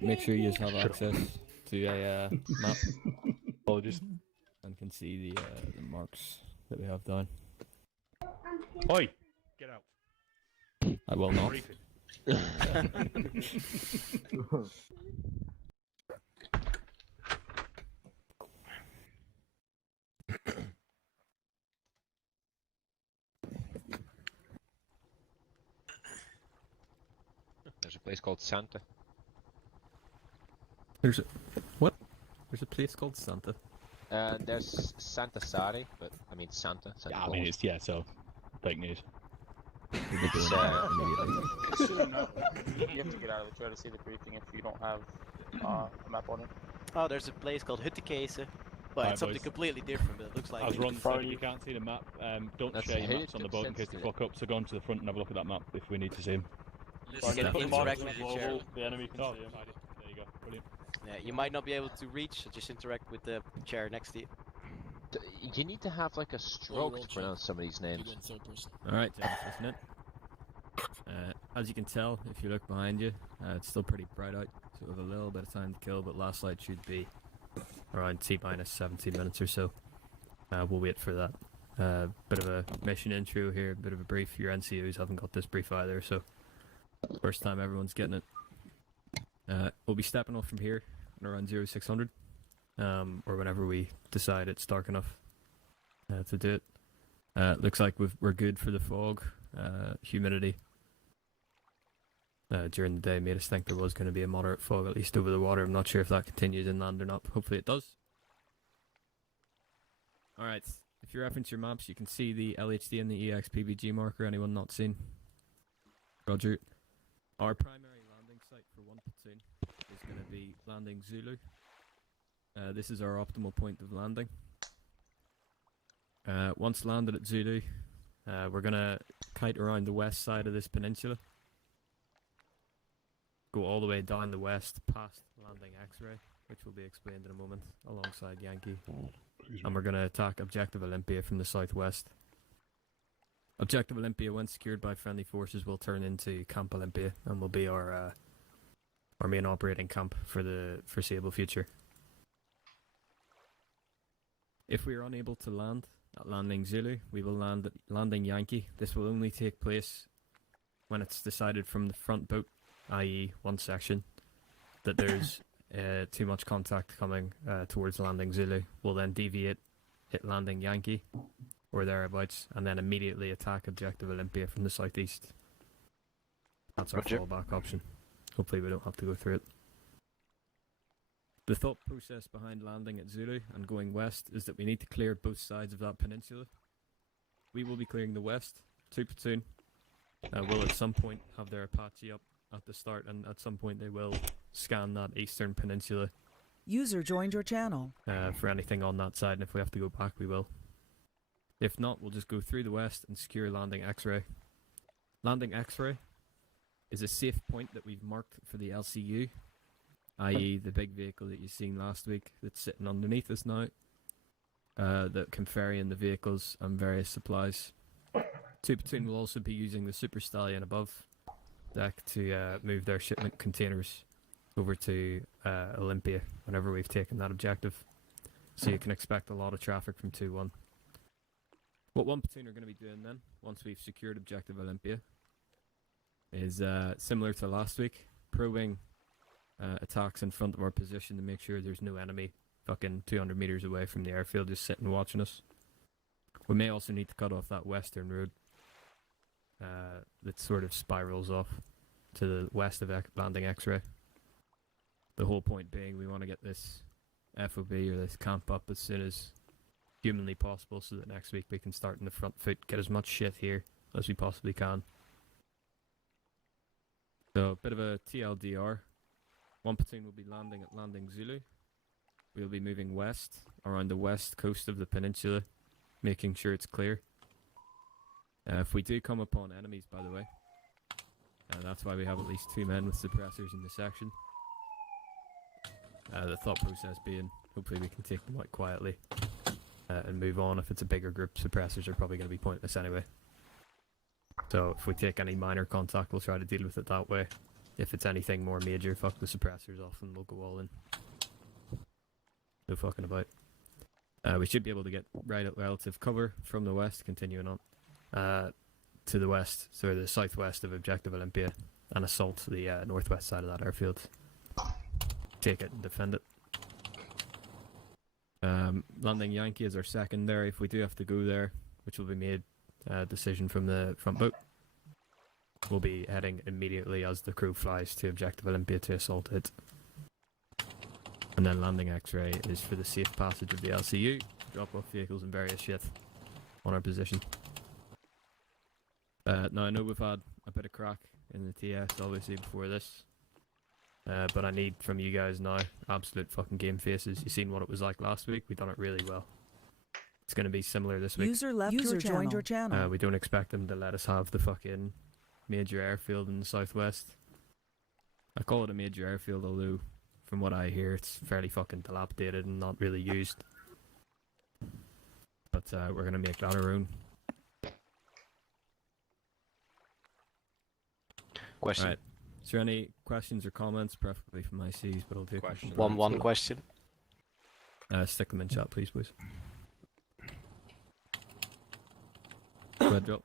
make sure you have access to a map. Apologies. And can see the marks that we have down. Oi! Get out. I will not. Briefing. There's a place called Santa. There's a what? There's a place called Santa. There's Santa Sari, but I mean Santa. Santa Yeah, I mean, Claus. it's, so, fake news. It's, Soon enough. You have to get out of the chair to see the briefing if you don't have a map on it. Oh, there's a place called Huttekese. Well, Alright, it's something boys. completely different, but it looks like... As Ron said, Sorry. if you can't see the map, don't That's share your it. maps on the boat in case they Sensitive. fuck up, so go on to the front and have a look at that map if we need to see him. You can Definitely. interact with the chair. The enemy can Oh, see him. there you go, brilliant. Yeah, you might not be able to reach, so just interact with the chair next to you. You need to have like a stroke to pronounce some of these names. Alright, James, listen in. As you can tell, if you look behind you, it's still pretty bright out, so we have a little bit of time to kill, but last light should be around T-minus 17 minutes or so. We'll wait for that. Bit of a mission intro here, bit of a brief. Your NCOs haven't got this brief either, so first time everyone's getting it. We'll be stepping off from here at around 0600, or whenever we decide it's dark enough to do it. Looks like we're good for the fog. Humidity during the day made us think there was going to be a moderate fog, at least over the water. I'm not sure if that continues inland or not. Hopefully it does. Alright, if you reference your maps, you can see the LHD and the ExpBG marker. Anyone not seen? Roger. Our primary landing site for one platoon is going to be landing Zulu. This is our optimal point of landing. Once landed at Zulu, we're going to kite around the west side of this peninsula. Go all the way down the west past landing X-ray, which will be explained in a moment, alongside Yankee. And we're going to attack Objective Olympia from the southwest. Objective Olympia, when secured by friendly forces, will turn into Camp Olympia and will be our main operating camp for the foreseeable future. If we are unable to land at landing Zulu, we will land at landing Yankee. This will only take place when it's decided from the front boat, i.e. one section, that there's too much contact coming towards landing Zulu. We'll then deviate, hit landing Yankee, or thereabouts, and then immediately attack Objective Olympia from the southeast. That's our fallback option. Hopefully we don't have to go through it. The thought process behind landing at Zulu and going west is that we need to clear both sides of that peninsula. We will be clearing the west, 2 platoon. Will at some point have their Apache up at the start, and at some point they will scan that eastern peninsula. User joined your channel. For anything on that side, and if we have to go back, we will. If not, we'll just go through the west and secure landing X-ray. Landing X-ray is a safe point that we've marked for the LCU, i.e. the big vehicle that you've seen last week that's sitting underneath us now, that can ferry in the vehicles and various supplies. 2 platoon will also be using the Super Stallion above deck to move their shipment containers over to Olympia whenever we've taken that objective. So you can expect a lot of traffic from 2-1. What 1 platoon are going to be doing then, once we've secured Objective Olympia, is similar to last week, probing attacks in front of our position to make sure there's no enemy fucking 200 meters away from the airfield just sitting watching us. We may also need to cut off that western road that sort of spirals off to the west of landing X-ray. The whole point being we want to get this FOB or this camp up as soon as humanly possible so that next week we can start in the front foot, get as much shit here as we possibly can. So, a bit of a TLDR. 1 platoon will be landing at landing Zulu. We'll be moving west, around the west coast of the peninsula, making sure it's clear. If we do come upon enemies, by the way, that's why we have at least 2 men with suppressors in the section. The thought process being, hopefully we can take them out quietly and move on. If it's a bigger group, suppressors are probably going to be pointless anyway. So if we take any minor contact, we'll try to deal with it that way. if it's anything more major, fuck the suppressors off and we'll go all in. No fucking about. We should be able to get relative cover from the west, continuing on to the west, so the southwest of Objective Olympia, and assault the northwest side of that airfield. Take it and defend it. Landing Yankee is our secondary if we do have to go there, which will be made decision from the front boat. We'll be heading immediately as the crew flies to Objective Olympia to assault it. And then landing X-ray is for the safe passage of the LCU, drop off vehicles and various shit on our position. Now I know we've had a bit of crack in the TS obviously before this, but I need from you guys now absolute fucking game faces. You seen what it was like last week? We done it really well. It's going to be similar this week. User left your joined your channel. We don't expect them to let us have the fucking major airfield in the southwest. I call it a major airfield, although from what I hear it's fairly fucking dilapidated and not really used. But we're going to make that our own. Question. Right. Is there any questions or comments, preferably from ICs, but I'll take Question. them. One question. Stick them in chat, please, boys. Go ahead, drop.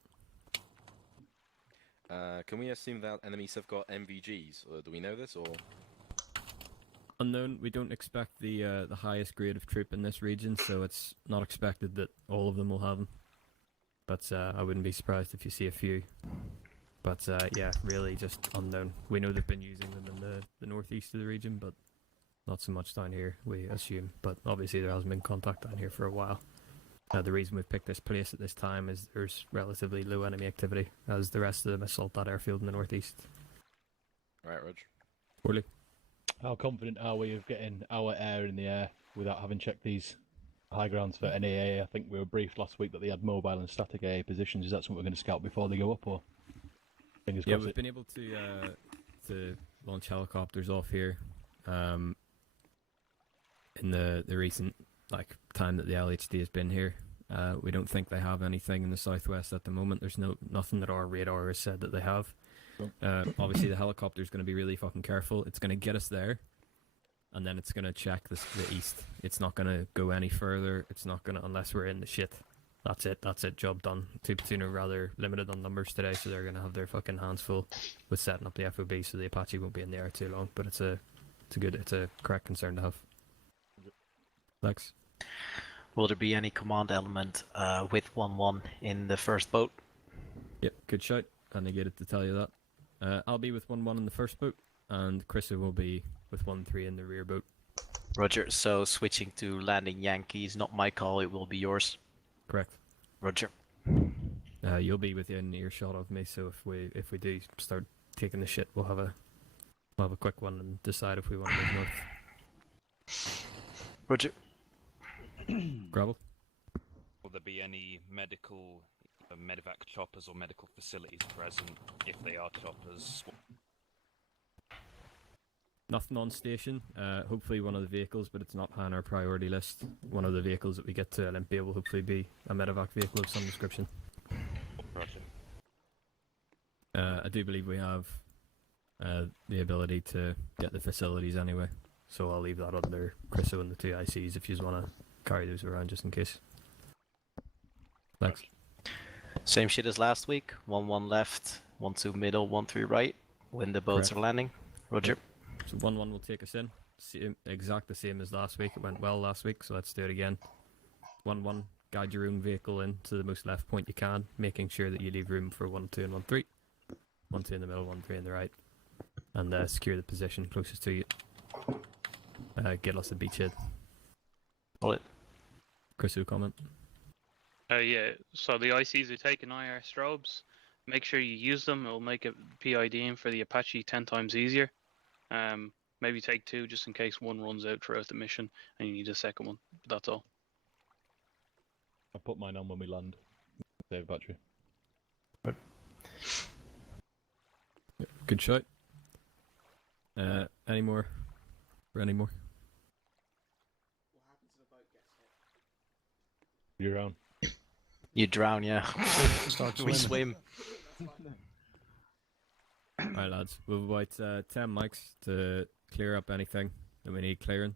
Can we assume that enemies have got MVGs, or do we know this, or? Unknown. We don't expect the highest grade of troop in this region, so it's not expected that all of them will have them. But I wouldn't be surprised if you see a few. But yeah, really just unknown. We know they've been using them in the northeast of the region, but not so much down here, we assume. But obviously there hasn't been contact down here for a while. The reason we've picked this place at this time is there's relatively low enemy activity, as the rest of them assault that airfield in the northeast. Right, Rog. Poorly. How confident are we of getting our air in the air without having checked these high grounds for NAA? I think we were briefed last week that they had mobile and static AA positions. Is that something we're going to scout before they go up, or? Fingers Yeah, crossed we've it. been able to launch helicopters off here in the recent time that the LHD has been here. We don't think they have anything in the southwest at the moment. There's nothing that our radar has said that they have. Obviously the helicopter's going to be really fucking careful. It's going to get us there, and then it's going to check the east. It's not going to go any further. It's not going to, unless we're in the shit. That's it, job done. Two platoon are rather limited on numbers today, so they're going to have their fucking hands full with setting up the FOB, so the Apache won't be in the air too long. But it's a correct concern to have. Thanks. Will there be any command element with 1-1 in the first boat? Yep, good shout. I negated to tell you that. I'll be with 1-1 in the first boat, and Chriso will be with 1-3 in the rear boat. Roger, so switching to landing Yankees, not my call, it will be yours. Correct. Roger. You'll be within earshot of me, so if we do start taking the shit, we'll have a quick one and decide if we want to move north. Roger. Gravel. Will there be any medical, medevac choppers or medical facilities present? If they are choppers, Nothing on station. Hopefully one of the vehicles, but it's not high on our priority list. One of the vehicles that we get to Olympia will hopefully be a medevac vehicle of some description. Roger. I do believe we have the ability to get the facilities anyway, so I'll leave that under Chriso and the two ICs if you want to carry those around just in case. Thanks. Same shit as last week. 1-1 left, 1-2 middle, 1-3 right. When the boats Correct. are landing. Roger. So 1-1 will take us in. Exact the same as last week. It went well last week, so let's do it again. 1-1, guide your own vehicle in to the most left point you can, making sure that you leave room for 1-2 and 1-3. 1-2 in the middle, 1-3 in the right. And secure the position closest to you. Get us a beachhead. Bullet. Chris, who comment? Yeah, so the ICs are taking IR strobes. Make sure you use them. It'll make it PIDing for the Apache 10 times easier. Maybe take two just in case one runs out throughout the mission and you need a second one. But that's all. I'll put mine on when we land. Save battery. Good shot. Any more? Or any more? You're around. You drown, yeah. We swim. Alright, lads. We've about 10 mics to clear up anything that we need clearing.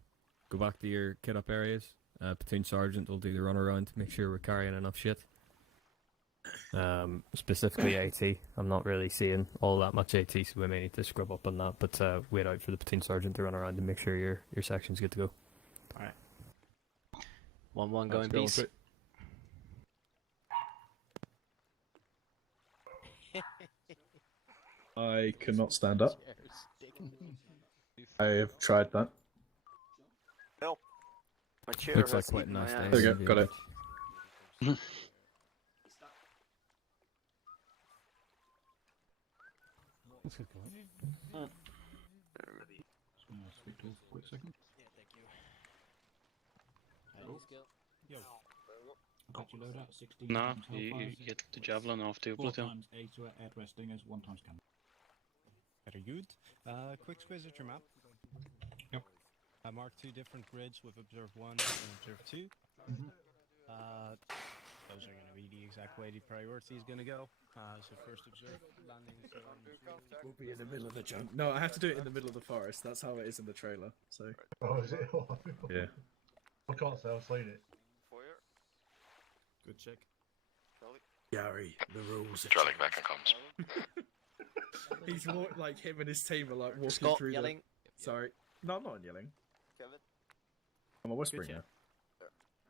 Go back to your kit up areas. Platoon Sergeant will do the run around to make sure we're carrying enough shit. Specifically AT. I'm not really seeing all that much AT, so we may need to scrub up on that. But wait out for the Platoon Sergeant to run around and make sure your section's good to go. Alright. 1-1 going beast. I cannot stand up. I have tried that. Help. My chair Looks has like quite a eaten nice my day. ass. There we go, got it. Quick second. Yeah, thank you. Yo. Got your load out 16 No, times you hellfire, get the javelin off too, 4 Platoon. times 8 air restingers, 1 times cannon. Very good. Quick squiz at your map. Yep. I marked 2 different grids with Observe 1 and Observe 2. Those are going to be the exact way the priority is going to go. So first Observe landings. We'll be in the middle of the jungle. No, I have to do it in the middle of the forest. That's how it is in the trailer. So. Oh, is it? Yeah. I can't say I've seen it. Good check. Gary, the rules. Drilling back and comms. He's like him and his team are like walking Scott through yelling. Sorry. No, I'm not yelling. Kevin? I'm a whispering now.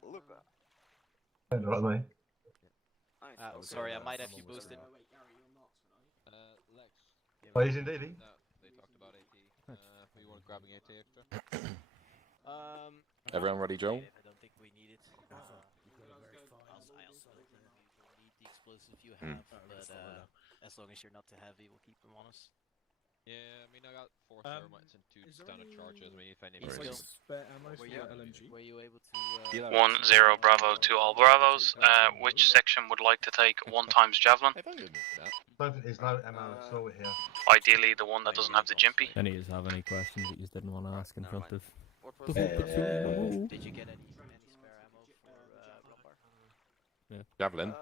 Look at Don't know what I mean. Sorry, I might have you boosted. Lex. Oh, he's indeed. No, they talked about AT. We weren't grabbing AT extra. Everyone ready, Joel? I don't think we need it. I also think you don't need the explosive you have, but as long as you're not too heavy, we'll keep them on us. Yeah, I mean, I got 4 thermites and 2 standard charges. I mean, if I need He's more. Spare ammo for your LMG. Were you able to... 1-0 Bravo to all Bravos. Which section would like to take 1 times javelin? I don't think there's no ammo at all here. Ideally, the one that doesn't have the jimpy. Any of you have any questions that you just didn't want to ask in front of? Did you get any spare ammo for Rumbar? Yeah. Javelin?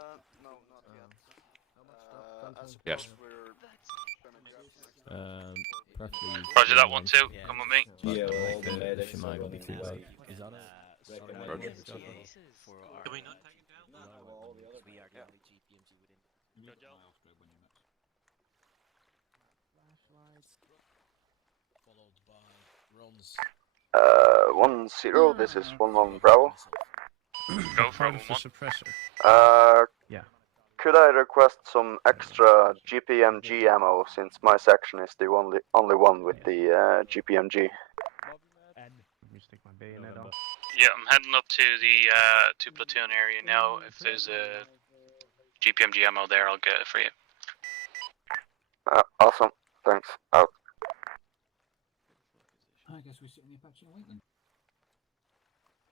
no, not yet. I Yes. suppose we're gonna grab Preferably Roger that one too. Yeah. Come with me. Yeah, well, the medics are running be too bad. Is that Roger. for our... Can we not take it down? We are the only GPMG within... Followed by runs. 1-0, this is 1-1 Bravo. Go for it. suppressor. Yeah. Could I request some extra GPMG ammo since my section is the only one with the GPMG? Let me stick my bayonet on. Yeah, I'm heading up to the to platoon area now. If there's a GPMG ammo there, I'll get it for you. Awesome, thanks. Out. I guess we sit in the Apache and wait then.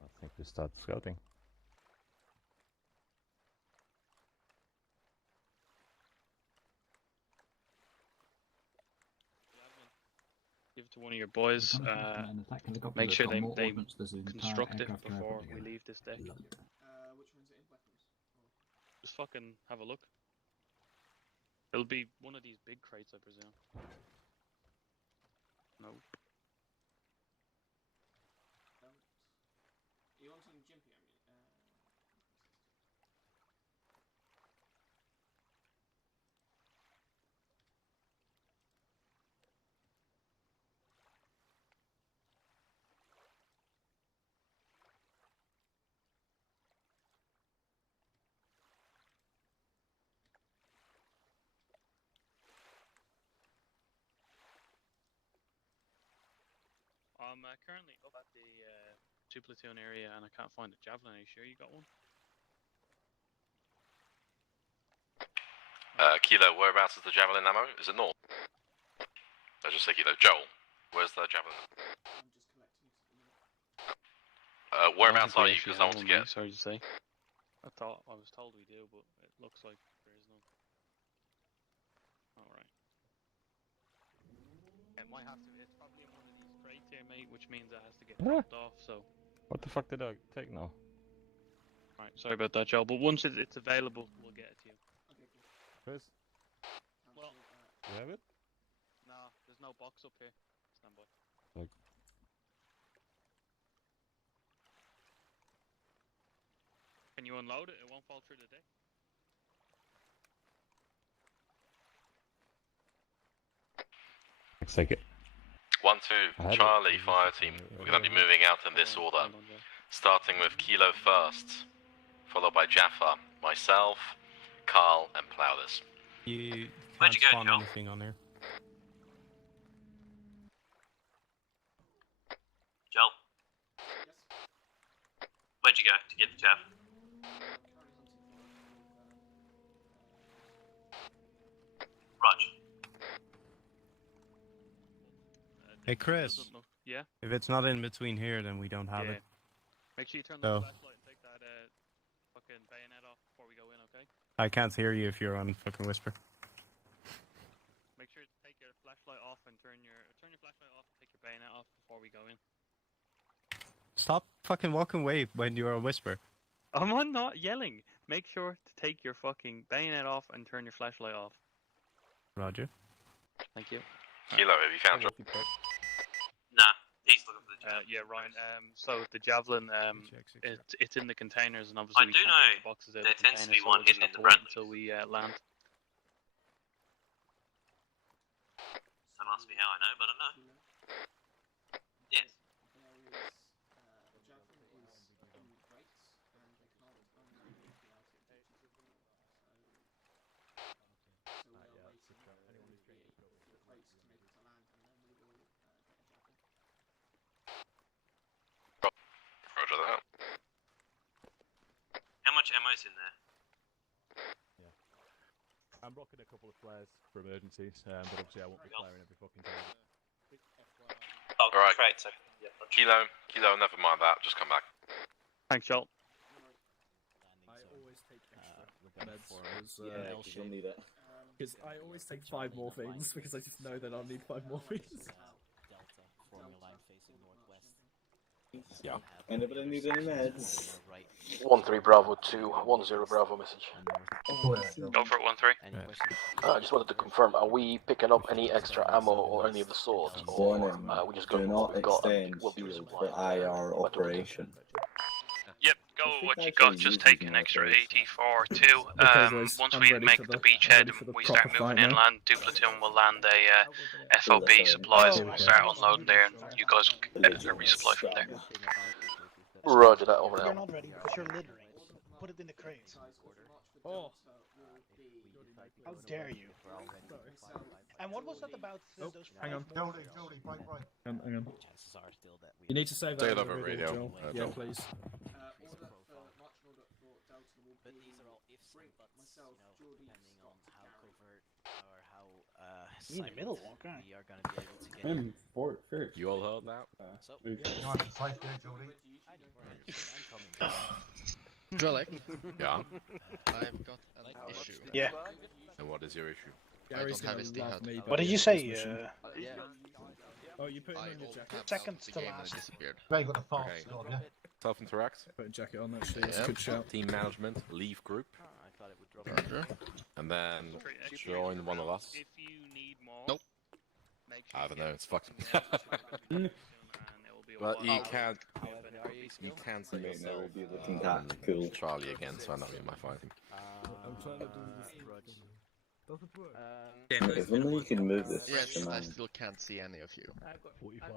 I think we start scouting. Give it to one of your boys. Make sure they construct it before we leave this deck. Just fucking have a look. It'll be one of these big crates, I presume. No. You want some jimpy? I'm currently up at the 2 platoon area and I can't find a javelin. Are you sure you got one? Kilo, whereabouts is the javelin ammo? Is it north? I just say Kilo. Joel, where's the javelin? Whereabouts are you? Because I want to get. Sorry to say. I was told we do, but it looks like there is none. Alright. It might have to. It's probably in one of these crates here, mate, which means it has to get dropped off. So. What the fuck did I take now? Alright, sorry about that, Joel. But once it's available, we'll get it to you. Chris? Well, You have it? no box up here. Stand by. Like, Can you unload it? It won't fall through the deck. let's take it. 1-2, Charlie, fire team. We're going to be moving out in this order. Starting with Kilo first, followed by Jaffa, myself, Carl, and Plowless. You Where'd can't you go, spawn Joel? anything on here. Joel. Where'd you go to get the Jav? Raj. Hey Chris, Yeah? if it's not in between here, then we don't have Yeah. it. Make sure you turn So- the flashlight and take that fucking bayonet off before we go in, okay? I can't hear you if you're on fucking whisper. Make sure to take your flashlight off and turn your flashlight off and take your bayonet off before we go in. Stop fucking walking away when you're on whisper. I'm not yelling. Make sure to take your fucking bayonet off and turn your flashlight off. Roger. Thank you. Kilo, have you found your... Nah, he's looking for the Jav. Yeah, Ryan. So the javelin, it's in the containers, and obviously I we do can't know put the boxes out of there the tends to containers, be so one we'll just hidden in have the to wait branch. until we land. Don't ask me how I know, but I know. Yes. Roger that. How much ammo's in there? I'm rocking a couple of flares for emergencies, but obviously I won't be flaring every fucking time. Oh, Alright. great. So, yeah, Kilo, never mind that, just come back. Thanks, Joel. I always take extra meds because I always take 5 more things because I just know that I'll need 5 more things. Yeah. Anybody need any meds? 1-3 Bravo 2, 1-0 Bravo message. Go for it, 1-3. I just wanted to confirm, are we picking up any extra ammo or any of the sorts, or we just go with what we've got and we'll be for IR operation. Yep, go with what you got, just take an extra 84 too. Okay, boys, Once I'm we ready make for the the- beachhead ready for the and we proper start moving fight now. inland, 2 platoon will land a FOB supplies and we'll start unloading there and you guys will get a resupply from there. Roger that, over You're now. not ready because you're littering. Put it in the crate. Oh. How dare you? And what was that about those Hang on. Jody, right. Hang on. Chances are still that we You need to save Say that it in over the middle, radio, Joel. Yeah, Joel. please. But these are all ifs and buts, you know, depending on how covert or how In the middle, okay. we are going to be able to get. You all heard that? So, Safe there, Jody. I'm coming. Drellick, Yeah. I've got an issue. Yeah. And what is your issue? Gary's don't have gonna his love D-HUD. me, What but did you yeah, say? this mission. Oh, you put it I on your alt jacket. tabbed Second the to game and last. it disappeared. Right, you got the fast, Okay. got ya. Self-interact, Put a jacket on, actually. That's a Yeah. good shout. team management, leave group, I thought it would drop. Roger. and then join one of us. If you need more, Nope. make sure I don't know, it's fucked. But But you can see Mate, now yourself we'll be looking tactical. Charlie again, so I'm not in my fighting. I'm trying to do this. If only you can move this, Yes, I man. still can't see any of you. 45.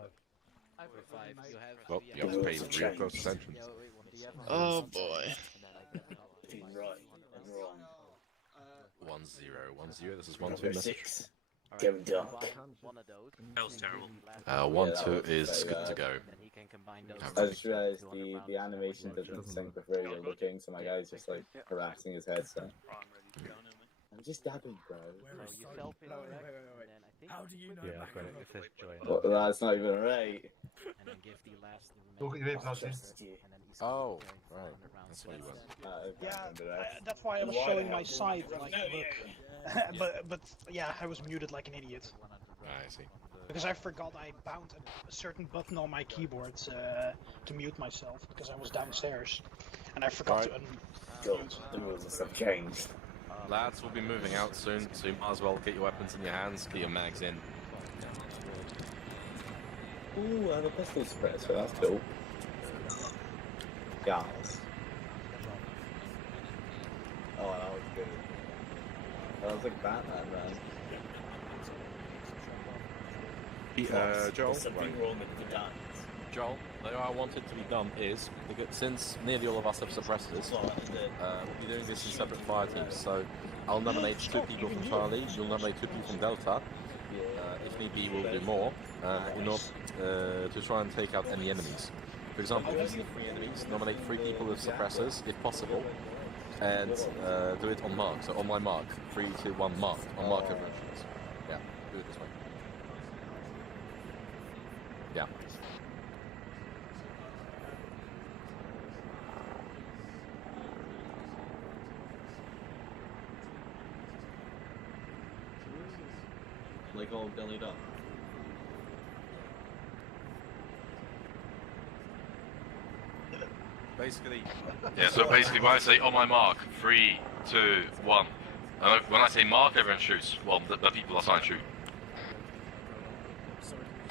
Well, you have to pay real close attention. Oh boy. Right and wrong. 1-0, 1-0, this is 1-2 message. 6. Give it up. One of those. That was terrible. 1-2 is good to go. Then he can combine those. I just realised the animation doesn't sync with radio looking, so my guy's just like harassing his headset. I'm just dabbing, bro. So you self Wait. How do you know? Yeah, I've got it. It says join. Well, that's not even right. and then give the last Look at your ribs, Austin. and then he's Oh, carrying right. 400 rounds. That's So what you that's- want. Yeah, that's why I was showing my side. Like, look. but yeah, I was muted like an idiot I see. because I forgot I bound a certain button on my keyboard to mute myself because I was downstairs, and I forgot to God, the rules and stuff changed. Lads, we'll be moving out soon, so you might as well get your weapons in your hands, get your mags in. Ooh, I have a pistol suppressor, that's cool. Yes. Oh, that was good. That was like Batman, man. Joel, something wrong with the guns. Joel, the way I want it to be done is, because since nearly all of us have suppressors, we'll be doing this in separate fire teams. So I'll nominate 2 people from Charlie, you'll nominate 2 people from Delta. If need be, we'll do more in order to try and take out any enemies. For example, if you see 3 enemies, nominate 3 people with suppressors, if possible, and do it on mark. So on my mark, 3, 2, 1, mark. On mark everyone shoots. Yeah, do it this way. Yeah. Like all bellied up. Basically. Yeah, so basically when I say on my mark, 3, 2, 1. When I say mark, everyone shoots. Well, the people assigned shoot.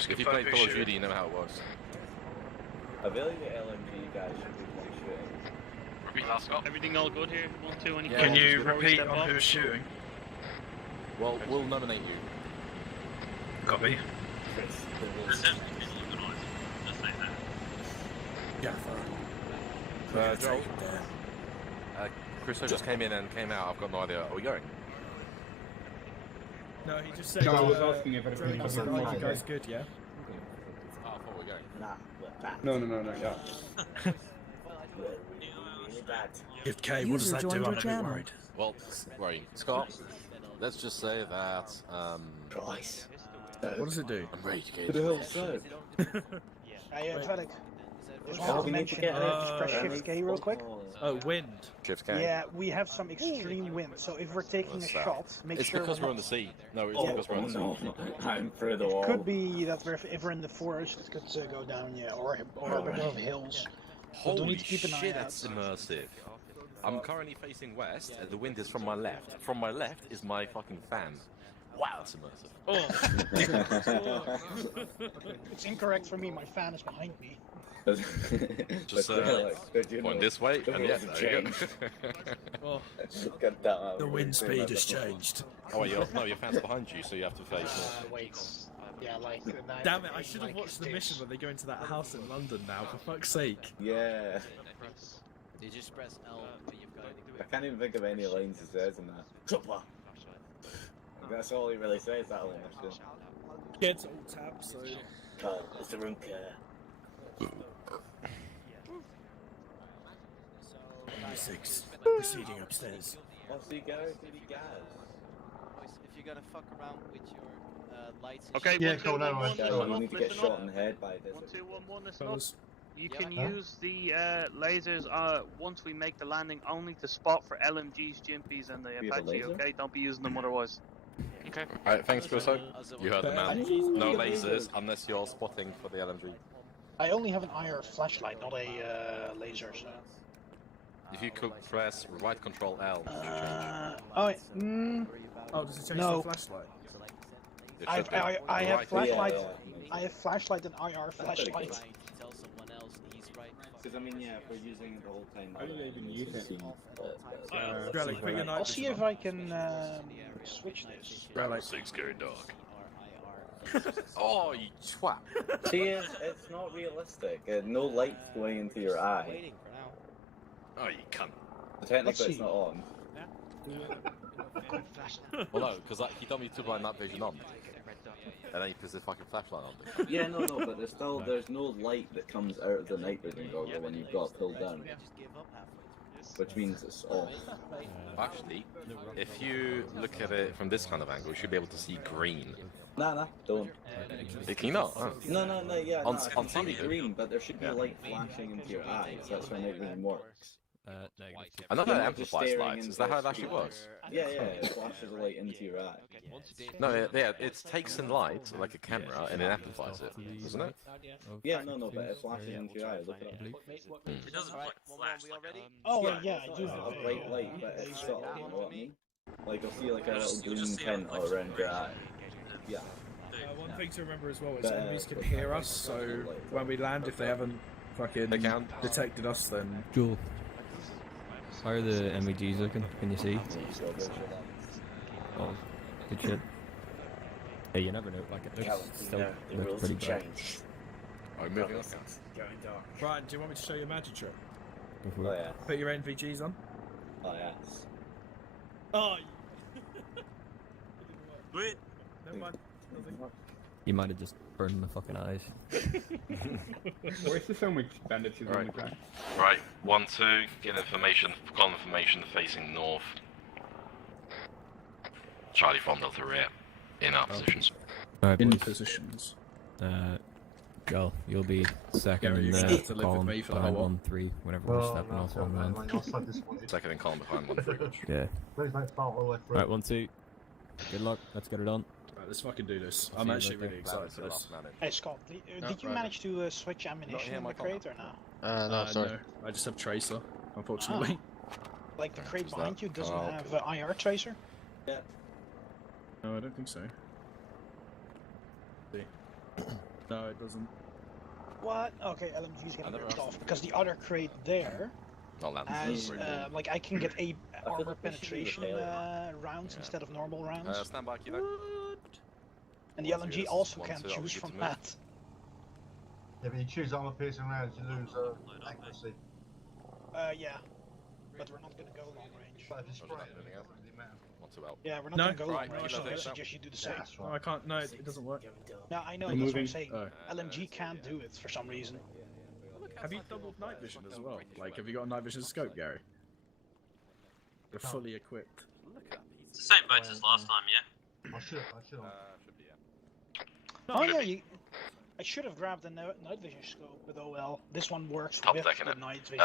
If you play Call of Duty, you know how it works. I feel like the LMG guys should be more shooting. Repeat last call. Everything all good here? 1, 2, any Can you repeat on who's shooting? Well, we'll nominate you. Copy. Yeah, Joel. Christo just came in and came out. I've got no idea. Are we going? No, he just said. No, I was asking if everything was like you guys good, yeah? Oh, I thought we were going. No, yeah. If K, what does that do? I'm a bit worried. Well, worrying. Scott, let's just say that. Twice. What does it do? I'm ready to get Who the hell's that? Hey, Tonic. Just Oh, want we to need to mention, get just press Shift K real quick. Oh, wind. Shift K. Yeah, we have some extreme wind, so if we're taking a shot, make it's sure because we're on the sea. No, it's because we're on the sea. I'm through the wall. Could be that if we're in the forest, it could go down, yeah, or above hills. Holy we need to keep an eye shit, out. that's immersive. I'm currently facing west, and the wind is from my left. From my left is my fucking fan. Wow, that's immersive. Oh. It's incorrect for me. My fan is behind me. Just point this way, and yeah, there you go. The wind speed has changed. Oh, wait, your fan's behind you, so you have to face. Wait. Yeah, like. Damn it! I should have watched the mission where they go into that house in London now. For fuck's sake. Yeah. You just press L when you've got anything. I can't even think of any lines he says in that. Chopper. That's all he really says, that whole mission. Get all tab, so. Carl, it's the room care. Six. Proceeding upstairs. Oh, see, Gareth, he gas. Boys, if you're gonna fuck around with your lights. Okay, Yeah, 1, 2, cool, 1, no, 1, Yeah, listen you up, need to get listen shot up. in the head by this. 1, 2, 1, 1, listen Fellas. up. You can use the lasers once we make the landing only to spot for LMGs, Jimpies, and the You have a Apache, laser? okay? Don't be using them otherwise. Okay. Alright, thanks, Christo. You heard the man. LMGs. No lasers unless you're spotting for the LMG. I only have an IR flashlight, not a laser. So. If you could press right control L, it should change. Oh, Oh, does it change No. the flashlight? It I should be. I have Right flashlight. Yeah. I have flashlight and IR pretty good. flashlight. Tell someone else he's right. Because, I mean, yeah, if we're using it the whole time. I don't even use it. Relic, put your night I'll see vision if on. I can switch this. Relic. Six scary dog. Oh, you twat. See, it's not realistic. No light's going into your eye. Waiting for now. Oh, you cunt. Technically, it's not on. Well, no, because he told me to put night vision on. And then he puts his fucking flashlight on. Yeah, no, but there's no light that comes out of the night vision goggle when you've got it pulled down. Which means it's off. Actually, if you look at it from this kind of angle, you should be able to see green. Nah, don't. Can you not? Oh. No, yeah. On I can see TV, green, but there should be light flashing into your eyes. That's how night vision works. I know that You're not amplifies just staring lights. Is into that how a it actually screen. works? Yeah, it flashes a light into your eye. No, it takes in light, like a camera, and it amplifies it, doesn't it? Yeah, no, but it flashes into your eye. Look at it. It doesn't flash like Oh, yeah, I do have A bright light, but it's subtle, you know what I mean? Like, you'll see like a little green tint around your eye. Yeah. one thing to remember as well is enemies can hear us, so when we land, if they haven't fucking detected us, then... Joel. How are the MVGs looking? Can you see? Oh, good shit. Hey, you never know, like it looks pretty bad. I'm moving on. Brian, do you want me to show you a magic trick? Oh, yeah. Put your NVGs on. Oh, yes. Oh! Wait! Never mind. You might have just burned my fucking eyes. Why is there so much bandages on the ground? Right, 1-2, get information, call information facing north. Charlie from Delta rear, in our positions. Alright, In boys. positions. Joel, you'll be second Gary, in you're gonna have to live with column me for the behind whole 1-3, whenever we're stepping off one round. Second in column behind 1-3. Yeah. Please don't start all the way through. Alright, 1-2. Good luck, let's get it on. Right, let's fucking do this. I'll I'm see you actually later. really excited for this. Hey Scott, did you manage to switch ammunition in the crate or no? No, sorry. No, I just have tracer, unfortunately. Like the crate behind you doesn't have IR tracer? Yeah. No, I don't think so. No, it doesn't. What? Okay, LMG's getting ripped off because the other crate there has, like, I can get armor penetration rounds instead of normal rounds. Stand by, Kilo. And the LMG also can choose from that. Yeah, but you choose armor piercing rounds, you lose accuracy. Yeah. But we're not gonna go long range. But if you spray it, Yeah, we're not gonna go long range, so I suggest you do the same. No, I can't. No, it doesn't work. No, I know, that's what I'm saying. LMG can't do it for some reason. Have you doubled night vision as well? Like, have you got a night vision scope, Gary? You're fully equipped. It's the same boats as last time, yeah? I should. Oh yeah, I should have grabbed the night vision scope with OL. This one works Top with decking the it. night vision.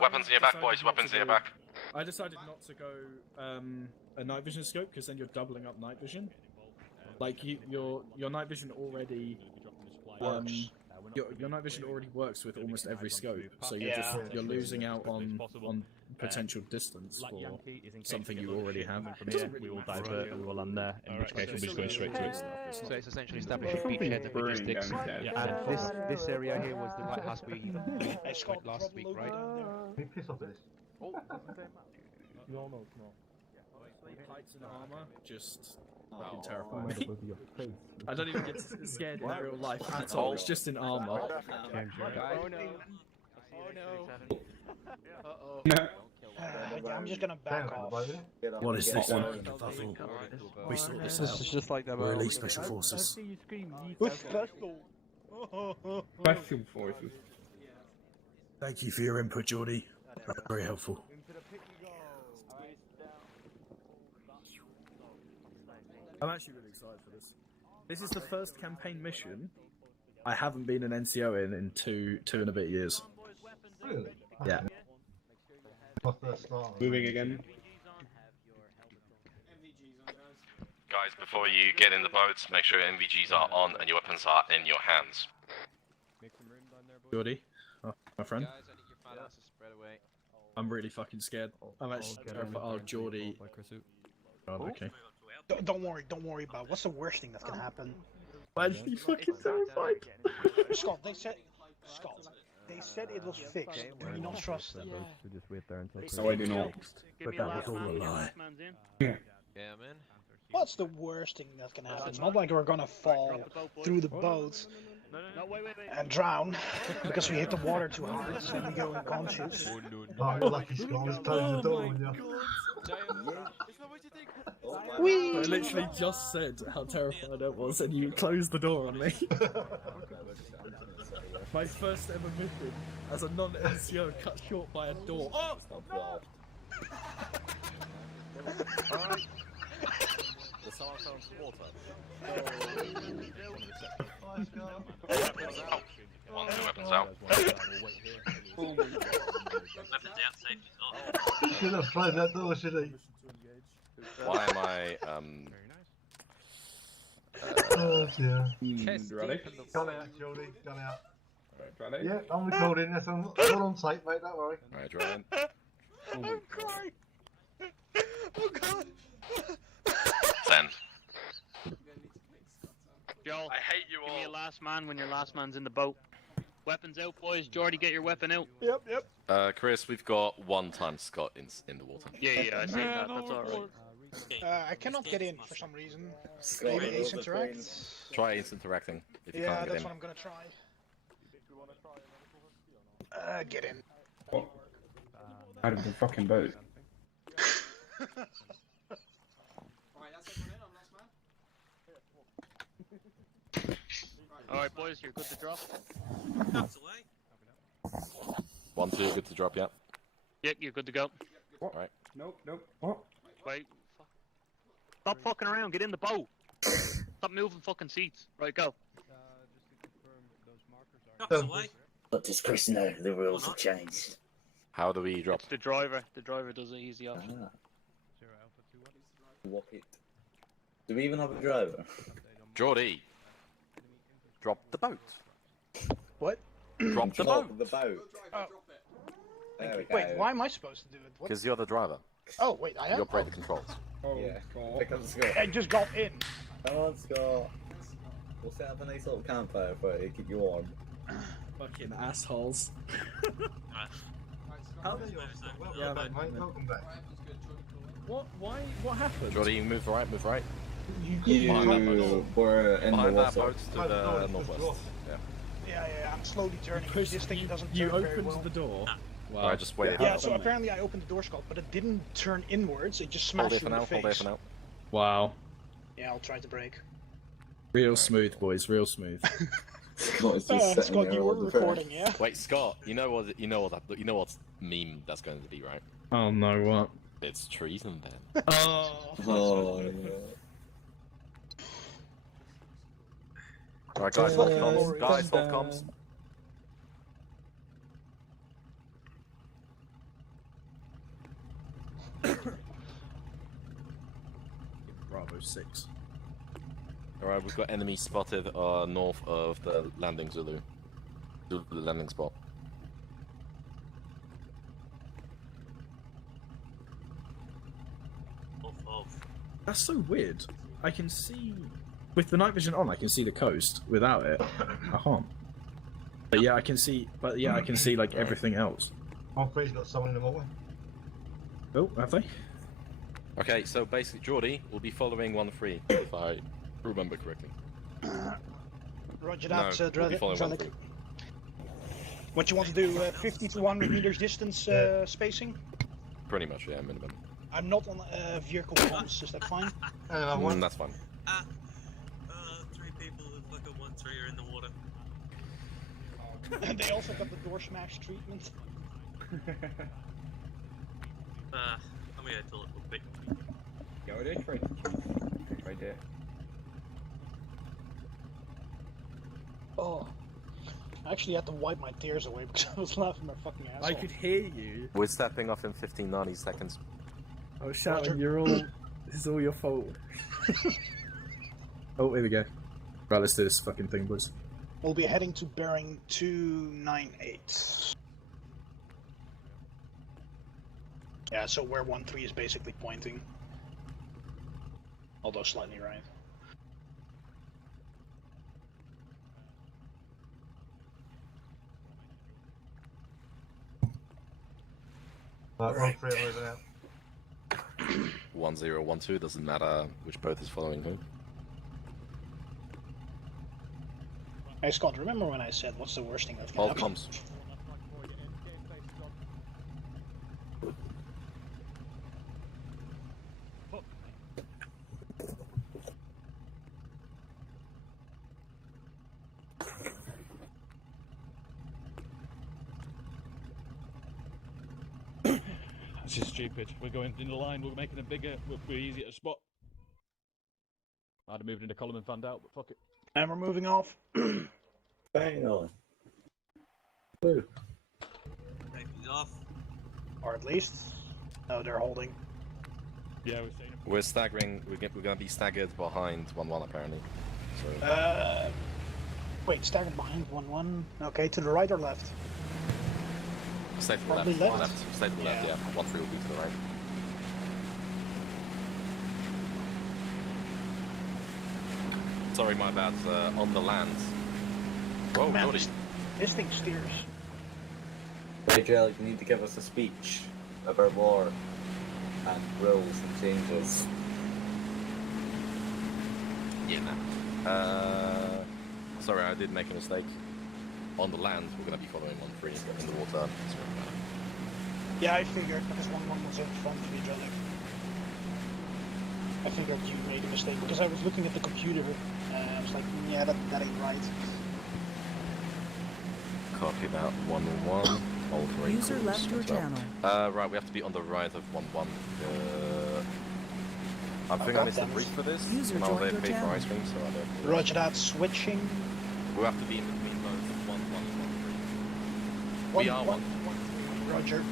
Weapons in your back, boys, weapons in your back. I decided not to go a night vision scope because then you're doubling up night vision. Like your night vision already works. Your night vision already works with almost every scope, so you're losing out on potential distance for something you already have. From here, we will divert and we will land there, in which case we'll be just going straight to it. So it's essentially establishing beachhead and logistics. And this area here was the lighthouse we went last week, right? Piss off this. No. Heights and armor just fucking terrifying me. I don't even get scared in real life at all. It's just in armor. Oh no. I'm just gonna back off. What is this one? We saw this out. This is just like the We're elite special forces. Special forces. Thank you for your input, Geordie. Very helpful. I'm actually really excited for this. This is the first campaign mission I haven't been an NCO in two and a bit years. Really? Yeah. My first start. Moving again. Guys, before you get in the boats, make sure your NVGs are on and your weapons are in your hands. Geordie, my friend. Guys, I need your finances spread away. I'm really fucking scared. I'm actually terrified. Oh, Geordie. God, okay. Don't worry about what's the worst thing that can happen. I'm actually fucking terrified. Scott, they said it was fixed. Do you not trust them? No, I do not. But that was all a lie. Yeah, man. What's the worst thing that can happen? It's not like we're gonna fall through the boat and drown because we hit the water too hard and we go unconscious. Oh, you're lucky, Scott. Just close the door on you. I literally just said how terrified I was, and you closed the door on me. My first ever mission as a non-NCO cut short by a door. Oh! No! Alright. The someone found some water. Weapons out. 1-2 weapons out. Weapons out, safety's on. Should have closed that door, should he? Why am I, Oh dear. Ready? Gun out, Jordy. Gun out. Alright, ready? Yeah, I'm recording this. I'm all on tape, mate. Don't worry. Alright, Ryan. I'm crying. Oh god. 10. Joel, I hate you all. give me a last man when your last man's in the boat. Weapons out, boys. Jordy, get your weapon out. Yep, yep. Chris, we've got one time Scott in the water. Yeah, I see that. That's alright. I cannot get in for some reason. Scott, Maybe all Ace the Interact? trains. Try Ace interacting if you Yeah, can't get that's in. what I'm gonna try. Get in. What? Out of the fucking boat. Alright, boys, you're good to drop. That's away. 1, 2, good to drop, yeah. Yep, you're good to go. What? Right. Nope. What? Wait. Stop fucking around. Get in the boat. Stop moving fucking seats. Right, go. That's away. But does Chris know the rules have changed? How do we drop? It's the driver. The driver does it. He's the option. Walk it. Do we even have a driver? Geordie, drop the boat. What? Drop the boat. The boat. Oh. There we go. Wait, why am I supposed to do it? What? Because you're the driver. Oh, wait, I am? You operate the controls. Oh, Yeah. God. Pick up Scott. I just got in. Come on, Scott. We'll set up a nice little campfire for you, keep you warm. Fucking assholes. How are you? Yeah, Welcome back, man. mate. Welcome back. What? Why? What happened? Geordie, you move right, move right. You Behind that boat. were in the Behind that water. boat to the northwest. Yeah. Yeah, I'm slowly turning. This thing doesn't You turn very opened well. the door. Wow. Alright, just wait. Yeah, so apparently I opened the door, Scott, but it didn't turn inwards. It just smashed Hold it you for in now, the face. hold it for now. Wow. Yeah, I'll try to break. Real smooth, boys. Real smooth. Scott is just sitting Scott, there you all were the time. recording, yeah? Wait, Scott, you know what meme that's going to be, right? Oh no, what? It's treason then. Oh, yeah. Alright guys, hold comms. Guys, hold comms. Bravo 6. Alright, we've got enemies spotted north of the landing Zulu. The landing spot. That's so weird. I can see with the night vision on. I can see the coast. Without it, I can't. But yeah, I can see. But yeah, I can see like everything else. I'm afraid he's got someone in the water. Oh, have they? Okay, so basically Geordie will be following 1-3, if I remember correctly. Roger that, No, we'll be following Drelic. 1-3. What you want to do, 50 to 100 meters distance spacing? Pretty much, yeah, minimum. I'm not on vehicle comms, is that fine? That's fine. 3 people with like a 1-3 are in the water. They also got the door smash treatment. I'm gonna go to a little bit. Yeah, I did try. Right there. Oh. I actually had to wipe my tears away because I was laughing my fucking ass I off. could hear you. We're stepping off in 90 seconds. I was shouting, "You're all. This is all your fault." Oh, here we go. Right, let's do this fucking thing, boys. We'll be heading to bearing 298. Yeah, so where 1-3 is basically pointing. Although slightly right. Right, 1-3 over now. 1-0, 1-2, doesn't matter which boat is following who. Hey Scott, remember when I said what's the worst thing that can Hold happen? comms. This is stupid. We're going in the line, we're making it bigger, we're easier to spot. I'd have moved into column and fanned out, but fuck it. And we're moving off. Bang on. Take these off. Or at least. No, they're holding. Yeah, we're staying. We're staggering, we're going to be staggered behind 1-1 apparently. So. Wait, staggered behind 1-1. Okay, to the right or left? Stay to the Probably left. left. Stay to the left, yeah. 1-3 will be to the right. Sorry, my bad. On the land. Whoa, Man, Jordy. this thing steers. Hey, Jelly, you need to give us a speech about war and rules and changes. Yeah, sorry, I did make a mistake. On the land, we're going to be following 1-3 in the water. Yeah, I figured, because 1-1 was in front of each other. I figured you made a mistake, because I was looking at the computer, I was like, yeah, that ain't right. Copy that. 1-1. User left your channel. Right, we have to be on the right of 1-1. I think I missed the brief for this. User Now joined they your pay for channel. ice cream, so I don't. Roger that, switching. We have to be in between both 1-1 and 1-3. We are 1. Roger.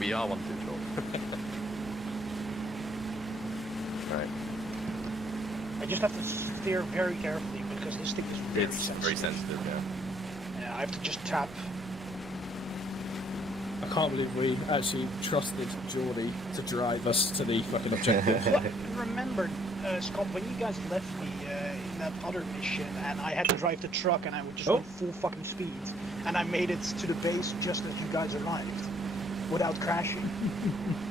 We are 1-2, sure. Right. I just have to steer very carefully, because this thing is very It's sensitive. very sensitive, yeah. Yeah, I have to just tap. I can't believe we actually trusted Geordie to drive us to the fucking objective. Well, remember, Scott, when you guys left me in that other mission, and I had to drive the truck, and I would just went full fucking speed, and I made it to the base just as you guys arrived, without crashing.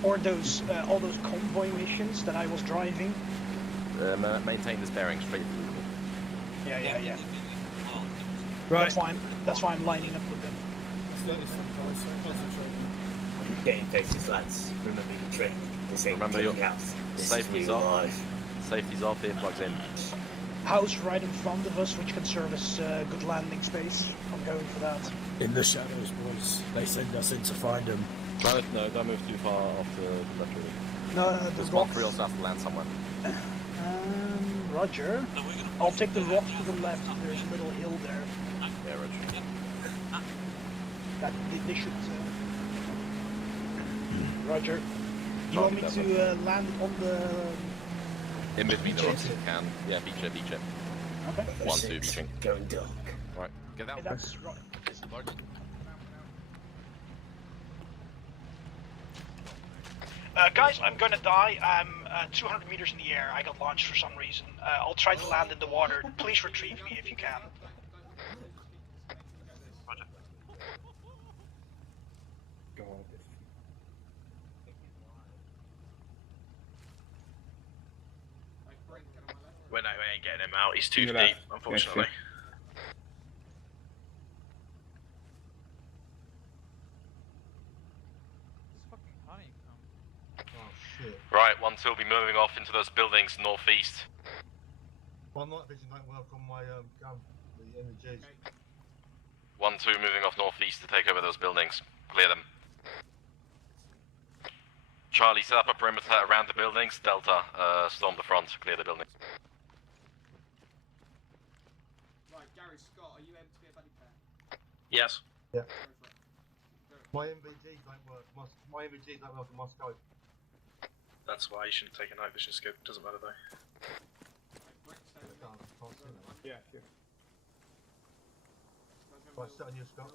Or those all those convoy missions that I was driving. Maintain this bearing straight through. Yeah. Right. That's why I'm lining up with them. Getting faces, lads. Remember your trick. This ain't Remember your house. safety's off. Safety's off, earplugs in. House right in front of us, which can serve as good landing space. I'm going for that. In the shadows, boys. They send us in to find them. No, don't move too far off the left, really. No, the There's rocks. 1-3 also has to land somewhere. Roger. I'll take the rocks to the left. There's a little hill there. Yeah, Roger. That they should. Roger. You want me to land on the? In between the rocks if you can. Yeah, beach it. Okay. 1-2 beaching. Going dark. Right, get out. That's right. Guys, I'm gonna die. I'm 200 meters in the air. I got launched for some reason. I'll try to land in the water. Please retrieve me if you can. Roger. God. Well, no, we ain't getting him out. He's too deep, unfortunately. Right, 1-2 will be moving off into those buildings northeast. My night vision don't work on my gun, the MGs. 1-2 moving off northeast to take over those buildings. Clear them. Charlie, set up a perimeter around the buildings. Delta, storm the front. Clear the buildings. Right, Gary, Scott, are you able to be a buddy pair? Yes. Yeah. My MVGs don't work. My MVGs don't work on my scope. That's why you shouldn't take a night vision scope. Doesn't matter though. Yeah. Right, sit on your scope.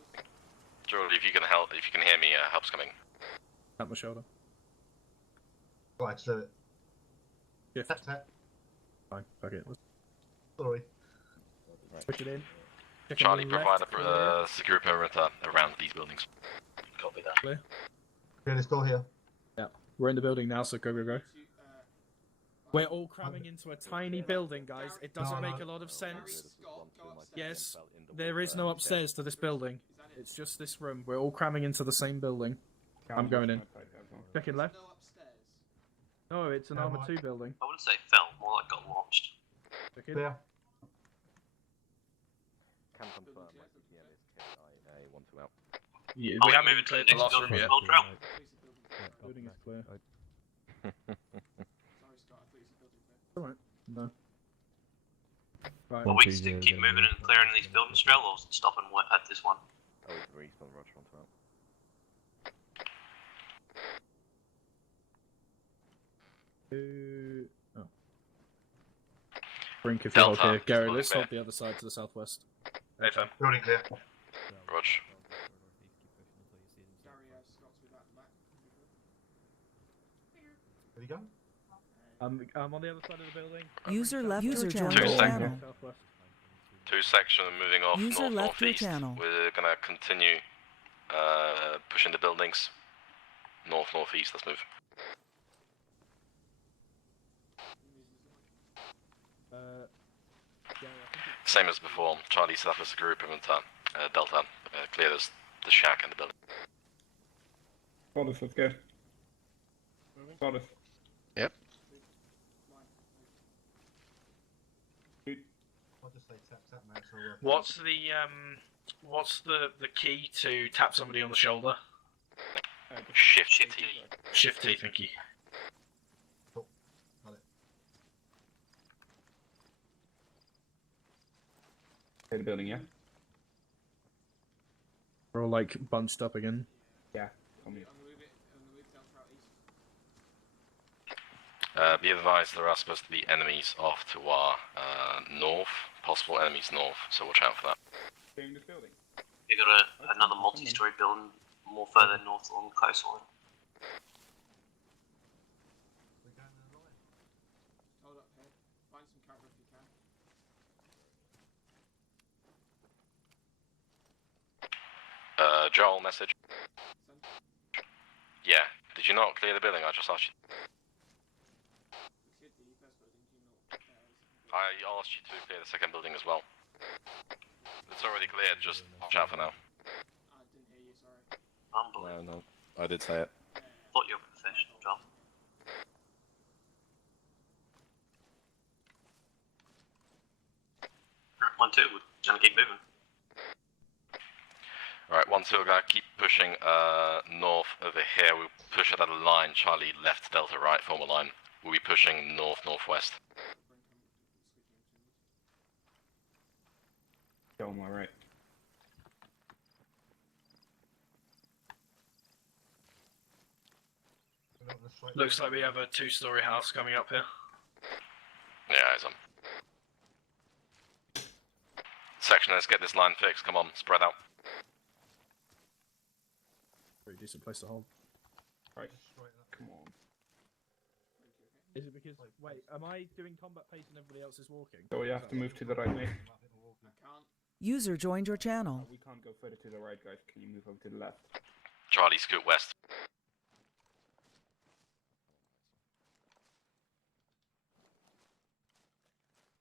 Jordy, if you can help, if you can hear me, help's coming. Tap my shoulder. Right, so Shift. tap. Fine, fuck it. Sorry. Push it in. Check Charlie, on the provide left, a secure perimeter around these buildings. Copy that. clear. Okay, let's go here. Yeah, we're in the building now, so go. We're all cramming into a tiny building, guys. It doesn't make a lot of sense. Yes, there is no upstairs to this building. It's just this room. We're all cramming into the same building. I'm going in. Checking left. No, it's an Armour 2 building. I wouldn't say fell, more like got launched. Check in. Yeah. Can confirm my CPM is KIA 1-2 out. Yeah, Oh, we're moving to the next building as well, Drow. Building is clear. Alright, no. Right. Well, we can still keep moving and clearing these buildings, Drow, or stop and wait at this one. Oh, it's very fun, Roger, 1-2 out. Oh. Brink if you Delta, hold here. Gary, building let's clear. hold the other side to the southwest. Hey, fam. Building clear. Roger. There you go. I'm on the other side of the building. User left your Two channel. seconds. Two section moving off User north left your northeast. channel. We're gonna continue pushing the buildings north northeast. Let's move. Same as before. Charlie set up as a group and Delta clear the shack and the building. Spot us, let's go. Spot us. Yep. I'll just say tap tap man, so What's the key to tap somebody on the shoulder? Shift T. Shift T, thank you. Clear the building, yeah? We're all like bunched up again. Yeah, come here. Be advised, there are supposed to be enemies off to our north, possible enemies north, so watch out for that. Clearing this building. We got another multi-story building more further north along the coastline. Hold up here. Find some cover if you can. Joel, message. Yeah, did you not clear the building? I just asked you. I asked you to clear the second building as well. It's already cleared, just watch out for now. I didn't hear you, sorry. Unbelievable. No, I did say it. Thought you were a professional, John. Right, 1-2, we're gonna keep moving. Alright, 1-2, we're gonna keep pushing north over here. We'll push it at a line. Charlie left, Delta right, form a line. We'll be pushing north, northwest. Go on my right. Looks like we have a two-story house coming up here. Yeah, eyes on. Section, let's get this line fixed. Come on, spread out. Pretty decent place to hold. Right, come on. Is it because, wait, am I doing combat pace and everybody else is walking? So we have to move to the right, mate. User joined your channel. We can't go further to the right, guys. Can you move over to the left? Charlie, scoot west.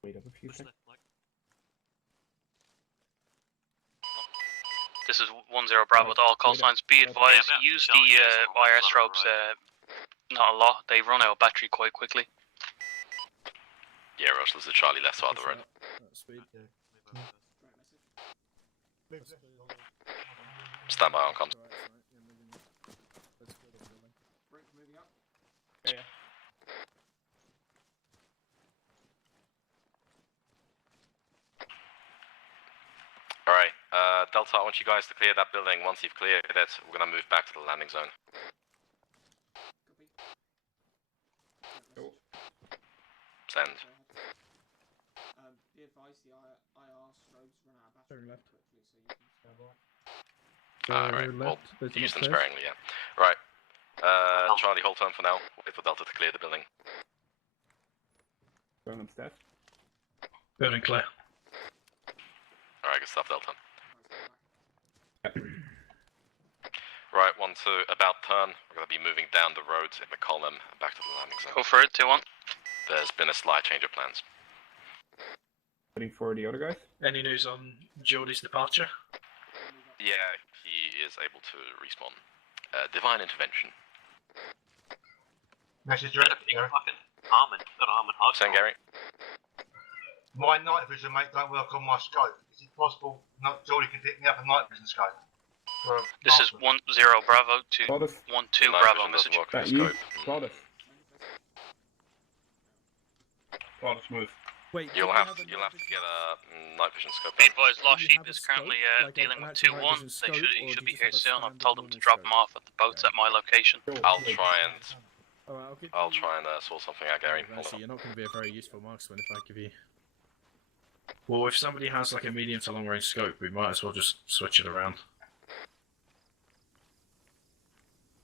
Wait up a few seconds. This is 1-0 Bravo with all call signs. Be advised, use the IR strobes not a lot. They run out of battery quite quickly. Yeah, Rush, there's a Charlie left side of the road. Stand by on comms. Yeah. Alright, Delta, I want you guys to clear that building. Once you've cleared it, we're gonna move back to the landing zone. Send. Be advised, the IR strobes run out of battery left. quickly, so you can stand by. Alright, well, there's use them upstairs. sparingly, yeah. Right, Charlie, hold turn for now. Wait for Delta to clear the building. Going upstairs. Building clear. Alright, good stuff, Delta. Right, 1-2, about turn. We're gonna be moving down the road in the column back to the landing zone. Go for it, 2-1. There's been a slight change of plans. Waiting for the other guys. Any news on Geordie's departure? Yeah, he is able to respawn. Divine intervention. Message Got a big fucking armor. Got armored hard. Send Gary. My night vision, mate, don't work on my scope. Is it possible not Jordy can pick me up a night vision scope? This is 1-0 Bravo to 1-2 Bravo message. That you? Spot us. Spot us, move. Wait, You'll have to get a night vision scope. Be advised, Lost Do you Sheep have a is currently scope? Like dealing an with actual 2-1. night vision scope, He or should do be you here just have a soon. I've standard told them to vision drop scope? him off at the boats at my location. I'll try and Alright, I'll try and sort something out, Gary. Hold Actually, on. you're not going to be a very useful marksman if I give you. Well, if somebody has like a medium to long range scope, we might as well just switch it around.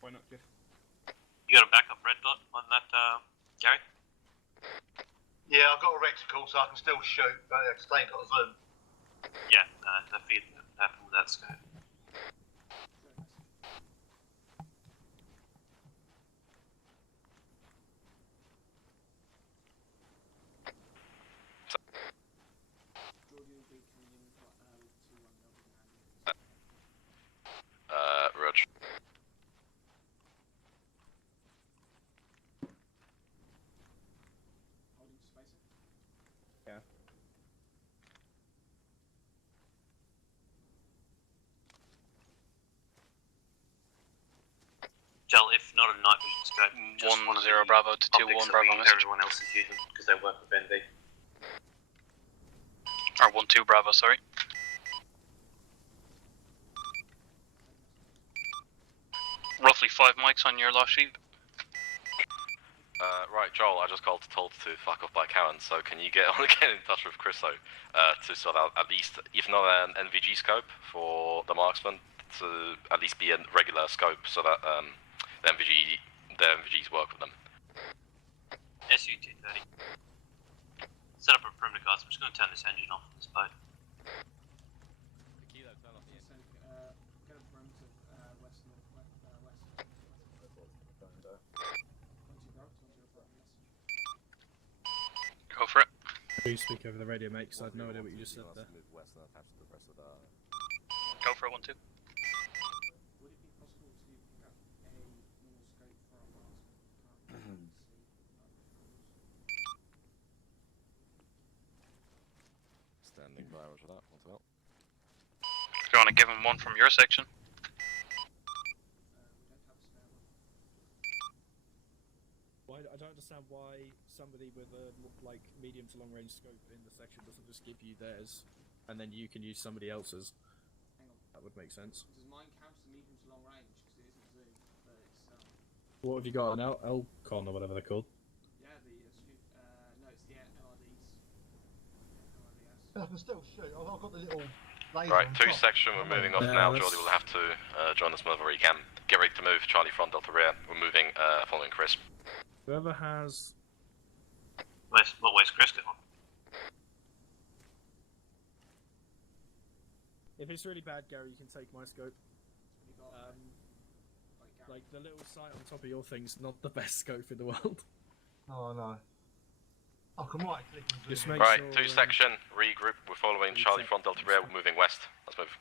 Why not just? You got a backup red dot on that, Gary? Yeah, I've got a reticle, so I can still shoot, but I still ain't got a zoom. Yeah, I figured that happened with that scope. Rog. Yeah. Joel, if not a night vision scope, just 1-0 Bravo to 2-1 Bravo message. Everyone else is using because they work with NV. Or 1-2 Bravo, sorry. Roughly 5 mics on your last sheet. Right, Joel, I just told to fuck off by Karen, so can you get in touch with Chriso to sort out at least, if not an NVG scope for the marksman, to at least be a regular scope so that the NVGs work with them. SU-230. Set up a perimeter, guys. I'm just going to turn this engine off on this boat. Go for it. Do speak over the radio, mate, because I have no idea what you just said there. Go for it, 1-2. Standing by, roger that, once well. Do you want to give him one from your section? I don't understand why somebody with a medium to long range scope in the section doesn't just give you theirs, and then you can use somebody else's. That would make sense. Does mine count as medium to long range? Because it isn't zoom, but it's What have you got? An Elcon or whatever they're called? yeah, no, it's the LRDs. I can still shoot. I've got the little laser. Right, on 2 top. section, we're moving off now. Jordy will have to join us whenever he can. Get ready to move, Charlie front, Delta rear. We're moving, following Chris. Whoever has... Where's Chris going? If it's really bad, Gary, you can take my scope. Like, the little sight on top of your thing's not the best scope in the world. Oh no. I can right click and Just zoom in. make Right, sure, 2 section, regroup. We're following Charlie front, Delta rear. We're moving west. Let's move.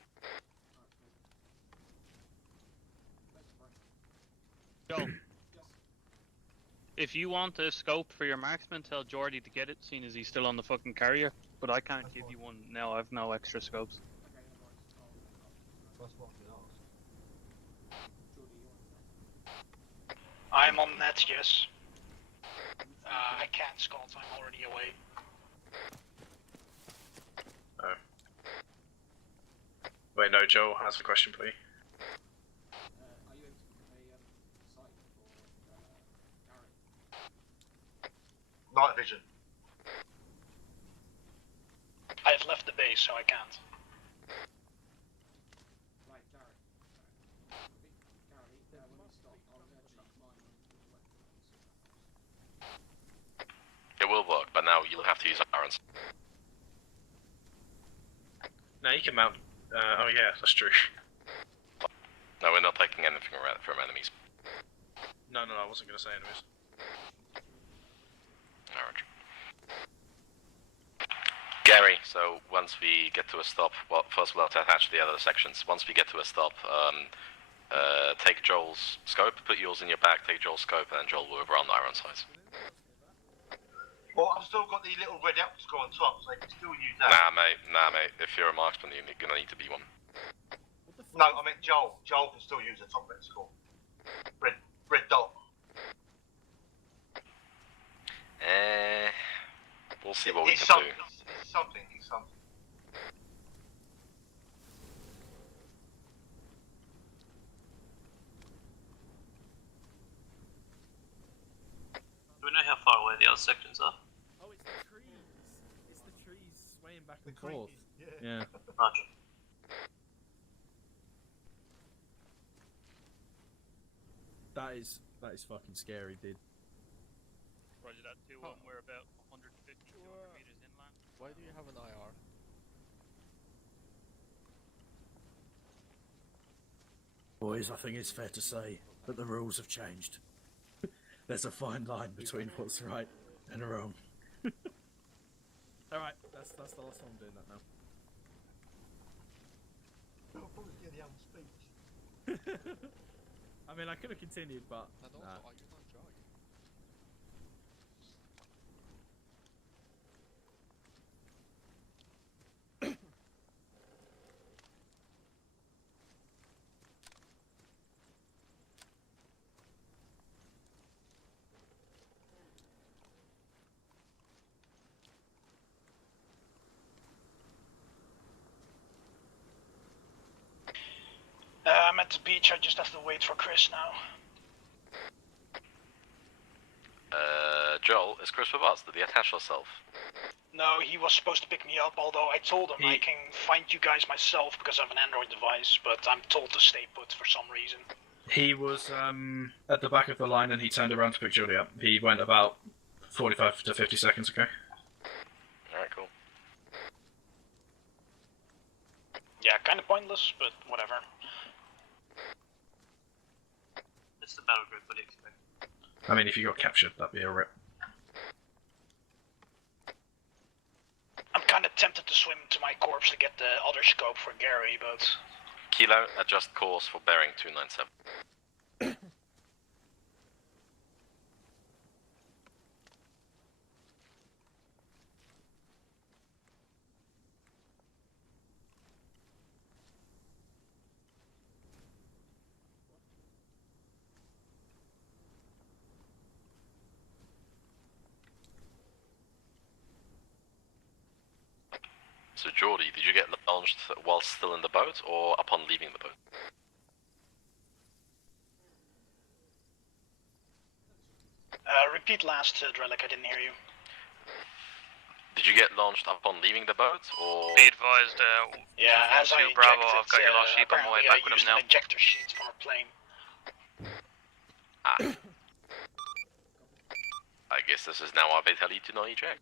Joel. If you want a scope for your marksman, tell Jordy to get it, seeing as he's still on the fucking carrier. But I can't give you one now, I've no extra scopes. That's what I I'm on net, yes. I can't, Scott, I'm already away. Oh. Wait, no, Joel has a question for you. Are you able to put a site for Gary? Night vision. I've left the base, so I can't. Right, Gary. Gary, when you stop, I'll chuck mine It will work, but now you'll have to use irons. No, you can mount. Oh yeah, that's true. No, we're not taking anything from enemies. No, I wasn't going to say anyways. Alright. Gary, so once we get to a stop, well, first we'll have to attach the other sections. Once we get to a stop, take Joel's scope, put yours in your bag, take Joel's scope, and then Joel will overrun the iron sights. Well, I've still got the little red apple score on top, so I can still use that. Nah, mate. If you're a marksman, you're gonna need to be one. No, I meant Joel. Joel can still use a top red score. Red dot. We'll see what we can do. It's something. Do we know how far away the other sections are? Oh, it's the trees. It's the trees swaying back and forth. Yeah. Roger. That is fucking scary, dude. Right, Roger that, 2-1, we're about 150, 200 meters inland. Why do you have an IR? Boys, I think it's fair to say that the rules have changed. There's a fine line between what's right and wrong. Alright, that's the last time I'm doing that now. I'll probably hear the old speech. I mean, I could have continued, but... And also, are you not drunk? I'm at the beach, I just have to wait for Chris now. Joel, is Chris with us? Did he attach herself? No, he was supposed to pick me up, although I told him I can find you guys myself because I have an Android device, but I'm told to stay put for some reason. He was at the back of the line and he turned around to pick Julie up. He went about 45 to 50 seconds ago. Alright, cool. Yeah, kind of pointless, but whatever. It's the battle group, what do you expect? I mean, if you got captured, that'd be a rip. I'm kind of tempted to swim to my corpse to get the other scope for Gary, but... Kilo, adjust course for bearing 297. So Geordie, did you get launched while still in the boat or upon leaving the boat? Repeat last, Drellic, I didn't hear you. Did you get launched upon leaving the boat or? Be advised, Yeah, as I Bravo, ejected, I've got your last sheep on my way back with him now. Ejector sheets from our plane. I guess this is now our fatality to not eject.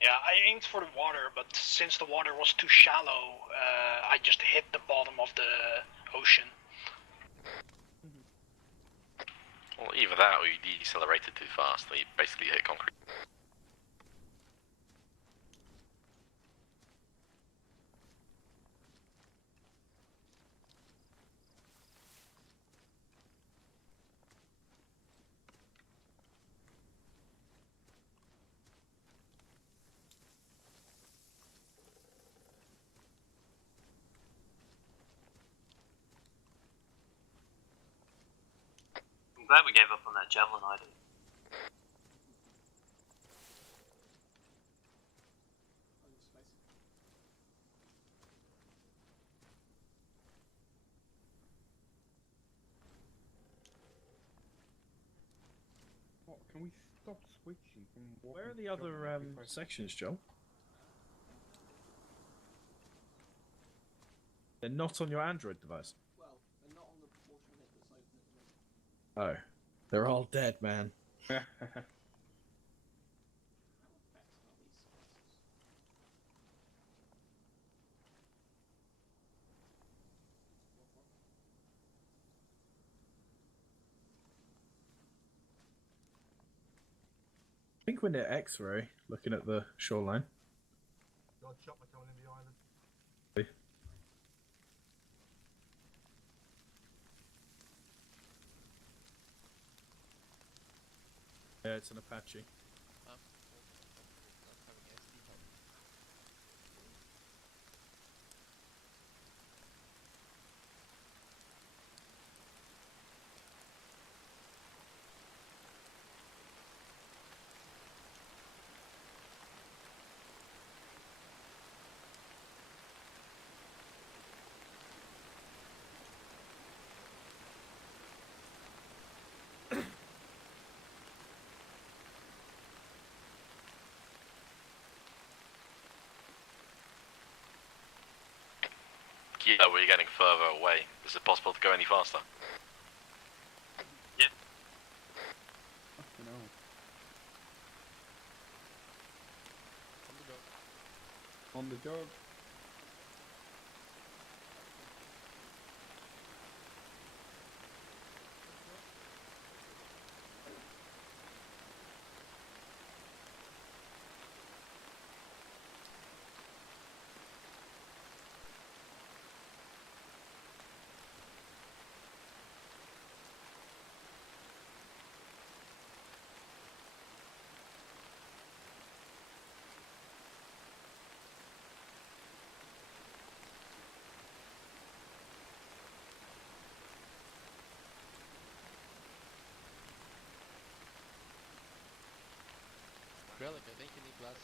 Yeah, I aimed for the water, but since the water was too shallow, I just hit the bottom of the ocean. Well, either that or you decelerated too fast and you basically hit concrete. I'm glad we gave up on that javelin idea. What, can we stop switching from what? Where are the other sections, Joel? They're not on your Android device. Well, they're not on the portion of it that's open at the moment. Oh. They're all dead, man. I think we're near X-ray, looking at the shoreline. God shot me coming in the island. Yeah, it's an Apache. Kilo, we're getting further away. Is it possible to go any faster? Yeah. On the job. Relic, I think you need glasses.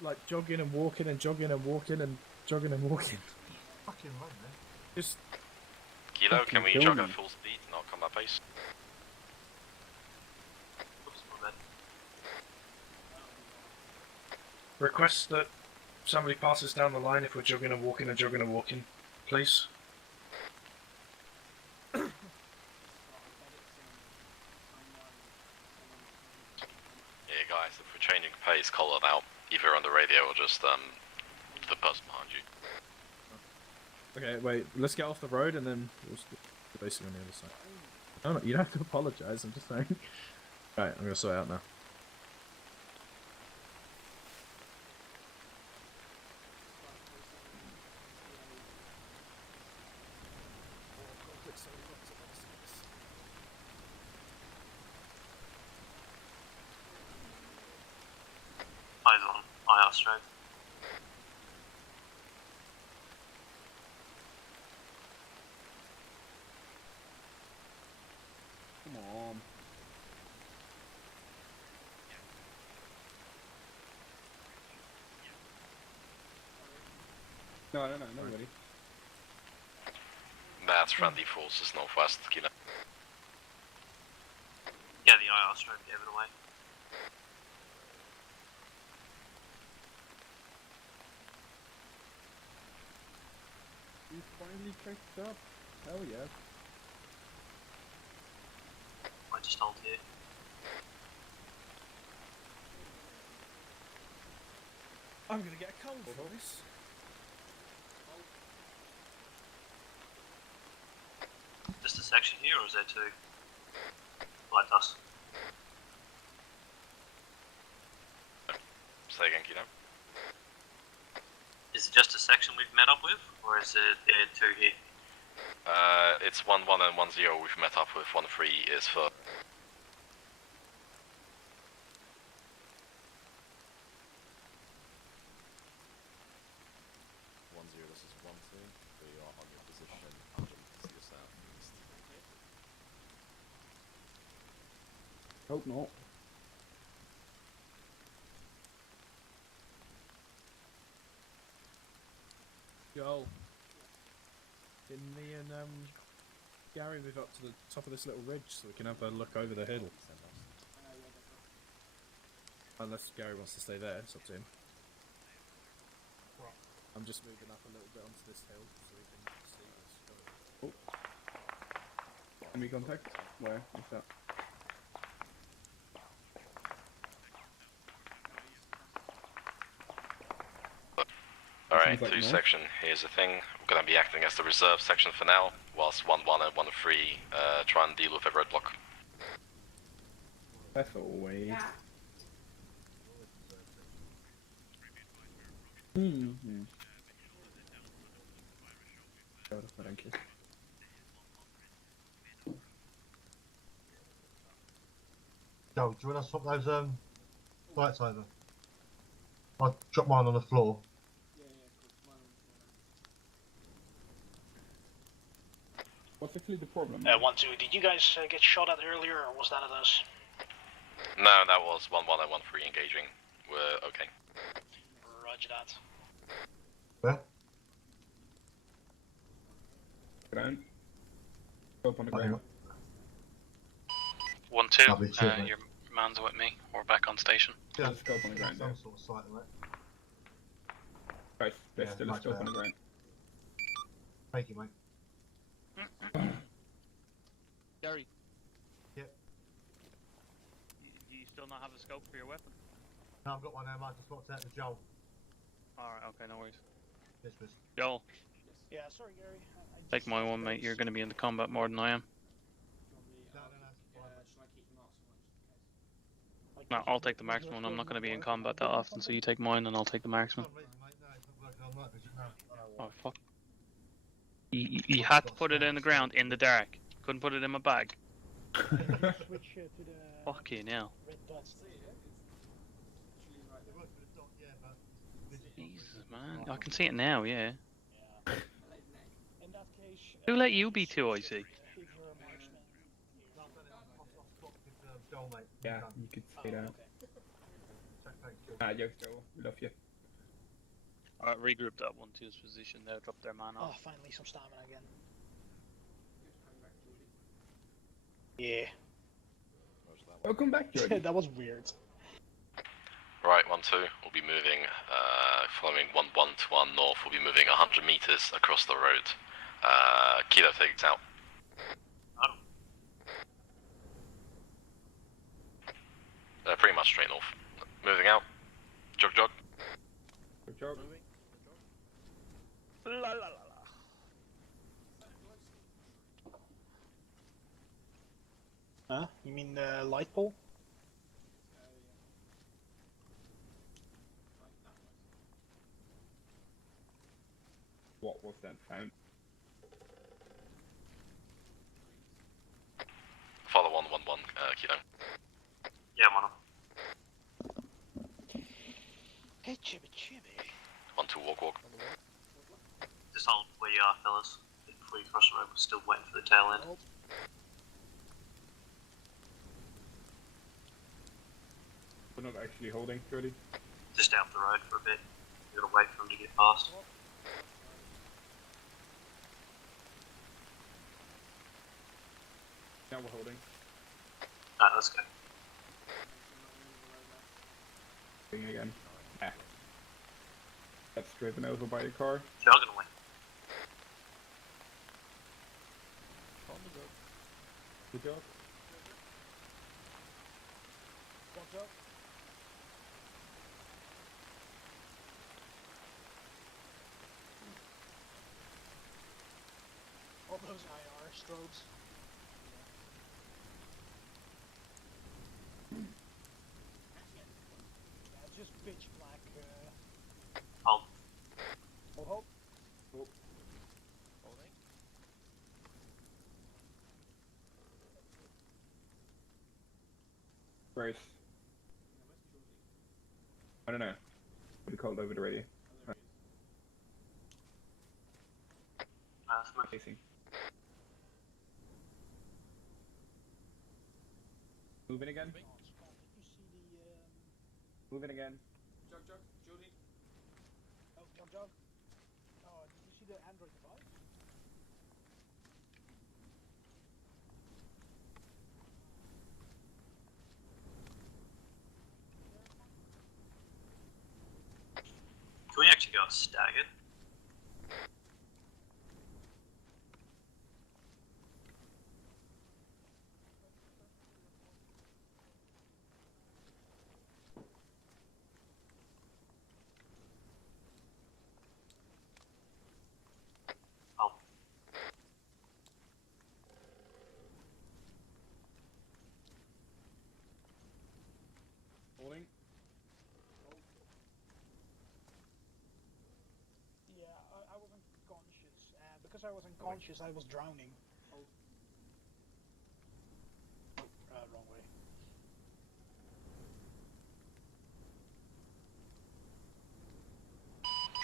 Like jogging and walking and jogging and walking and jogging and walking. Fucking run, man. Just Kilo, can we jog at full speed, not combat pace? Oops, my bad. Request that somebody passes down the line if we're jogging and walking and jogging and walking, please. Yeah, guys, if we're changing pace, call it out, either on the radio or just the person behind you. okay. Wait, let's get off the road and then we'll basically on the other side. No, no, you don't have to apologise. I'm just saying. Right, I'm gonna sort it out now. Eyes on, IR straight. Come on. No, nobody. That's friendly forces northwest, Kilo. Yeah, the IR straight gave it away. You finally picked up. Hell yeah. I just told you. I'm gonna get a cold for this. Just a section here, or is there two? Like us. Say again, Kilo. Is it just a section we've met up with, or is there two here? It's 1-1 and 1-0 we've met up with, 1-3 is for... 1-0, this is 1-2. We are on your position, to your southeast. Hope not. Yo. Can me and Gary move up to the top of this little ridge so we can have a look over the hill? Unless Gary wants to stay there, it's up to him. I'm just moving up a little bit onto this hill so we can see this. Oh. Enemy contact? Where? What's that? Alright, Like two north? section, here's the thing. We're gonna be acting as the reserve section for now, whilst 1-1 and 1-3 try and deal with a roadblock. That's always. Mm-hmm. Thank you. Joe, do you want to swap those lights over? I'll drop mine on the floor. What's actually the problem? 1-2, did you guys get shot at earlier, or was that at us? No, that was 1-1 and 1-3 engaging. We're okay. Roger that. Where? Ground. Scope on the ground. 1-2. Lovely, cheers, mate. Your man's with me. We're back on station. Yeah, scope on the ground. some sort of sight on it. Right, there's Yeah, still a much scope on better. the ground. Thank you, mate. Gary. Yep. Do you still not have a scope for your weapon? No, I've got one now, mate. Just swapped out to Joel. Alright, okay, no worries. Yes, miss. Joel, Yeah, sorry, Gary. take my one, mate. You're going to be in the combat more than I am. No, I'll take the marksman. I'm not going to be in combat that often, so you take mine and I'll take the marksman. Oh, fuck. You had to put it in the ground in the dark. Couldn't put it in my bag. Switch to the Fucking hell. red dots. Jesus, man. I can see it now, yeah. In that case, Who let you be 2 IC? if you're a marksman. Yeah, you could say that. Ah, yo, Joe, we love you. Alright, regroup that 1-2's position there, drop their man Oh, off. finally some stamina again. Yeah. Welcome back, Jordan. That was weird. Right, 1-2, we'll be moving, following 1-1 to our north, we'll be moving 100 meters across the road. Kilo takes out. Pretty much straight north. Moving out. Jog jog. Good job. La la la la. Huh? You mean the light pole? What was that sound? Follow 1-1-1, Kilo. Yeah, I'm on him. Hey, chibby chibby. 1-2 walk. Just hold where you are, fellas. Before you cross the road, we're still waiting for the tail end. We're not actually holding, Jody. Just out the road for a bit. You gotta wait for him to get past. Now we're holding. Alright, let's go. Thing again. Yeah. That's driven over by the car. Jogging away. Good job. Watch out. All those IR strobes. Yeah, just pitch black. Hold. Hold. Holding. Grace. I don't know. We called over the radio. Facing. Moving again. Moving again. Jog, jog, Jody. Oh, jog. Oh, did you see the Android device? Can we actually go staggered? Oh. Holding. Yeah, I was unconscious, and because I was unconscious, I was drowning. Wrong way.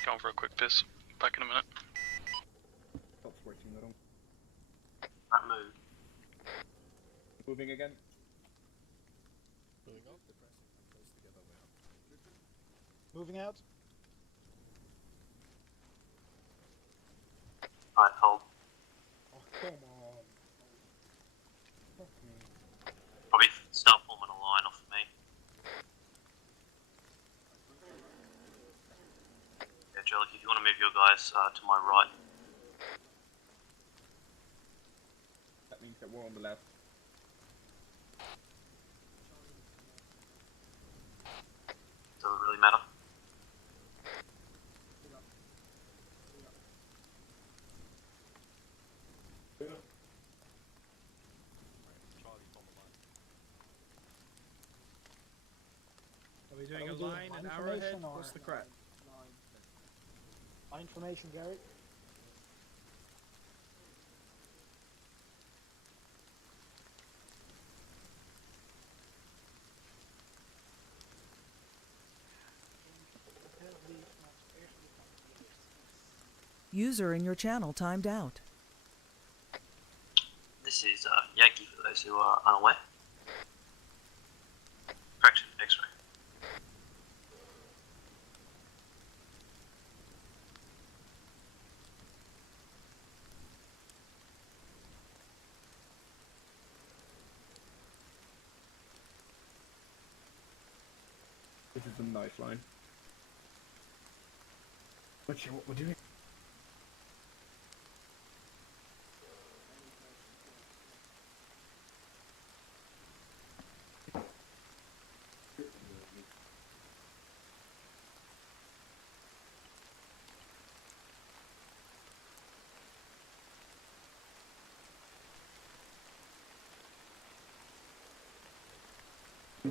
Going for a quick piss. Back in a minute. Stop switching little. That move. Moving again. Moving out. Alright, hold. Oh, come on. Fuck me. Probably start forming a line off of me. Yeah, Jellic, if you want to move your guys to my right. That means that we're on the left. Does it really matter? Are we doing a line, an arrowhead? What's the crack? My information, Gary. User in your channel timed out. This is Yankee for those who are unaware. Correction, X-ray. This is a nice line. Not sure what we're doing.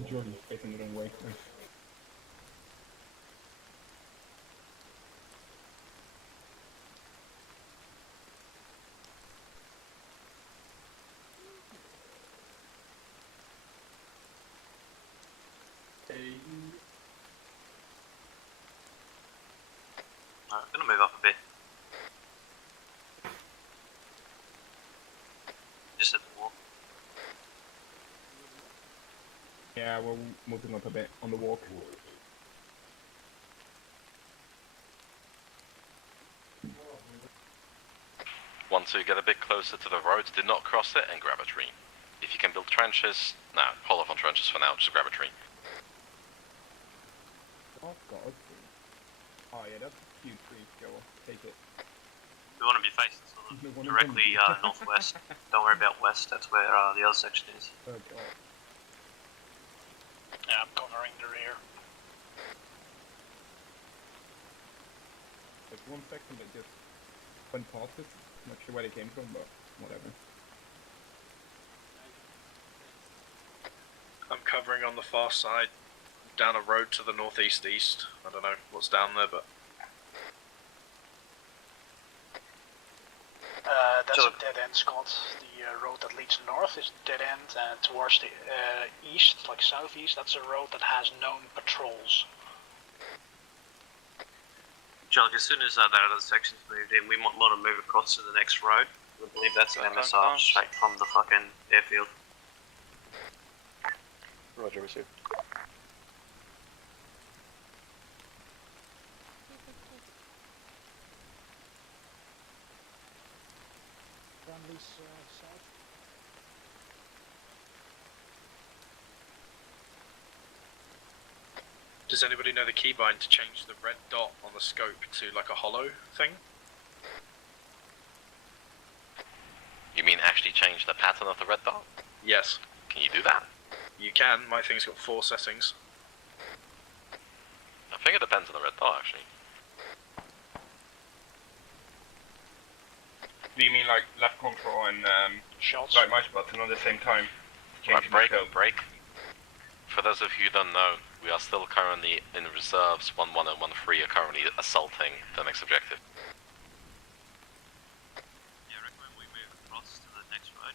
Jordan's facing the wrong way. Alright, I'm gonna move up a bit. Just at the wall. Yeah, we're moving up a bit on the walk. Want to get a bit closer to the road, do not cross it and grab a tree. If you can build trenches, hold off on trenches for now, just grab a tree. Oh god. Oh yeah, that's a cute tree, Joe. Take it. We want to be facing sort of directly northwest. Don't worry about west, that's where the other section is. Oh god. Yeah, I'm covering the rear. There's one section that just went past it. Not sure where they came from, but whatever. I'm covering on the far side, down a road to the northeast-east. I don't know what's down there, but... That's a dead end, Scott. The road that leads north is dead end, and towards the east, like southeast, that's a road that has known patrols. Jellic, as soon as that other section's moved in, we might want to move across to the next road. I believe that's an MSR straight from the fucking airfield. Roger, received. Friendly's south. Does anybody know the keybind to change the red dot on the scope to like a hollow thing? You mean actually change the pattern of the red dot? Yes. Can you do that? You can. My thing's got 4 settings. I think it depends on the red dot, actually. Do you mean like left control and shots? Right mouse button at the same time? Right, break. For those of you who don't know, we are still currently in reserves. 1-1 and 1-3 are currently assaulting the next objective. Yeah, I recommend we move across to the next road.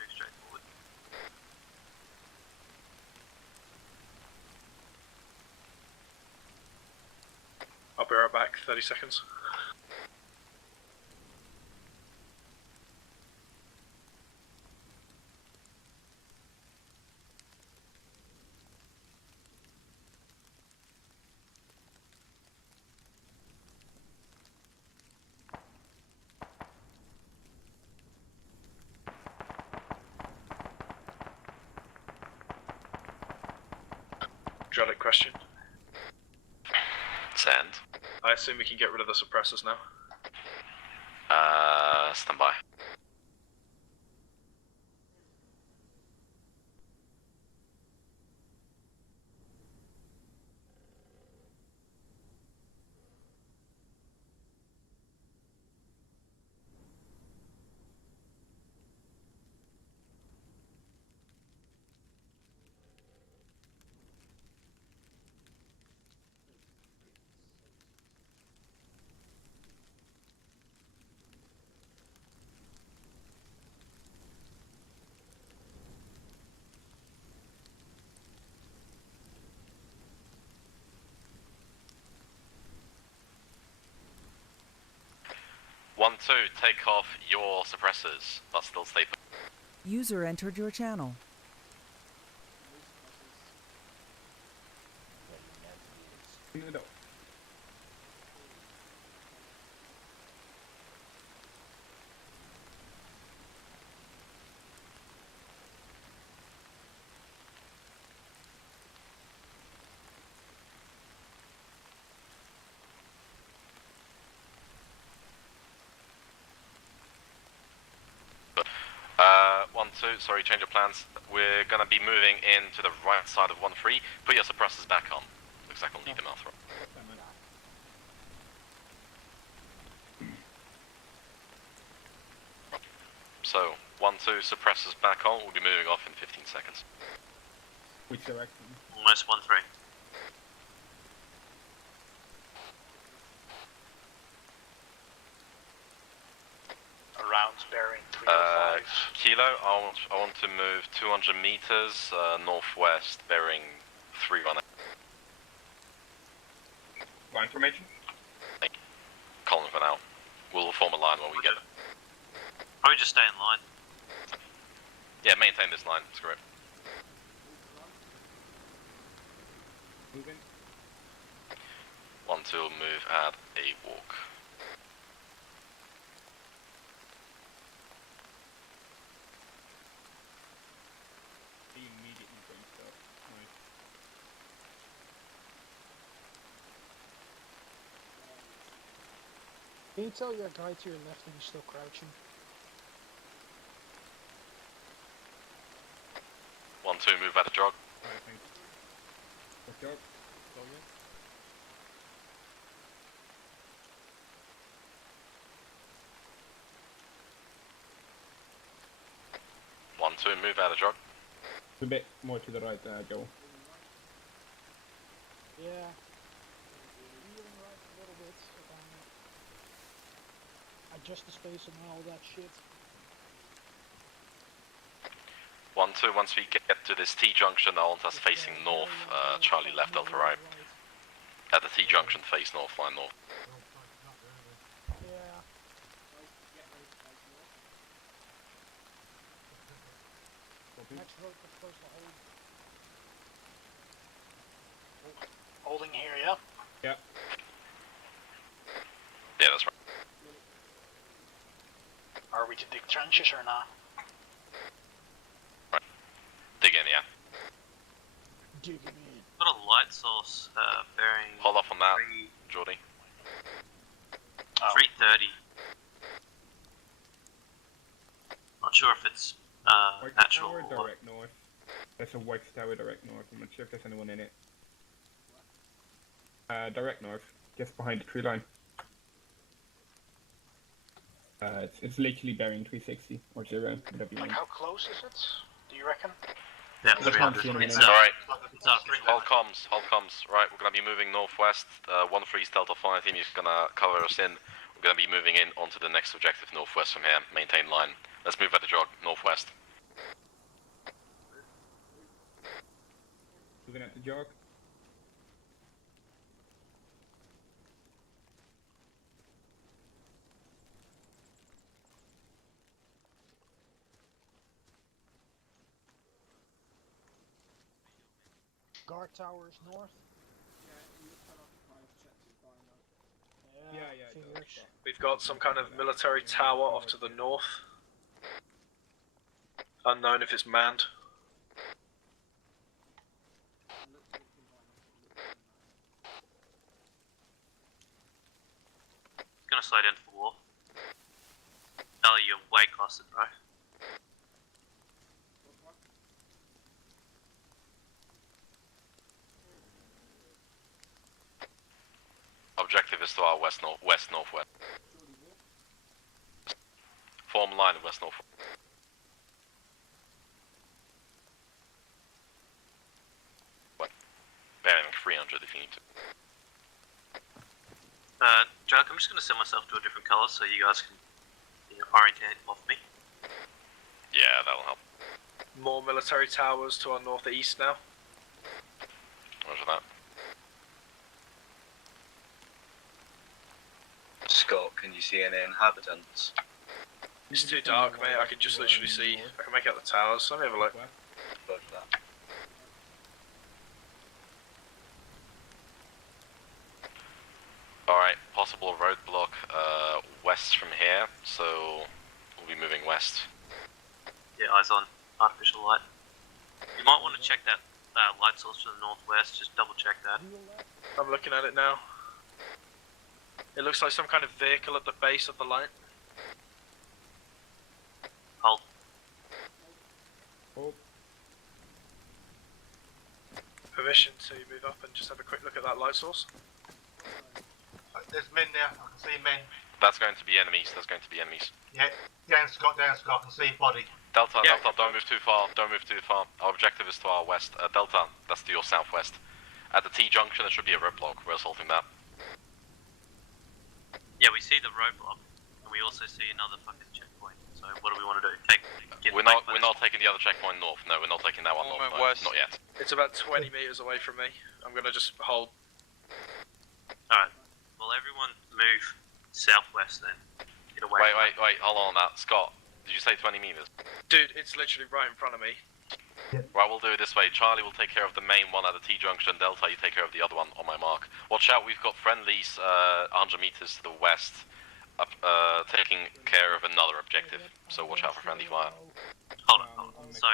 Move straight forward. I'll be right back, 30 seconds. hydraulic question. Send. I assume we can get rid of the suppressors now. Stand by. One, two, take off your suppressors, but still stay put. User entered your channel. One, two, sorry, change of plans. We're gonna be moving in to the right side of 1-3. Put your suppressors back on. Looks like we'll need them out for. So, 1-2, suppressors back on. We'll be moving off in 15 seconds. Which direction? Almost 1-3. Around bearing 305. Kilo, I want to move 200 meters northwest, bearing 318. Line formation? Colin for now. We'll form a line when we get it. Probably just stay in line. Yeah, maintain this line, screw it. Moving. 1-2 will move at a walk. Immediately going to start. Nice. Can you tell your guy to your left that he's still crouching? 1-2, move at a jog. Alright, thanks. Let's go. 1-2, move out of jog. A bit more to the right, Joe. Yeah. Wheeling right a little bit. Adjust the space and all that shit. 1-2, once we get to this T-junction, I want us facing north, Charlie left, Delta right. At the T-junction, face north, line north. Yeah. Next road was supposed to hold. Holding here, yeah? Yeah. Yeah, that's right. Are we to dig trenches or not? Right. Dig in, yeah. Digging in. Got a light source bearing. Hold off on that, Geordie. 330. Not sure if it's White natural Tower, or direct north. There's a White Tower direct north. I'm not sure if there's anyone in it. Direct north, just behind the tree line. It's literally bearing 360 or 0, whatever you want. How close is it? Do you reckon? Yeah, I can't see 300. anyone It's in it. Alright. It's up. Hold comms. Right, we're gonna be moving northwest. 1-3 Delta Fire Team is gonna cover us in. We're gonna be moving in onto the next objective northwest from here. Maintain line. Let's move at the jog, northwest. Moving at the jog. Guard towers north. Yeah, figures. We've got some kind of military tower off to the north. Unknown if it's manned. side into the wall. Ellie, you're way costed, bro. Objective is to our west northwest. Form line west north. Bearing 300 if you need to. Jack, I'm just gonna set myself to a different color so you guys can orientate off me. Yeah, that'll help. More military towers to our northeast now. Roger that. Scott, can you see any inhabitants? It's too dark, mate. I can just literally see. I can make out the towers. Let me have a look. Roger that. Alright, possible roadblock west from here, so we'll be moving west. Yeah, eyes on. Artificial light. You might want to check that light source to the northwest. Just double check that. I'm looking at it now. It looks like some kind of vehicle at the base of the light. Hold. Permission to move up and just have a quick look at that light source. There's men there. I can see men. That's going to be enemies, Yeah, down Scott, I can see his body. Delta, Delta, don't move too far, Our objective is to our west. Delta, that's to your southwest. At the T-junction, there should be a roadblock. We're assaulting that. Yeah, we see the roadblock, and we also see another fucking checkpoint. So what do we want to do? We're not taking the other checkpoint north. No, we're not taking that one north. No, not yet. It's about 20 meters away from me. I'm gonna just hold. Alright. Well, everyone move southwest then. Get away. Wait, hold on that. Scott, did you say 20 meters? Dude, it's literally right in front of me. Right, we'll do it this way. Charlie will take care of the main one at the T-junction. Delta, you take care of the other one on my mark. Watch out, we've got friendlies 100 meters to the west, taking care of another objective. So watch out for friendly fire. Hold on. So,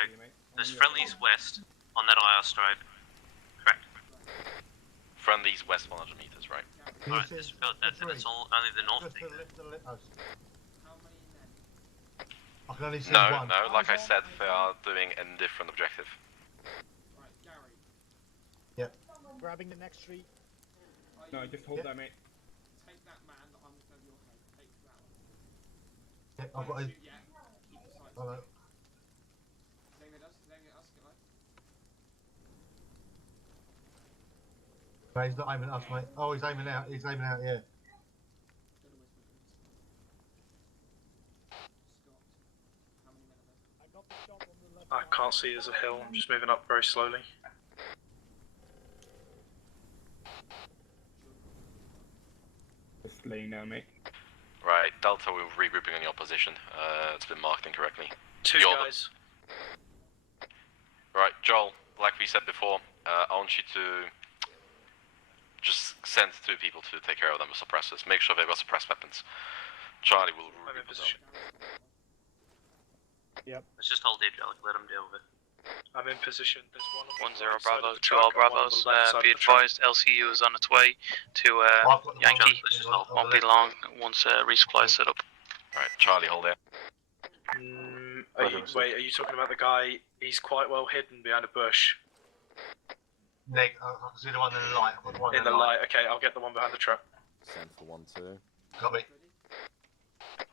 there's friendlies west on that IR strobe. Correct. Friendlies west 100 meters, right? Alright, that's only the north thing. I can only see No, one. no, like I said, they are doing a different objective. Yep. Grabbing the next tree. No, just hold that, mate. Take that man that I'm over your head. Take that one. Yep, I've got him. Yeah, keep the sights. Hello. He's aiming at us, get light. No, he's not aiming at us, mate. Oh, he's aiming out, yeah. I can't see there's a hill. I'm just moving up very slowly. Just laying down, mate. Right, Delta, we're regrouping on your position. It's been marked incorrectly. Two guys. Right, Joel, like we said before, I want you to just send 2 people to take care of them with suppressors. Make sure they've got suppressed weapons. Charlie will regroup as well. Yep. Let's just hold deep, Alec. Let them deal with it. I'm in position. There's one on the 10 right side of Bravo, the 2 truck all and one on Bravos. the left side Be of the truck. advised, LCU is on its way to Yankee. Won't be long once resupply is set up. Right, Charlie, hold there. Wait, are you talking about the guy? He's quite well hidden behind a bush. Nick, I can see the one in the light. I've got the one In the light. Okay, I'll get the one behind the truck. Send for 1-2. Copy.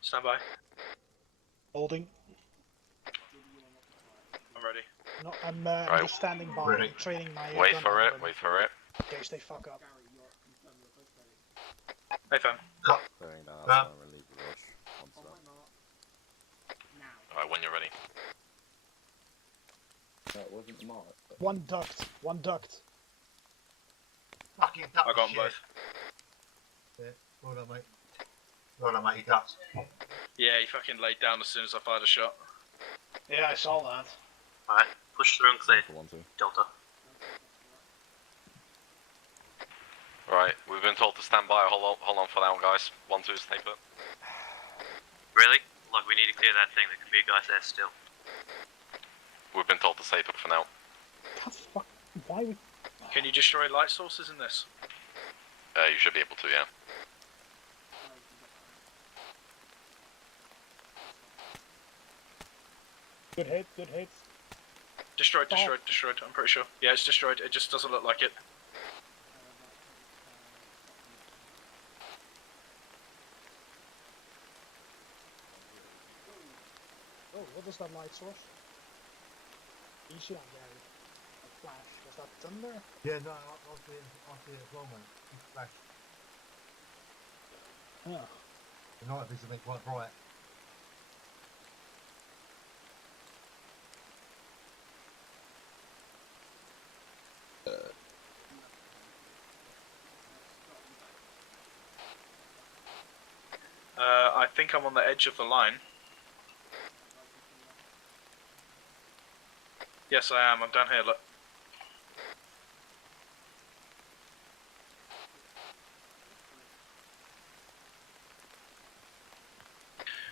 Stand by. Holding. I'm ready. No, I'm Right. just standing by, Ready. training my. Wait gun for on it, them wait for it. In case they fuck up. Hey, fam. Clearing that outside and relieve the rush. Onto that. Alright, when you're ready. That wasn't the mark. One duct. Fucking duck. I got them both. Yeah, well done, mate. He ducks. Yeah, he fucking laid down as soon as I fired a shot. Yeah, I saw that. Alright, push through and clear. For 1-2. Delta. Right, we've been told to stand by. Hold on for that one, guys. 1-2, stay put. Really? Like, we need to clear that thing. There could be a guy there still. We've been told to stay put for now. God, fuck. Why would. Can you destroy light sources in this? You should be able to, yeah. Good hit, good hit. Destroyed, destroyed, I'm pretty sure. Yeah, it's destroyed, it just doesn't look like it. Oh, what is that light source? You see that, Gary? A flash. Was that thunder? Yeah, no, I'll see it as well, mate. It's flash. Oh. The night vision ain't quite bright. I think I'm on the edge of the line. Yes, I am. I'm down here, look.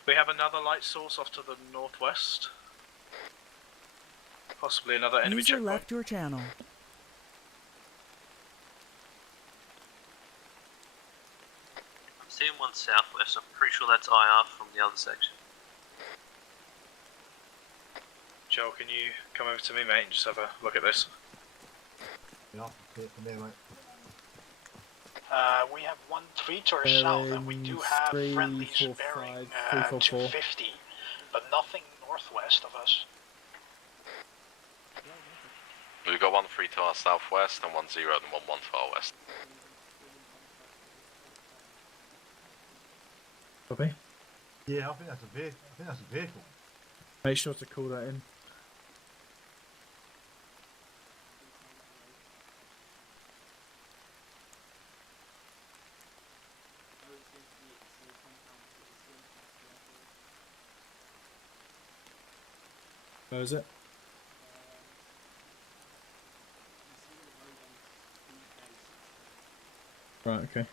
We have another light source off to the northwest. Possibly another enemy User checkpoint. left your channel. I'm seeing one southwest. I'm pretty sure that's IR from the other section. Joel, can you come over to me, mate, and just have a look at this? Yeah, I can see it from there, mate. We have 1-3 to our south, and we do have friendlies bearing 250, but nothing northwest of us. We've got 1-3 to our southwest and 1-0 and 1-1 to our west. Copy. Yeah, I think that's a vehicle. I think that's a vehicle. Make sure to call that in. Where is it? Right, okay.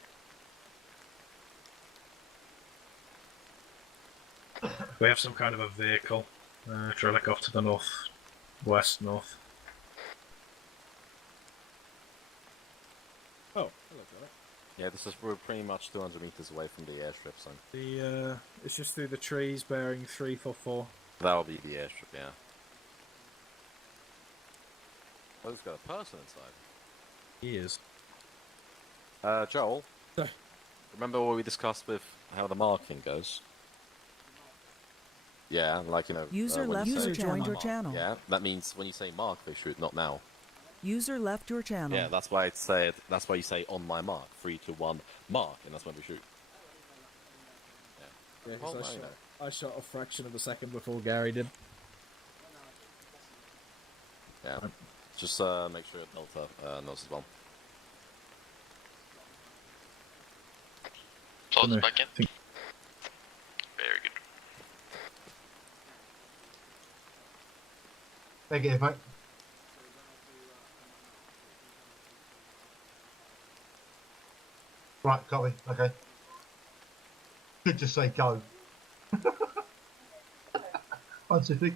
We have some kind of a vehicle. Trailing off to the north. North. Oh, hello, brother. Yeah, we're pretty much 200 meters away from the airstrip zone. It's just through the trees bearing 344. That'll be the airstrip, yeah. Oh, it's got a person inside. He is. Joel? Remember what we discussed with how the marking goes? Yeah, like, you know... User left your joined your channel. Yeah, that means when you say mark, they shoot, not now. User left your channel. Yeah, that's why you say on my mark, 3, 2, 1, mark, and that's when we shoot. Yeah, because I shot a fraction of a second before Gary did. Yeah, just make sure Delta knows as well. Close back in. Very good. Negative, mate. Right, copy. Okay. Could just say go. 1, 2, 3.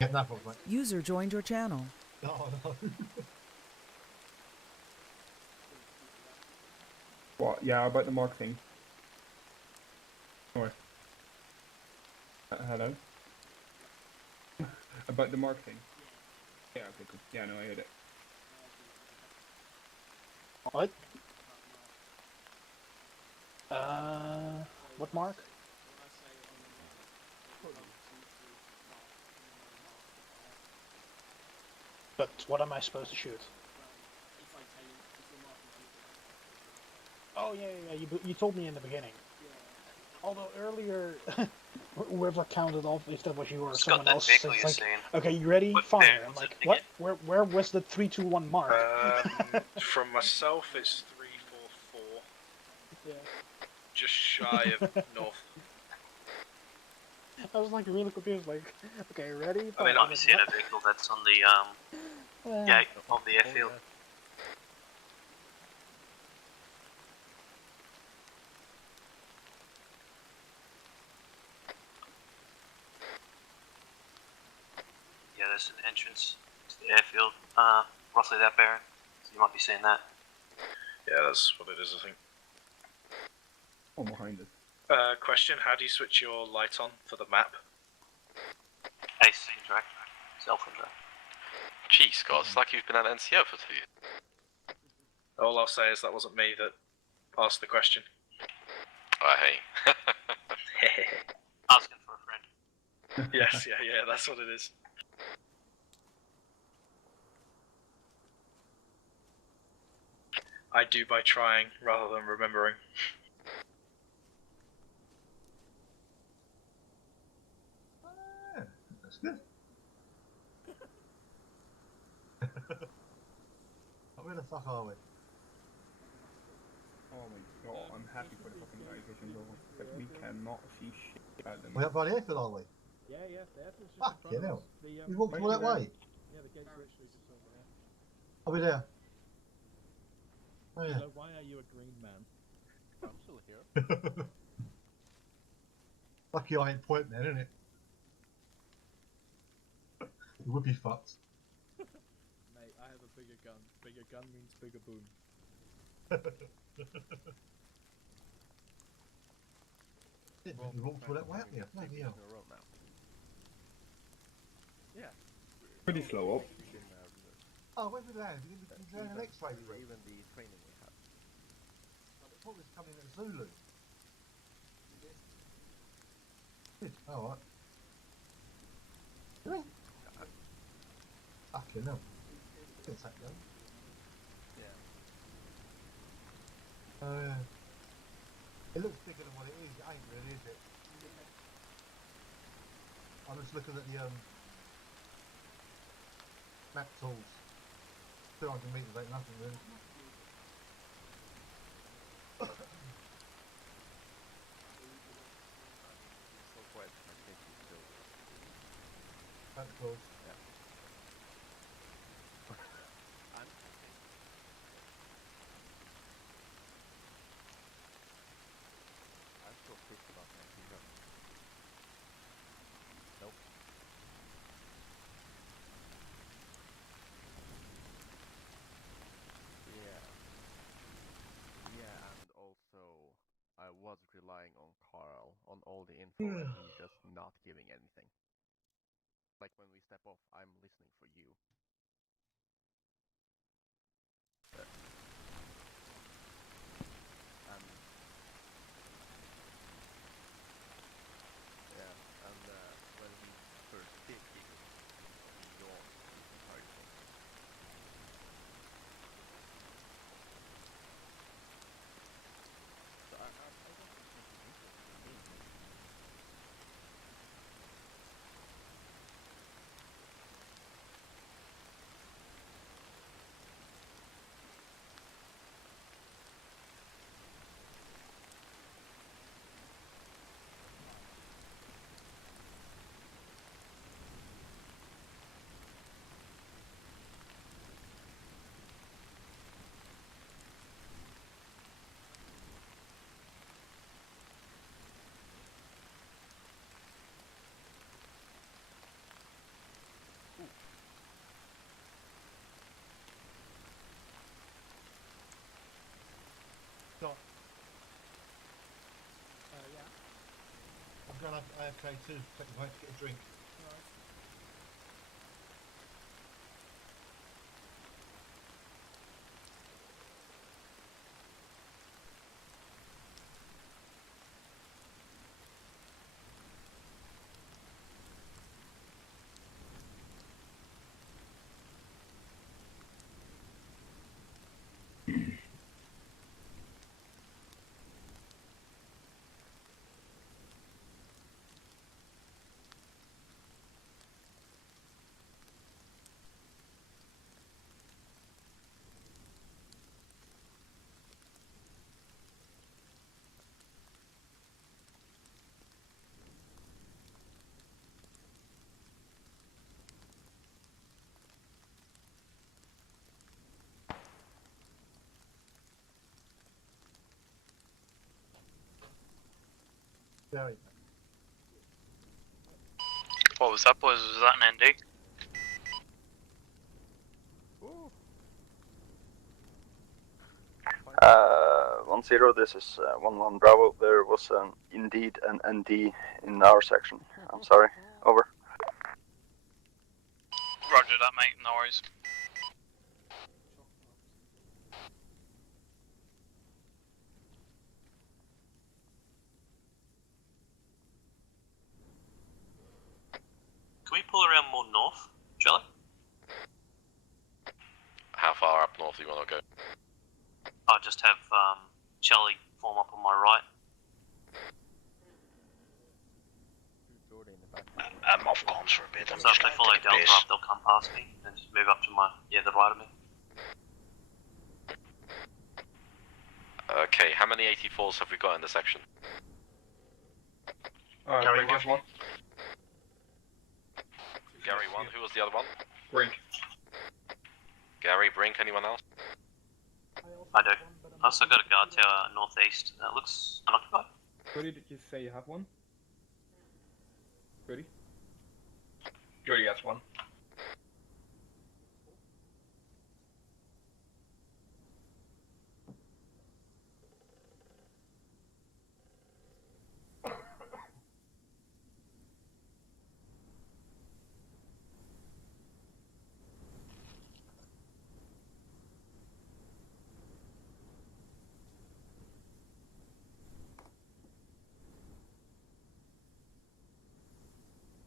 Get that one, mate. User joined your channel. Oh, no. What? Yeah, about the mark thing. Or hello? About the mark thing. Yeah, okay, cool. Yeah, no, I heard it. What? What mark? But what am I supposed to shoot? Oh yeah. You told me in the beginning. Although earlier, whoever counted off, if that was you or someone else, it's like, okay, you ready? Fire. I'm like, what? Where was the 3, 2, 1 mark? From myself, it's 3, 4, 4. Yeah. Just shy of north. I was like really confused. Like, okay, ready? I mean, I'm seeing a vehicle that's on the gate of the airfield. Yeah, there's an entrance to the airfield, roughly that bearing. So you might be seeing that. Yeah, that's what it is, I think. Oh, behind it. Question, how do you switch your light on for the map? Ace interact. Self-interact. Jeez, Scott, it's like you've been at NCO for 2 years. All I'll say is that wasn't me that asked the question. Oh, hey. Asking for a friend. Yes, yeah, that's what it is. I do by trying rather than remembering. That's good. Where the fuck are we? Oh my god, I'm happy for the fucking night vision though, but we cannot see shit about them. We're up by the airfield, are we? Yeah, the airfield's just Fuck, in front of hell. us. We walked all that way? Yeah, the gate's literally just over there. Are we there? Oh yeah. So why are you a green man? I'm still here. Lucky I ain't pointing then, isn't it? You would be fucked. Mate, I have a bigger gun. Bigger gun means bigger boom. We walked all that way up here. Bloody hell. Yeah. Pretty slow up. Oh, where did we land? We didn't land an X-ray. Even the training we had. I thought this was coming at Zulu. Oh, right. Really? Fucking hell. Didn't take that. Yeah. Oh, yeah. It looks bigger than what it is. It ain't really, is it? I'm just looking at the map tools. 200 metres ain't nothing really. Map tools. Yeah. I'm still pissed about my hero. Nope. Yeah, and also I was relying on Carl on all the info and he's just not giving anything. Like when we step off, I'm listening for you. And when we first did kick it, he yawned the entire time. So I don't think he's interested in me. Stop. Yeah. I'm going up AFK too. Take a break to get a drink. Very. What was that, boys? Was that an ND? Uh, 1-0, this is 1-1 Bravo. There was indeed an ND in our section. I'm sorry. Over. worries. Can we pull around more north, Charlie? How far up north do you want to go? I'll just have Charlie form up on my right. I'm off comms for a bit. So if they follow Delta up, they'll come past me and just move up to my the right of me. Okay, how many 84s have we got in the section? Gary has one. Gary 1, who was the other one? Brink. Gary, Brink, anyone else? I do. I also got a guard tower northeast that looks unoccupied. Jody, did you say you have one? Jody? Jody has one.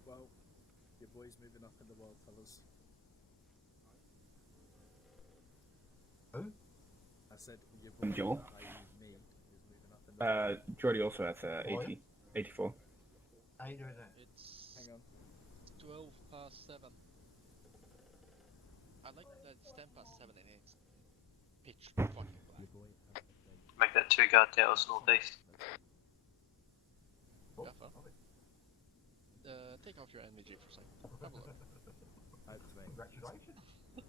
Well, your boy's moving up in the world, fellas. Who? I said your boy, Joel? i.e. me, is moving up in the world. Jordy also has 84. How you doing that? It's Hang on. 12 past 7. I like that it's 10 past 7 and it's pitch fucking black. Make that 2 guard towers northeast. Gaffer. Take off your NVG for a second. Have a look. Congratulations.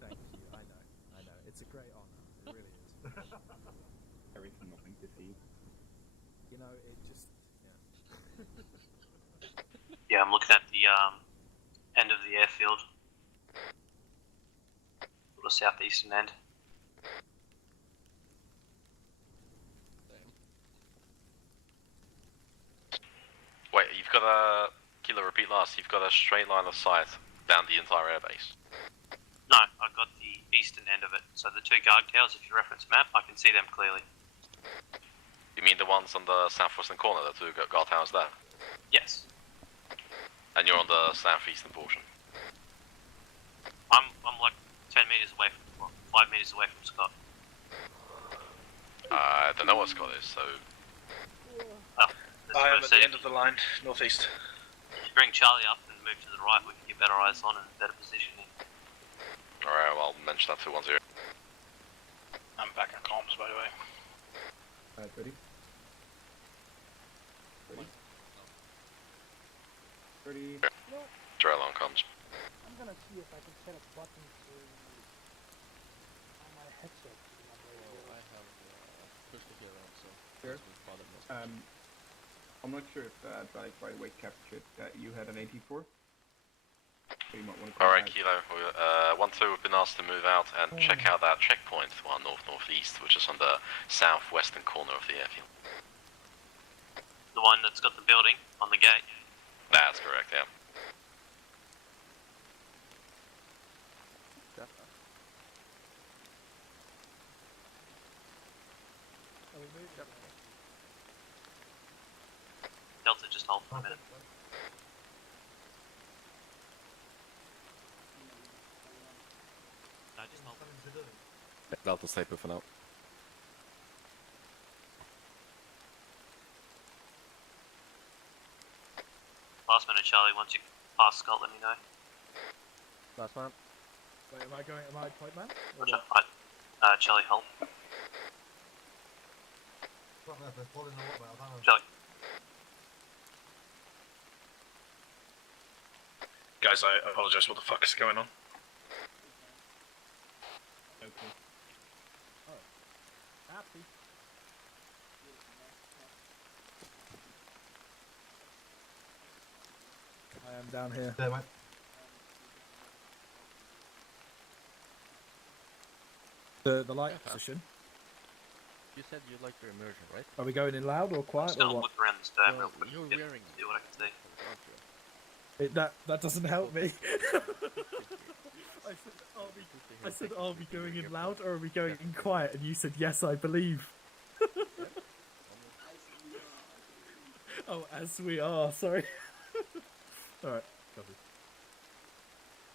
Thank you. I know. It's a great honor. It really is. Everything, nothing to see. You know, it just Yeah, I'm looking at the end of the airfield. Or the southeastern end. Wait, you've got a... Kilo, repeat last, you've got a straight line of sight down the entire airbase. No, I got the eastern end of it. So the 2 guard towers, if you reference map, I can see them clearly. You mean the ones on the southwestern corner, the 2 guard towers there? Yes. And you're on the southeastern portion? I'm like 10 meters away from, well, 5 meters away from Scott. I don't know what Scott is, so... Oh, I am at the end of the line, northeast. If you bring Charlie up and move to the right, we can get better eyes on and better positioning. Alright, well, I'll mention that to 1-0. I'm back on comms, by the way. Ready? Ready? Drill on comms. I'm gonna see if I can set a button for on my headset. I have pushed it here around, so Sure. it's bottom most. I'm not sure if Drake by the way captured that you had an 84. So you might want to Alright, Kilo. 1-2, we've been asked to move out and check out that checkpoint, north-northeast, which is on the southwestern corner of the airfield. The one that's got the building on the gate. That's correct, yeah. Delta, just hold for a minute. No, just hold. Delta stay put for now. Last minute, Charlie. Once you pass Scott, let me know. Last man. Wait, am I point man? Roger. Charlie, hold. Charlie. Guys, I apologize. What the fuck is going on? Okay. Oh. Happy. I am down here. There, mate. The light position. You said you like your immersion, right? Are we going in loud or quiet Just gonna or what? look around this dome Well, real quick. you're Yep, wearing see what I can see. That doesn't help me. I said, are we going in loud or are we going in quiet? And you said, yes, I believe. Oh, as we are. Sorry. All right. Copy.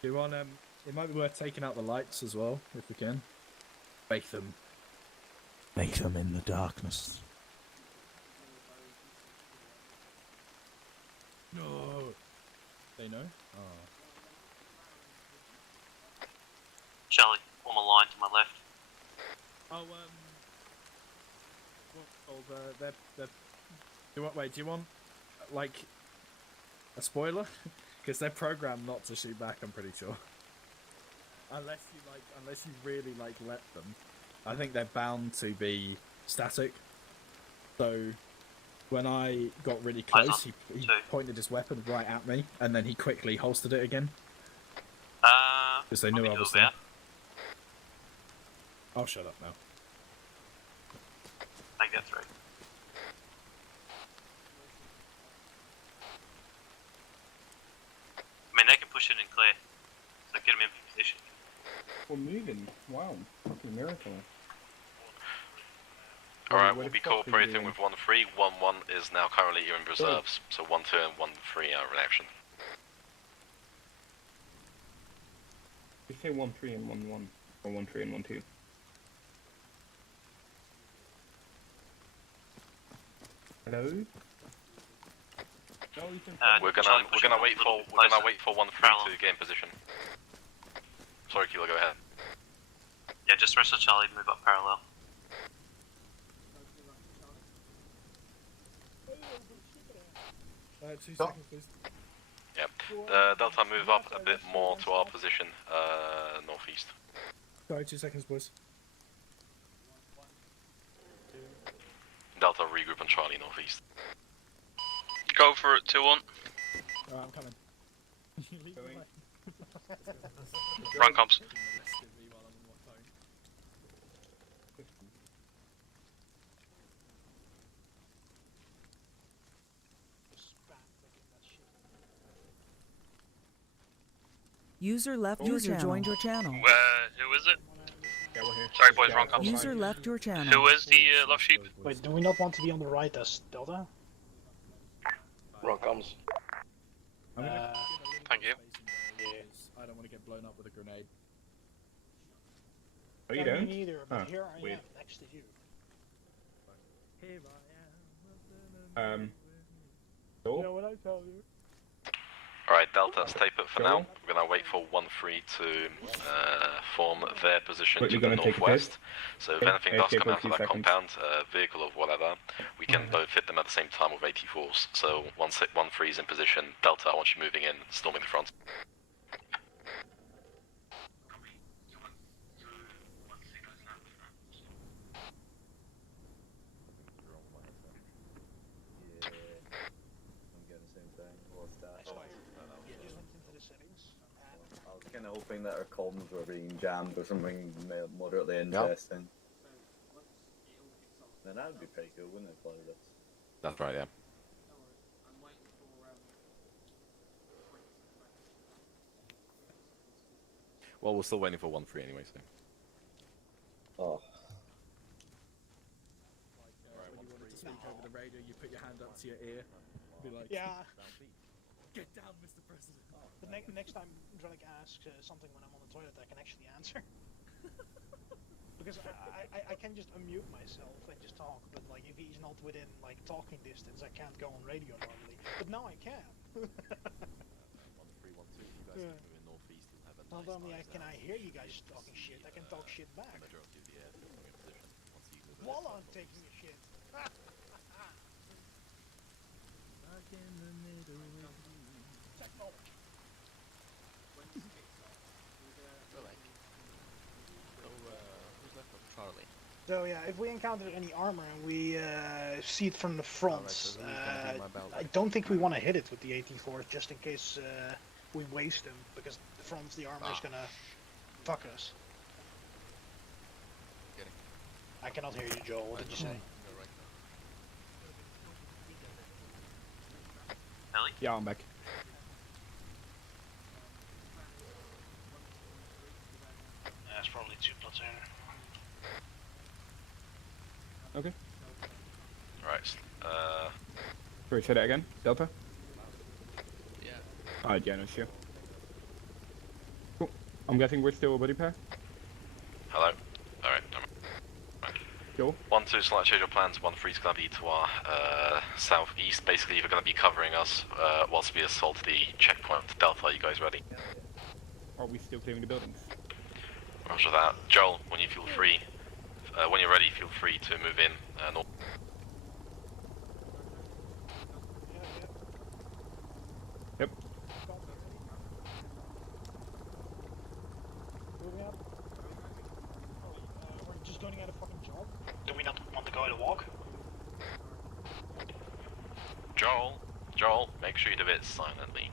Do you want It might be worth taking out the lights as well, if we can. Make them in the darkness. No. They know? Oh. Charlie, on my line to my left. Oh, they're... Do you want, like, a spoiler? Because they're programmed not to shoot back, I'm pretty sure. Unless you really, like, let them. I think they're bound to be static. So, when I got really close, he pointed his weapon right at me, and then he quickly holstered it again. Because they knew I was there. I'll shut up now. I get through. I mean, they can push it in clear. So get them in position. We're moving. Wow. Fucking miracle. Alright, we'll be cooperating with 1-3. 1-1 is now currently in reserves. So 1-2 and 1-3 are in action. We say 1-3 and 1-1. Or 1-3 and 1-2. Hello? We're gonna wait for 1-3 to get in position. Sorry, Kilo, go ahead. Yeah, just rest of Charlie, move up parallel. 2 seconds, please. Yep. Delta, move up a bit more to our position, northeast. Sorry, 2 seconds, boys. Delta, regroup on Charlie, northeast. Go for it, 2-1. Alright, I'm coming. Run comms. User left your channel. Joined your channel. Who is it? Yeah, we're here. Sorry, boys, wrong comms. User left your channel. Who is the love sheep? Wait, do we not want to be on the right as Delta? Wrong comms. Thank you. I don't want to get blown up with a grenade. Oh, you don't? Me neither, but here I weird. am, next to you. Cool. Yeah, what I tell you. Alright, Delta, stay put for now. We're gonna wait for 1-3 to form their position Quickly to the gonna take a northwest. piss. So if anything does come out of 2 that seconds. compound, vehicle or whatever, we can both hit them at the same time with 84s. So once 1-3 is in position, Delta, I want you moving in, storming the front. Kind of hoping that our comms were being jammed or something moderately interesting. Then that would be pretty cool, wouldn't it, play this? That's right, yeah. Well, we're still waiting for 1-3 anyway, so. Oh. When you wanted to speak over the radio, you put your hand up to your ear. Be like, Yeah. Get down, Mr. President. But next time Drake asks something when I'm on the toilet, I can actually answer. Because I can just unmute myself and just talk, but like if he's not within like talking distance, I can't go on radio normally. But now I can. 1-3, 1-2, you guys Yeah. move in northeast and have a Not nice only eyes can out. I hear you guys talking shit, I can talk shit back. The majority of the airfield in position. Once you move While I'm taking a shit. Technology. Who's left of Charlie? So yeah, if we encounter any armor and we see it from the front, so who's gonna be my belt? I don't think we want to hit it with the 84 just in case we waste them, because the front of the armor is gonna fuck us. Getting. I cannot hear you, Joel. What did you say? Yeah, I'm back. Okay. Right. Sorry, say that again. Delta? Yeah. Alright, yeah, no, sure. Cool. I'm guessing we're still a buddy pair? Hello. Alright. Cool. 1-2, slight change of plans. 1-3's going to be to our southeast. Basically, they're going to be covering us whilst we assault the checkpoint. Delta, are you guys ready? Are we still clearing the buildings? Roger that. Joel, when you feel free, when you're ready, feel free to move in. Yep. Moving up. We're just going at a fucking jog. Do we not want to go at a walk? Joel, make sure you do it silently.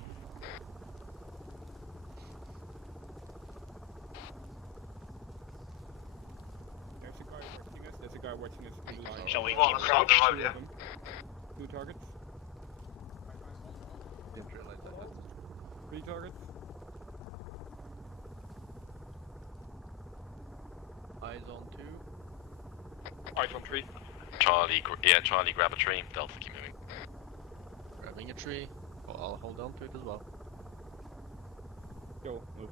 There's a guy watching us in the line. Shall we keep crouched? 2 targets. 3 targets. Eyes on 2. Eyes on 3. Charlie, Charlie, grab a tree. Delta, keep moving. Grabbing a tree. Well, I'll hold on to it as well. Go, move.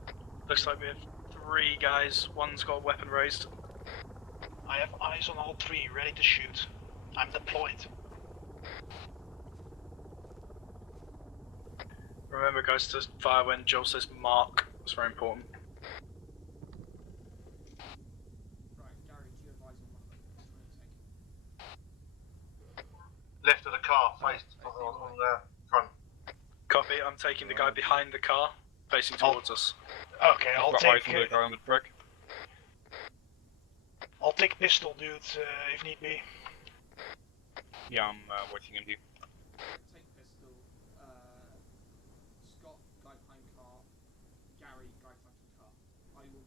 Looks like we have 3 guys. One's got a weapon raised. I have eyes on all 3, ready to shoot. I'm deployed. Remember, guys, to fire when Joel says mark. It's very important. Right, Gary, do you advise on one of them? Left of the car, faced on the front. Copy. I'm taking the guy behind the car, facing towards us. Okay, I'll take. The guy on the truck. I'll take pistol, dude, if need be. Yeah, I'm watching him here. Take pistol. Scott, guy behind car. Gary, guy flanking car. Are you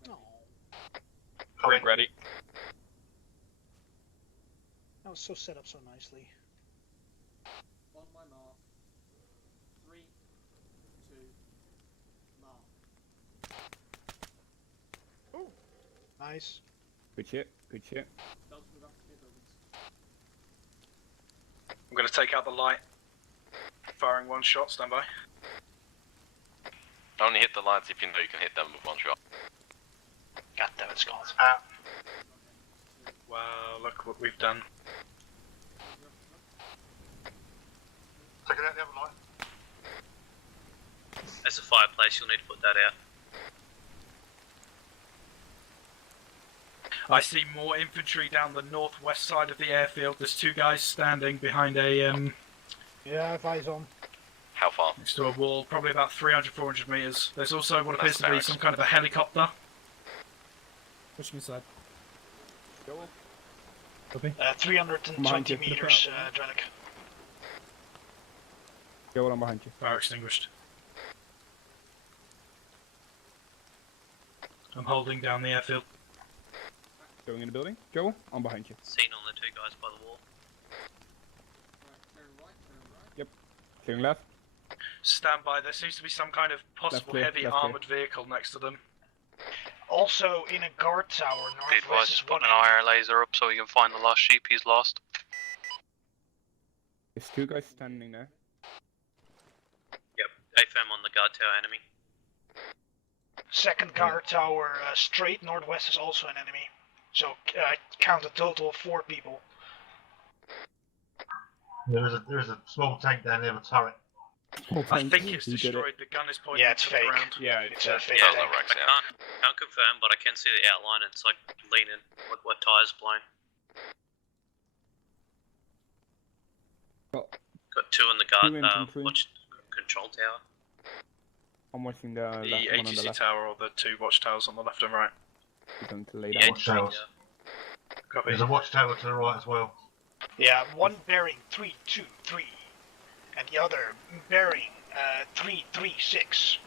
all ready? Ready. That was so set up so nicely. On my mark. 3, 2, mark. Ooh. Nice. Good shit, good shit. Delta, move up to clear buildings. I'm going to take out the light. Firing 1 shot. Stand by. Only hit the lights if you know you can hit them with 1 shot. God damn it, Scott. Wow, look what we've done. Taking out the other light. There's a fireplace, you'll need to put that out. I see more infantry down the northwest side of the airfield. There's 2 guys standing behind a Yeah, I have eyes on. How far? next to a wall, probably about 300-400 meters. There's also what appears That's to be barracks. some kind of a helicopter. Pushing inside. 320 meters, Dranic. Go on behind you. Fire extinguished. I'm holding down the airfield. Going in the building. Joel, I'm behind you. Seen on the 2 guys by the wall. Yep. Clearing left. Stand by. There seems to be some kind of possible clear, heavy left clear. armored vehicle next to them. Also, in a guard tower, Be advised northwest to is put one an IR laser up so we can find the last sheep he's lost. There's 2 guys standing there. Yep, AFM on the guard tower enemy. second guard tower, straight northwest is also an enemy. So count a total of 4 people. There is a small tank down there with a turret. I think it's destroyed. The gun is pointing Yeah, it's to fake. the ground. Yeah, It's a fake Yeah, tank. I can't confirm, but I can see the outline. It's like leaning, what tires blown. Got 2 in the guard, infantry. watch control tower. I'm watching the The left one on the ATC left. tower or the 2 watchtowers on the left and right. For them to lay The down. Watchtowers. Copy. There's a watchtower to the right as well. Yeah, one bearing 323, and the other bearing 336.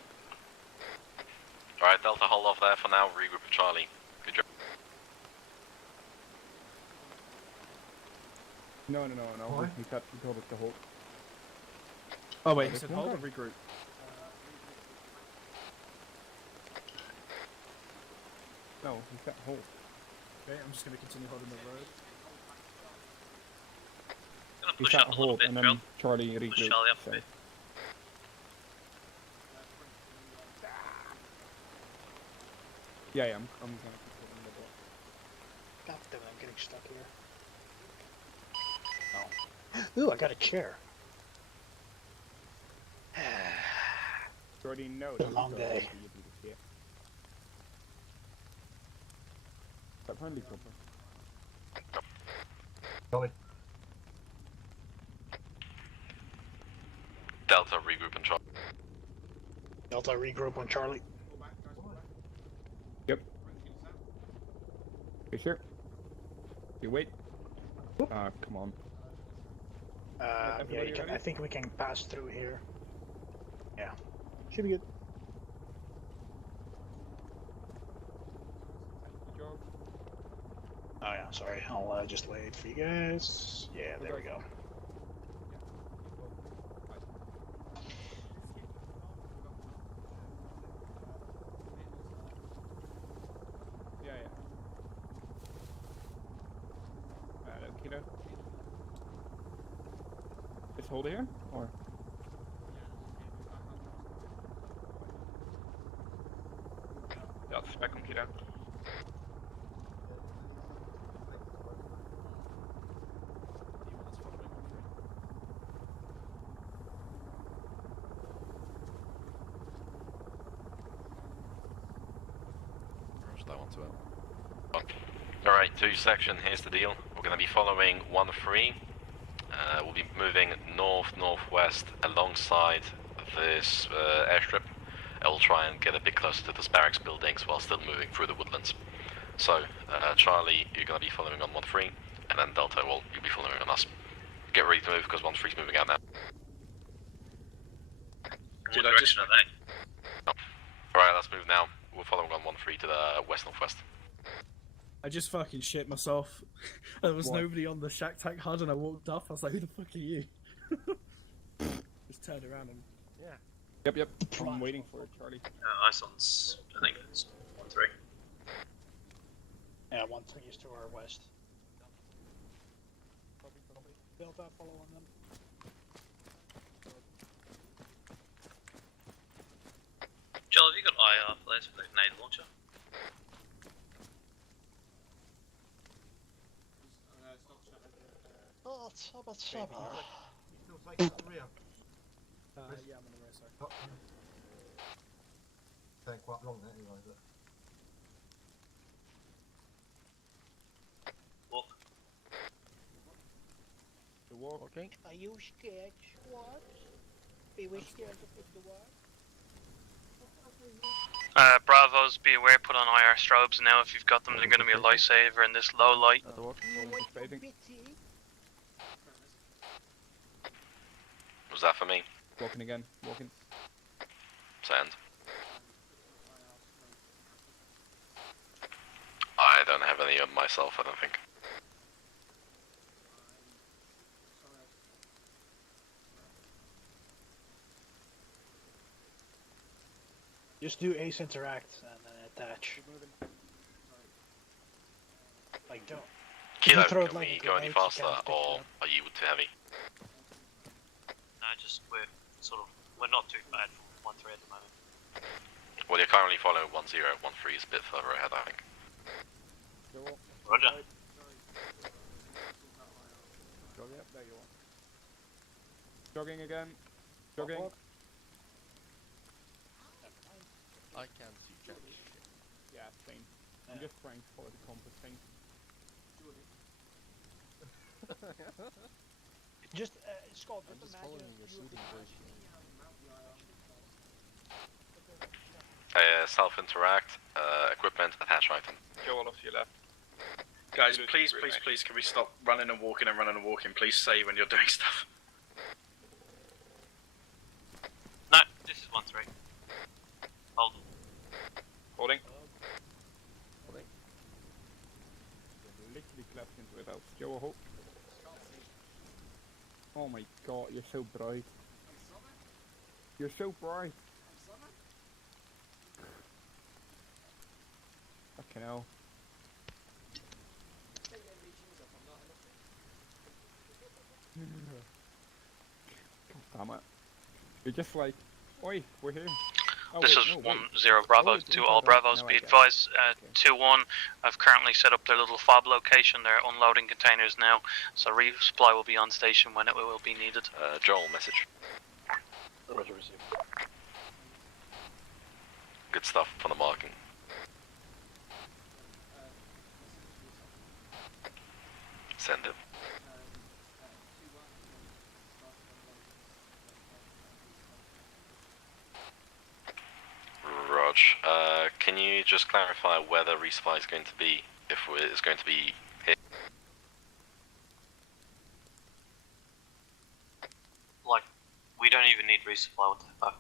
Alright, Delta, hold off there for now. Regroup with Charlie. Good job. No. We told us to hold. Oh wait, he There's said one hold or guy. regroup. No, he said hold. Okay, I'm just going to continue holding the road. push Is that up a little hold bit, and Phil. then Charlie Push regroup? Charlie up a So. bit. Yeah, I'm gonna keep holding the door. God damn it, I'm getting stuck here. Oh. Ooh, I got a chair. Jordy, no. It's a long day. Stop friendly, Cooper. Charlie. Delta regroup and Charlie. Delta regroup on Charlie. Yep. You sure? You wait. Ah, come on. Yeah, Everybody you can, ready? I think we can pass through here. Yeah. Should be good. Oh yeah, sorry. I'll just wait for you guys. Yeah, there we go. Yeah. Kiddo. Just hold it here, or? Delta spec on Kiddo. That one to it. Alright, 2 section, here's the deal. We're going to be following 1-3. We'll be moving north-northwest alongside this airstrip. And we'll try and get a bit closer to the barracks buildings while still moving through the woodlands. So, Charlie, you're going to be following on 1-3, and then Delta, well, you'll be following on us. Get ready to move because 1-3's moving out now. What direction are they? Alright, let's move now. We're following on 1-3 to the west-northwest. I just fucking shit myself. There was What? nobody on the shack tank HUD and I walked up. I was like, who the fuck are you? Just turned around and yeah. Yep. I'm waiting for it, Charlie. Iceland's, I think it's 1-3. Yeah, 1-3 is to our west. Delta, follow on them. Joel, have you got IR flares for the grenade launcher? Oh, Saba. He's still taking up the rear. Yeah, I'm on the rear, sorry. Taking quite long there anyway, but... Walk. The walk. Okay. Are you scared, squad? Are we scared to put the walk? Bravos, be aware, put on IR strobes now if you've got them. They're going to be a lifesaver in this low light. Was that for me? Walking again. Walking. Sand. I don't have any of myself, I don't think. Just do ace interact and then attach. Like don't. Kilo, throw it can like we a go any grenade, you faster, can't pick it or up. are you too heavy? No, just we're not too bad for 1-3 at the moment. Well, you're currently following 1-0, 1-3 is a bit further ahead, I think. Roger. Yep, there you are. Jogging again. Jogging. I can't see jack shit. Yeah, same. I'm just trying to follow the compass thing. Just Scott, I'm just just imagine following your shooting version. Self-interact, equipment, attach item. Joel off to your left. Guys, please, can we stop running and walking and running and walking? Please say when you're doing stuff. No, this is 1-3. Hold on. Holding. Literally clapped into it out. Joe, hope. Oh my god, you're so bright. You're so bright. Fucking hell. Damn it. You're just like, oi, we're here. Oh, This wait, is no, 1-0 Bravo it's to inside all out. Bravos. Now I Be get it. advised, 2-1. I've currently set up their little fob location. They're unloading containers now, so resupply will be on station when it will be needed. Joel, message. Roger, receive. Good stuff for the marking. Send it. Rog, can you just clarify where the resupply is going to be, if it's going to be here? Like, we don't even need resupply, what the fuck?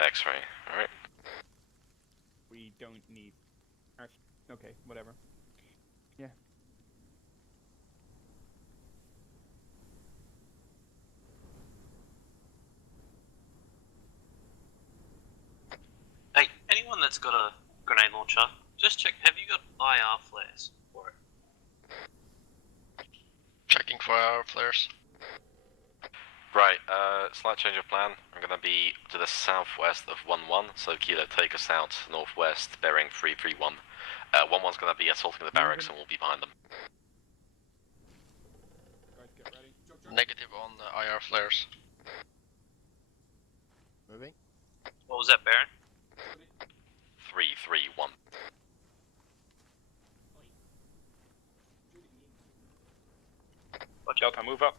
X-ray, alright. We don't need... Okay, whatever. Yeah. Hey, anyone that's got a grenade launcher, just check, have you got IR flares for it? Checking for our flares. Right, slight change of plan. I'm gonna be to the southwest of 1-1, so Kilo, take us out northwest, bearing 331. 1-1's gonna be assaulting the barracks and we'll be behind them. Guys, get ready. Negative on the IR flares. Moving. What was that, Baron? 331. Delta, move up.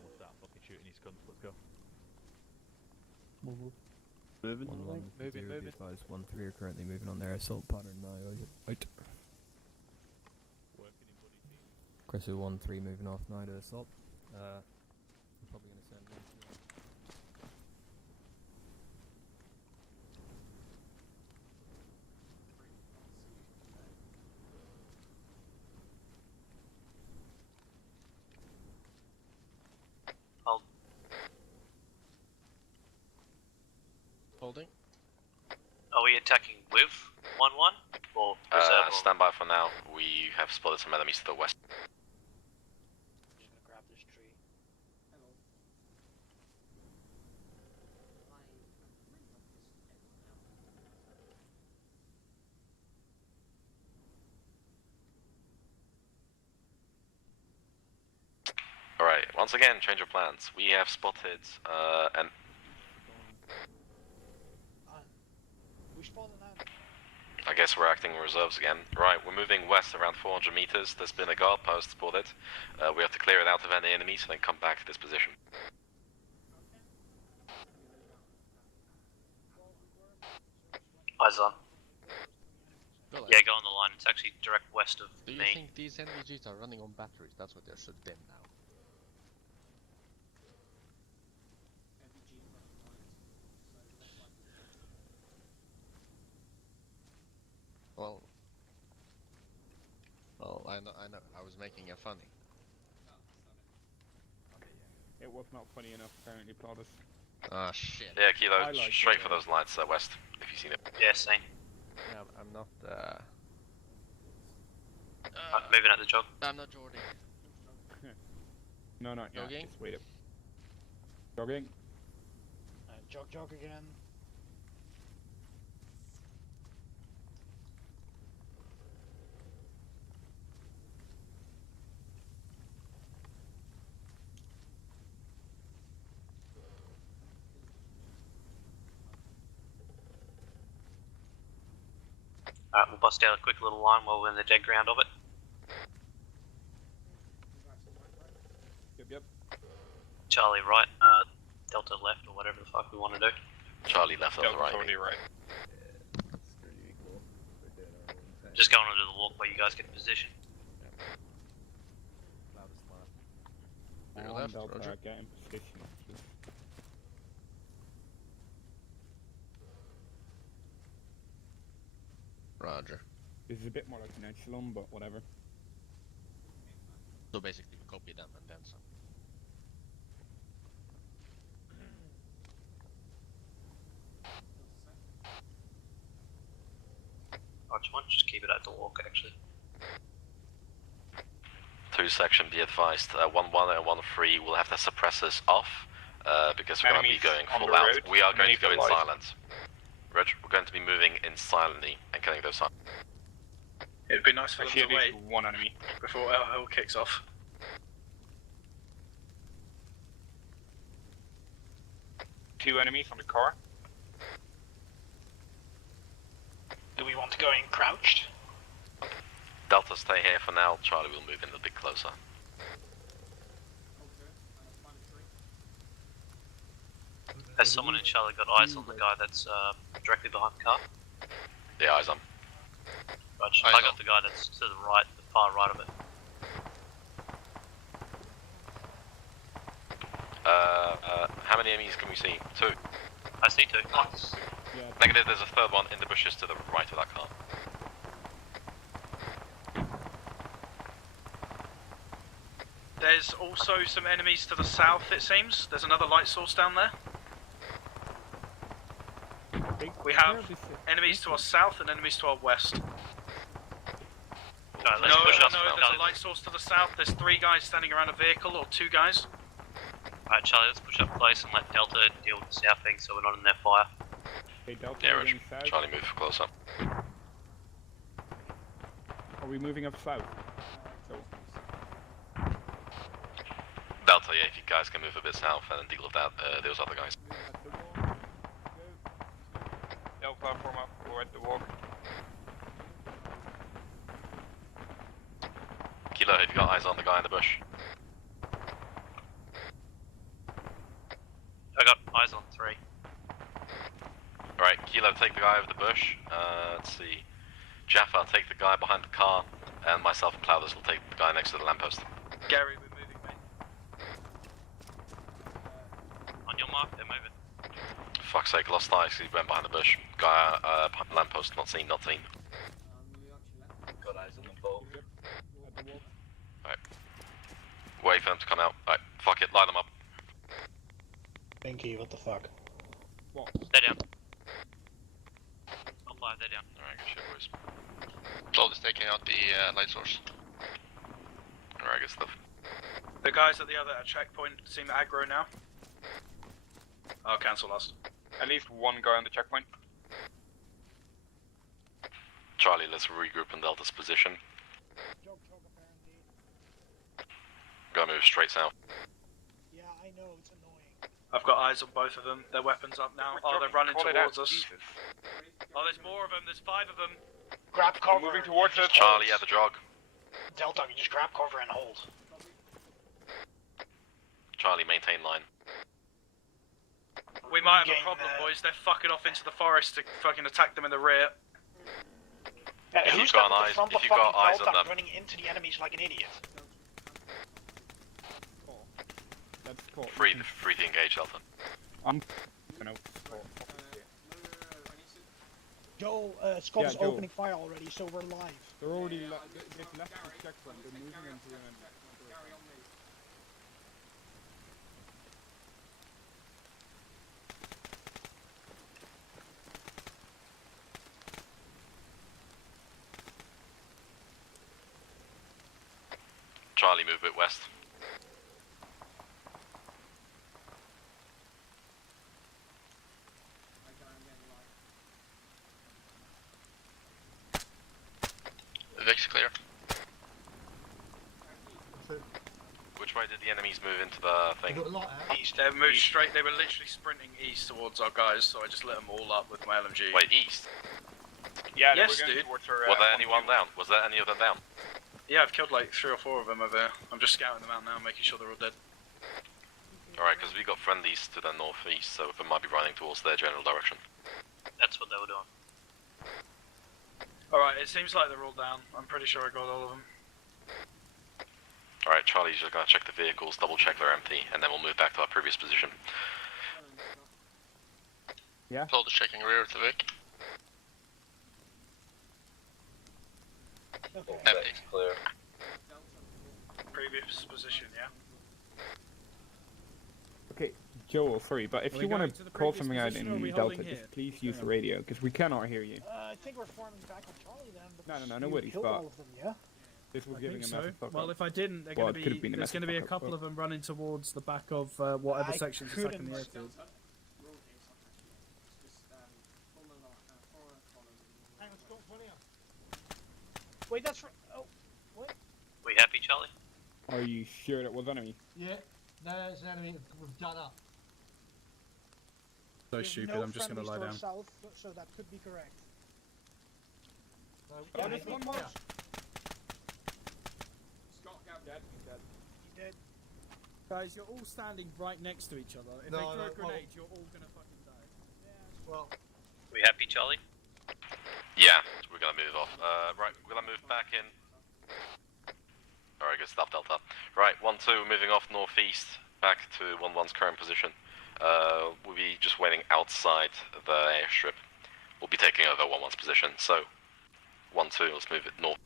We'll start fucking shooting these cunts. Let's go. Moving. 1-3 are currently moving on their assault pattern now. Out. Chris 1-3 moving off now to assault. I'm probably going to send 1-2. Hold. Holding. Are we attacking with 1-1? Or reserve? Stand by for now. We have spotted some enemies to the west. Just gonna grab this tree. Alright, once again, change of plans. We have spotted, an... We spawned an enemy. I guess we're acting in reserves again. Right, we're moving west around 400 meters. There's been a guard post spotted. We have to clear it out of any enemies and then come back to this position. Eyes on. Yeah, go on the line. It's actually direct west of Do you me. think these NVGs are running on batteries? That's what they should have been now. Well, I know. I was making a funny. It was not funny enough, apparently, Plautus. Ah, shit. Yeah, Kilo, I like straight it, for those lights west, if you've seen it. Yeah, same. Yeah, I'm not. Moving at the jog. I'm not Jordy. No, Jogging? just wait up. Jogging? Jog again. Alright, we'll bust out a quick little line while we're in the dead ground of it. Yep. Charlie right, Delta left, or whatever the fuck we want to do. Charlie left, Delta right. right. Just going onto the walkway, you guys get in position. To your left, Delta, Roger. get in position. Roger. This is a bit more like an echelon, but whatever. So basically, we copy them and then some. Just keep it at the walk, actually. 2 section, be advised. 1-1 and 1-3 will have the suppressors off because we're going to be going full out. We are going to go in silence. Reg, we're going to be moving in silently and killing those silent. It'd be nice for them to wait one enemy before our hill kicks off. Two enemies on the car. Do we want to go in crouched? Delta, stay here for now. Charlie will move in a bit closer. Has someone in Charlie got eyes on the guy that's directly behind the car? Yeah, eyes on. Right, I got the guy that's to the right, the far right of it. How many enemies can we see? 2. I see 2. Nice. Negative, there's a third one in the bushes to the right of that car. There's also some enemies to the south, it seems. There's another light source down there. We have enemies to our south and enemies to our west. Right, No, there's a light source to the south. There's 3 guys standing around a vehicle, or 2 guys. Alright, Charlie, let's push up close and let Delta deal with the south thing so we're not in their fire. Yeah, Reg. Charlie, move closer. Are we moving up south? Delta, yeah, if you guys can move a bit south and then deal with that, those other guys. Delta, form up, we're at the walk. Kilo, have you got eyes on the guy in the bush? I got eyes on 3. Alright, Kilo, take the guy over the bush. Let's see. Jaffa, take the guy behind the car, and myself and Clouders will take the guy next to the lamppost. Gary, we're moving, mate. On your mark, they're moving. Fuck's sake, lost eyes, he went behind the bush. Guy behind the lamppost, not seen, not seen. Got eyes on them both. Alright. Wait for them to come out. Alright, fuck it, line them up. Pinky, what the fuck? They're down. Not 5, they're down. Alright, good shit, boys. Cloud is taking out the light source. Alright, good stuff. The guys at the other checkpoint seem aggro now. I'll cancel last. At least 1 guy on the checkpoint. Charlie, let's regroup in Delta's position. Gotta move straight south. Yeah, I know, it's annoying. I've got eyes on both of them. Their weapons up now. Oh, they're running towards us. Oh, there's more of them. There's 5 of them. Grab cover. Moving towards us. Charlie at the jog. Delta, you just grab cover and hold. Charlie, maintain line. We might have a problem, boys. They're fucking off into the forest to fucking attack them in the rear. If you've got eyes on them. Running into the enemies like an idiot. Free to engage, Delta. I'm Joe, Scott Yeah, is Joe. opening fire already, so we're live. They're already they've left the checkpoint. They're moving into an Charlie, move a bit west. Vic's clear. Which way did the enemies move into the thing? East. They moved straight. They were literally sprinting east towards our guys, so I just lit them all up with my LMG. Wait, east? Yeah, yes, we're going dude. towards our, Was there anyone down? Was there any of them down? Yeah, I've killed like 3 or 4 of them over there. I'm just scouting them out now, making sure they're all dead. Alright, because we got friendlies to the northeast, so they might be running towards their general direction. That's what they were doing. Alright, it seems like they're all down. I'm pretty sure I got all of them. Alright, Charlie's just gonna check the vehicles, double check they're empty, and then we'll move back to our previous position. Yeah? Soldier checking rear of the Vic. Empty. Clear. Previous position, yeah? Okay, Joel, sorry, but if Are you we want going to to the call previous something out position, or are in we Delta, holding here? just please What's use going the on? radio, because we cannot hear you. I think we're forming back on Charlie then. No, because no, you worries, killed but all of them, yeah? this was I giving think a so. massive fuck Well, up. if I didn't, Well, it could have been a there's going to massive be a fuck up, couple but- of them running towards the back of whatever I section's couldn't- attacking the airfield. Hang on, don't follow him. Wait, that's for. Oh, what? We happy, Charlie? Are you sure that was enemy? Yeah, there's an enemy we've done up. So There's stupid, no I'm just going to lie friendlies down. towards south, so that could be correct. No, Yeah, there's one more. Scott, Dead. He did. Guys, you're all standing right next to each other. If No, they throw no, a grenade, you're all going to fucking die. Well, We happy, Charlie? Yeah, we're gonna move off. Right, we're gonna move back in. Alright, good stuff, Delta. Right, 1-2, moving off northeast, back to 1-1's current position. We'll be just waiting outside the airstrip. We'll be taking over 1-1's position, so 1-2, let's move it north.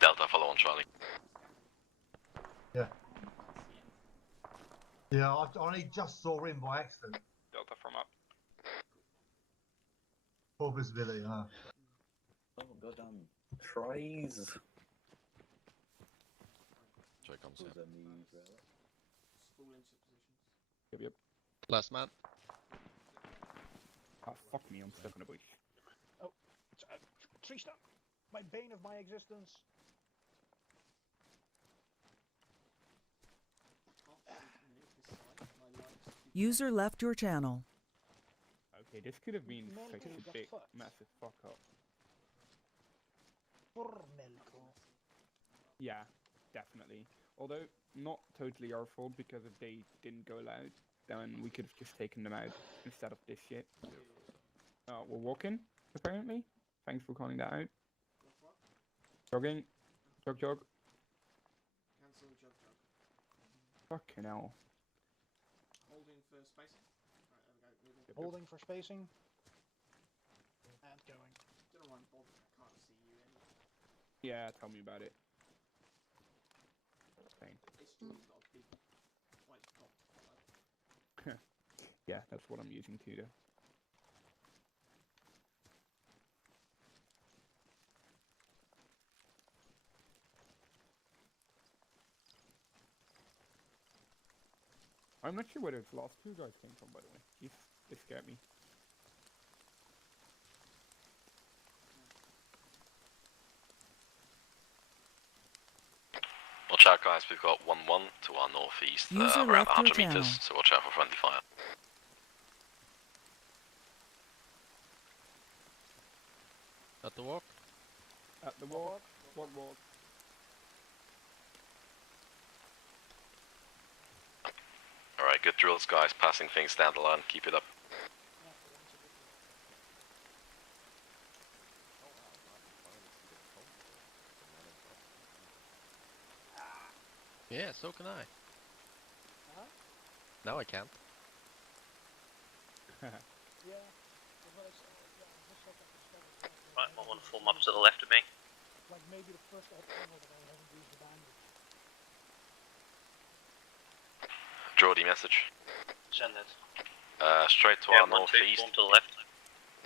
Delta, follow on Charlie. Yeah. Yeah, I only just saw him by accident. Delta from up. Poor visibility, huh? Oh, goddamn. Tries. Check on set. Yep. Last man. Ah, fuck me, I'm stuck in a bush. Oh, tree stump. My bane of my existence. User left your channel. Okay, this could have been such Melko a got big, fucked. massive fuck up. Poor Melko. Yeah, definitely. Although, not totally our fault, because if they didn't go loud, then we could have just taken them out instead of this shit. We're walking, apparently. Thanks for calling that out. Jogging. Jog. Cancel jog. Fucking hell. Holding for spacing. Right, there we go. Moving. Holding for spacing. And going. Don't know why I'm bothering. I can't see you anyway. Yeah, tell me about it. Dang. It's George's got a big white top collar. Yeah, that's what I'm using too, though. I'm not sure where those last two guys came from, by the way. Jesus, they scared me. Watch out, guys, we've got 1-1 to our northeast, User around left your 100 meters, channel. so watch out for friendly fire. At the walk. At the walk. Walk. Alright, good drills, guys, passing things down the line, keep it up. Yeah, so can I. Now I can't. Right, might want to form up to the left of me. Like maybe the first tunnel that I haven't used the bandage. Geordie message. Send it. Straight to Yeah, our 1-2, northeast. form to the left.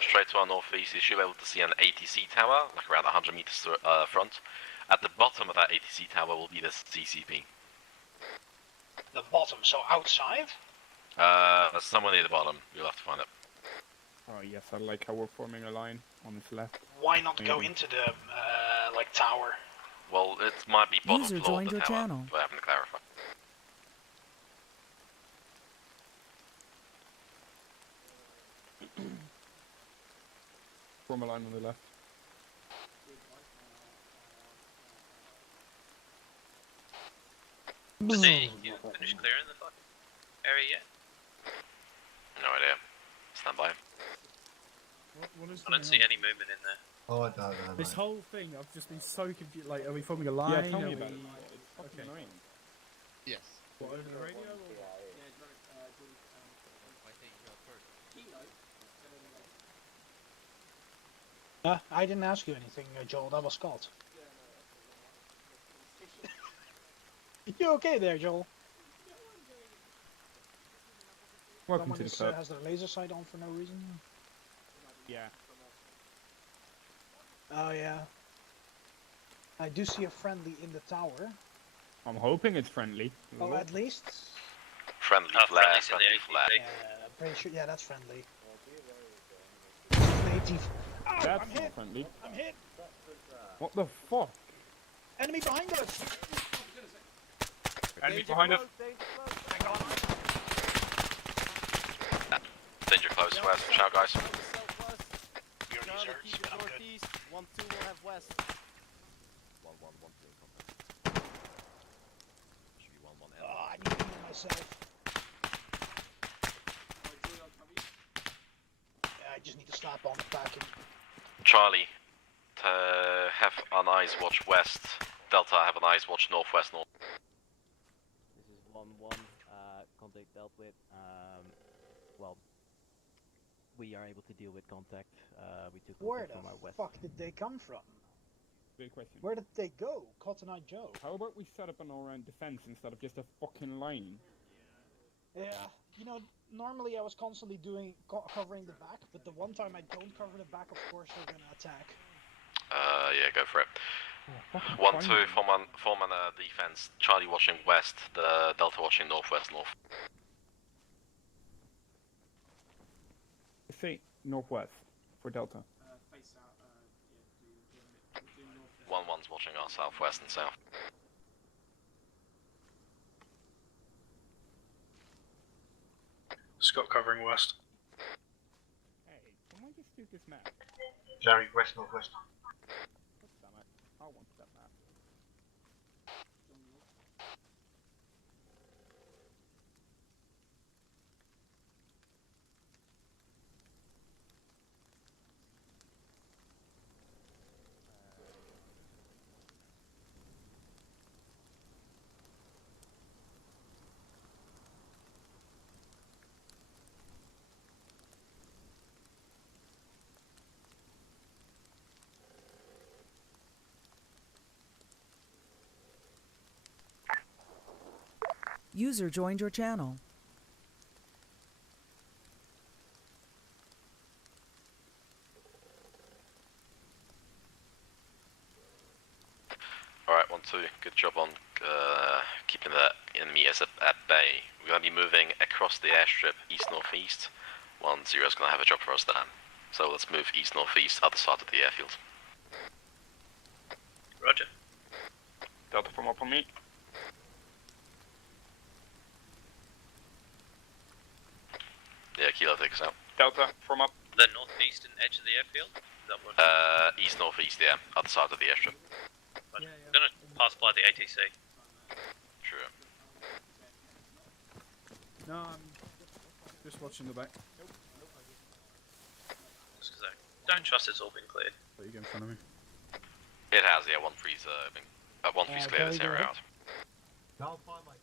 Straight to our northeast, you should be able to see an ATC tower, like around 100 meters to, front. At the bottom of that ATC tower will be the CCP. The bottom, so outside? Somewhere near the bottom, you'll have to find it. Oh yes, I like how we're forming a line on this left. Why not go Maybe. into the like tower? Well, it might be bottom User floor joined of the your tower, channel. but I haven't clarified. Form a line on the left. But you finished clearing the fucking area yet? No idea. Stand by. What is I don't see any movement in there. Oh, I don't know. This mate. whole thing, I've just been so confused. Like, are we forming a line? Yeah, tell me Are about we... it. It's fucking annoying. Yes. What, over the radio? Or... I think first. I didn't ask you anything, Joel. That was Scott. You okay there, Joel? Welcome Someone to the is, club. has their laser sight on for no reason. Yeah. Oh yeah. I do see a friendly in the tower. I'm hoping it's friendly. Oh, at least. Friendly flare, friendly flare. I'm pretty sure. Yeah, that's friendly. Native. Ow, That's I'm not hit. friendly. I'm hit. What the fuck? Enemy behind us. Enemy behind us. Danger close, west. Watch out, guys. You're keep northeast. 1-2 will have west. 1-1, 1-2 in contact. Should be 1-1 end. Oh, I need to heal myself. Yeah, I just need to stop on the backing. Charlie, have an eyes watch west. Delta, have an eyes watch northwest north. This is 1-1. Contact dealt with. Well, we are able to deal with contact. We took Where contact the from our west. fuck did they come from? Good question. Where did they go? Cotton Eye Joe. How about we set up an all-round defense instead of just a fucking line? Yeah, you know, normally I was constantly covering the back, but the one time I don't cover the back, of course they're gonna attack. Yeah, go for it. 1-2, form an defense. Charlie watching west, the Delta watching northwest north. Say northwest for Delta. Face out, do north. 1-1's watching our southwest and south. Scott covering west. Hey, can I just use this map? Jerry, west, northwest. Damn it. I want that map. User joined your channel. Alright, 1-2, good job on keeping the enemy at bay. We're going to be moving across the airstrip east-northeast. 1-0 is going to have a job for us then. So let's move east-northeast, other side of the airfield. Roger. Delta from up on me. Yeah, Kilo takes us out. Delta from up. The northeastern edge of the airfield? Is that what? East-northeast, yeah, other side of the airstrip. I'm gonna pass by the ATC. Sure. No, I'm just watching the back. Just 'cause I don't trust it's all been cleared. There you go in front of me. It has, yeah, 1-3's clear this area out. No, fine, mate.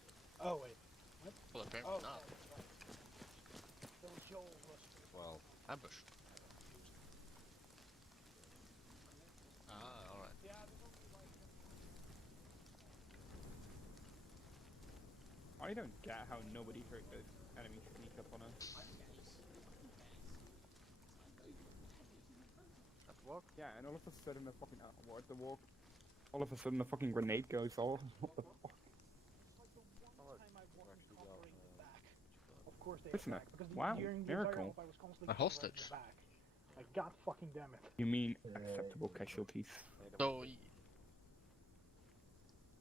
Oh, wait. What? Well, apparently Oh, not. that's right. So Joel was... Well, ambush. Ah, alright. I don't get how nobody heard the enemy sneak up on us. At the walk? Yeah, and all of a sudden the fucking at the walk. All of a sudden the fucking grenade goes off. What the fuck? Of course they Listen, attacked, because wow, during the miracle. entire op I was constantly A covering hostage. the back. Like, god fucking damn it. You mean acceptable casualties? So,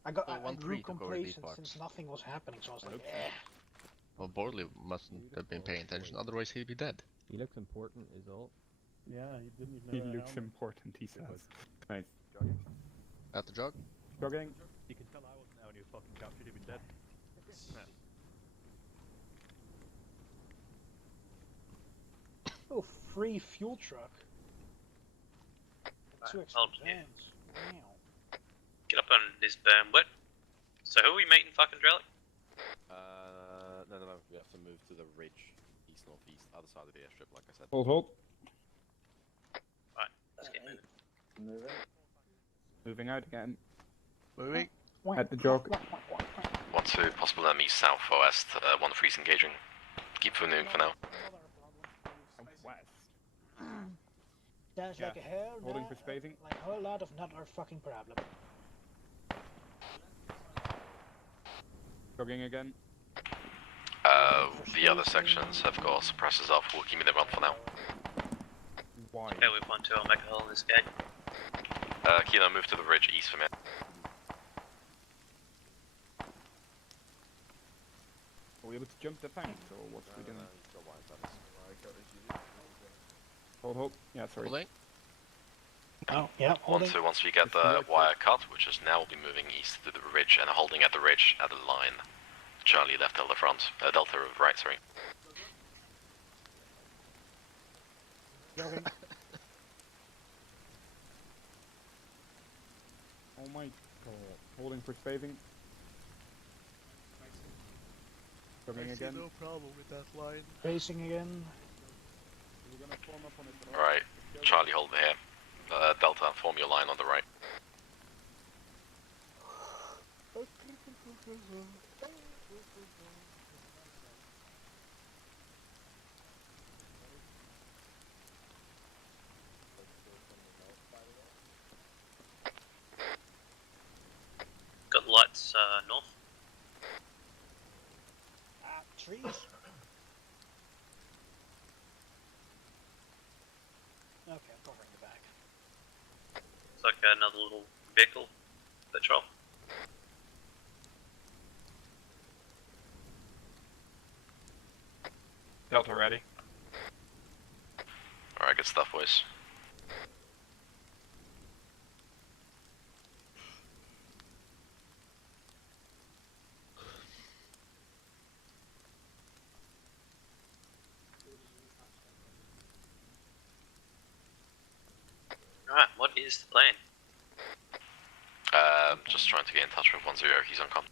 I So grew 1-3 took over these complacent parts. since nothing was happening, so I was like, eh. well, Borley mustn't have been paying attention, otherwise he'd be dead. He looks important, is all. Yeah, he didn't even He have a looks helmet. important, he says. Nice. At the jog? Jogging. You can tell I wasn't there when he was fucking captured, he'd been dead. Oh, free fuel truck. 2 extra hold here. vans. Wow. Get up on this berm. What? So who are we meeting, fucking Drellick? No. We have to move to the ridge, east-northeast, other side of the airstrip, like I said. Hold. Right, let's get moving. Moving out again. Moving. At the jog. 1-2, possible enemies south or west. 1-3's engaging. Keep moving for now. West. Sounds like a hell Holding lot, for spacing. like a whole lot of not our fucking problem. Jogging again. The other sections have got suppressors off. We'll keep them run for now. Why? Okay, we've 1-2. I'll make a hole in this gate. Kino, move to the ridge east from here. Are we able to jump the tanks, or what's we doing? Hold. Yeah, sorry. Holding. Oh, yeah, holding. 1-2, once we get the wire cut, which is now will be moving east to the ridge and holding at the ridge at the line. Charlie left Delta front. Delta right, sorry. Jogging. Oh my god. Holding for spacing. Jogging again. No problem with that line. Racing again. We're gonna form up on it. Alright, Charlie, hold here. Delta, form your line on the right. Got lights north. Trees. Okay, I'm covering the back. It's like another little vehicle patrol. Delta ready. Alright, good stuff, boys. Alright, what is the plan? Just trying to get in touch with 1-0, he's on comm.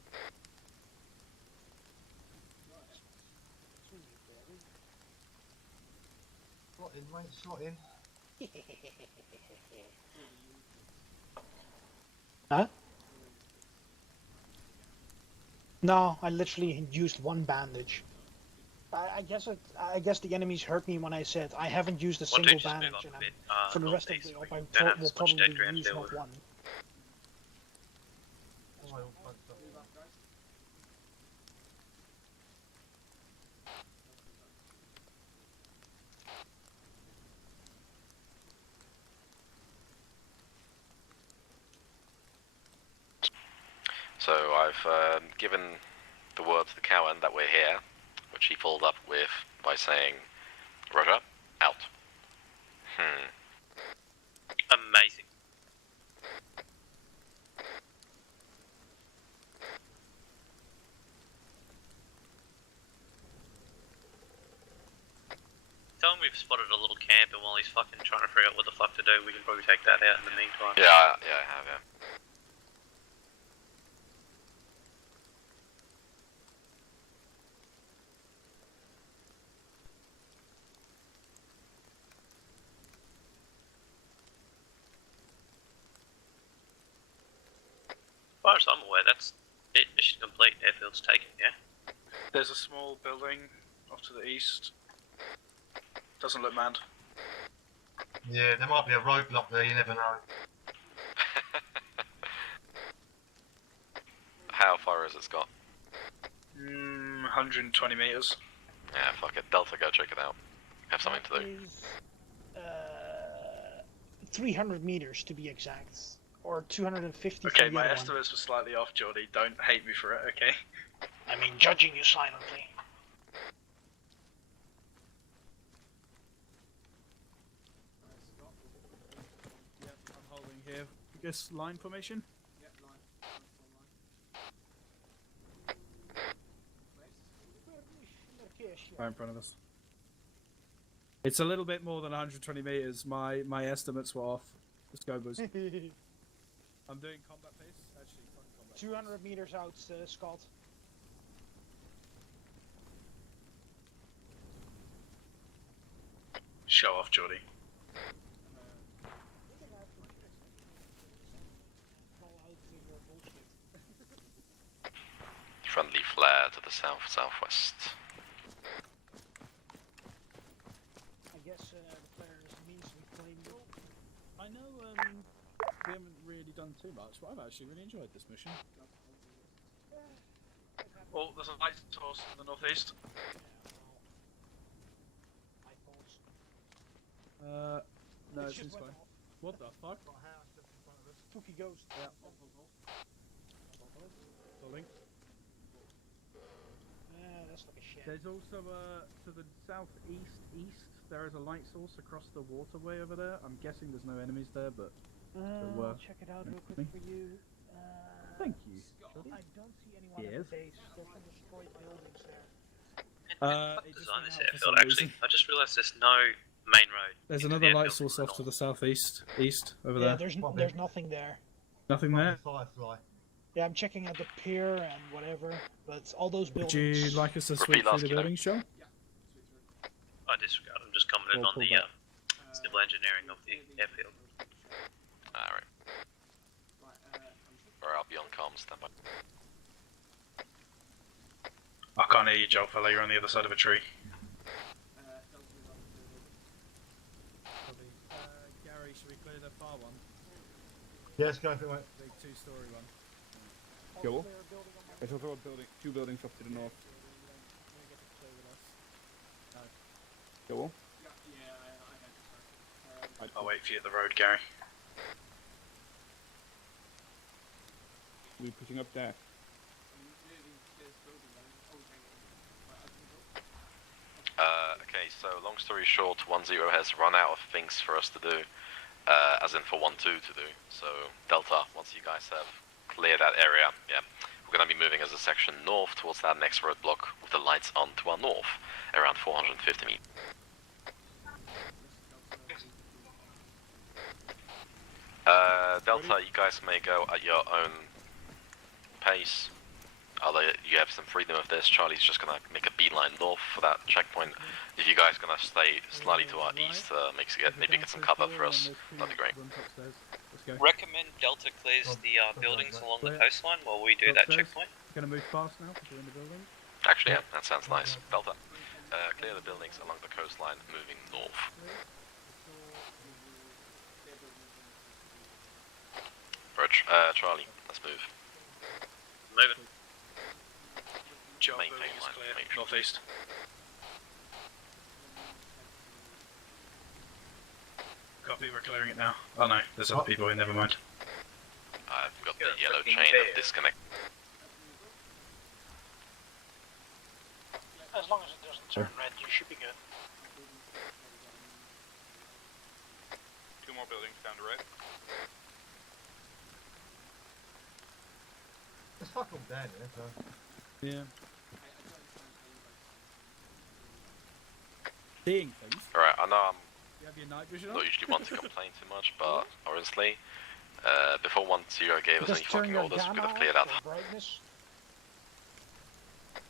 Slot in, mate, slot in. Huh? No, I literally used one bandage. I guess the enemies heard me when I said I haven't used a single bandage, and for the rest of the op, I will probably use not one. So I've given the word to the Cowan that we're here, which he followed up with by saying, Roger, out. Amazing. Tell him we've spotted a little camp, and while he's fucking trying to figure out what the fuck to do, we can probably take that out in the meantime. Yeah, I have, yeah. As far as I'm aware, that's it. Mission complete. Airfield's taken, yeah? There's a small building off to the east. Doesn't look manned. Yeah, there might be a roadblock there, you never know. How far has it got? 120 meters. Yeah, fuck it. Delta, go check it out. Have something to do. Is 300 meters to be exact, or 250. Okay, from the my other one. estimates were slightly off, Jordy. Don't hate me for it, okay? I mean, judging you silently. Yep, I'm holding here. I guess line formation? Right in front of us. It's a little bit more than 120 meters. My estimates were off. The scope was. I'm doing combat pace. Actually, fuck combat. 200 meters out, Scott. Show off, Jordy. Friendly flare to the south-southwest. I guess the flare means we claim it. I know we haven't really done too much, but I've actually really enjoyed this mission. Oh, there's a light source in the northeast. No, it seems fine. What the fuck? Tookie Ghost. Yeah. Building. That's like a shit. There's also to the southeast. There is a light source across the waterway over there. I'm guessing there's no enemies there, but I'll check it out real quick for you. Thank you. I don't see anyone at the base. There's some destroyed buildings there. What design this airfield actually? I just realised there's no main road. There's another light source off to the southeast, over there. There's nothing there. Nothing there. Yeah, I'm checking out the pier and whatever, but all those buildings. Would you like us to sweep through the building, Sean? I disregard. I'm just commenting on the civil engineering of the airfield. Alright. Alright, I'll be on comms, stand by. I can't hear you, Joel, fella. You're on the other side of a tree. Gary, should we clear the far one? Yes, go for it, mate. Big two-story one. Cool. There's also a building, 2 buildings off to the north. Cool. I'll wait for you at the road, Gary. We pushing up there. Okay, so long story short, 1-0 has run out of things for us to do, as in for 1-2 to do. So Delta, once you guys have cleared that area, we're going to be moving as a section north towards that next roadblock with the lights on to our north, around 450 meters. Delta, you guys may go at your own pace. You have some freedom of this. Charlie's just gonna make a beeline north for that checkpoint. If you guys gonna stay slightly to our east, maybe get some cover for us, that'd be great. Recommend Delta clears the buildings along the coastline while we do that checkpoint. Gonna move fast now because we're in the building. Actually, yeah, that sounds nice. Delta, clear the buildings along the coastline, moving north. Roger, Charlie, let's move. Moving. Joel, building is clear. Northeast. Copy, we're clearing it now. Oh no, there's other people here, never mind. I've got the yellow chain of disconnect. As long as it doesn't turn red, you should be good. 2 more buildings down the road. It's fucking dead, so. Yeah. Seeing things. Alright, I know You have your night vision I'm on? not usually one to complain too much, but honestly, before 1-0 gave us any fucking orders, we could have cleared that.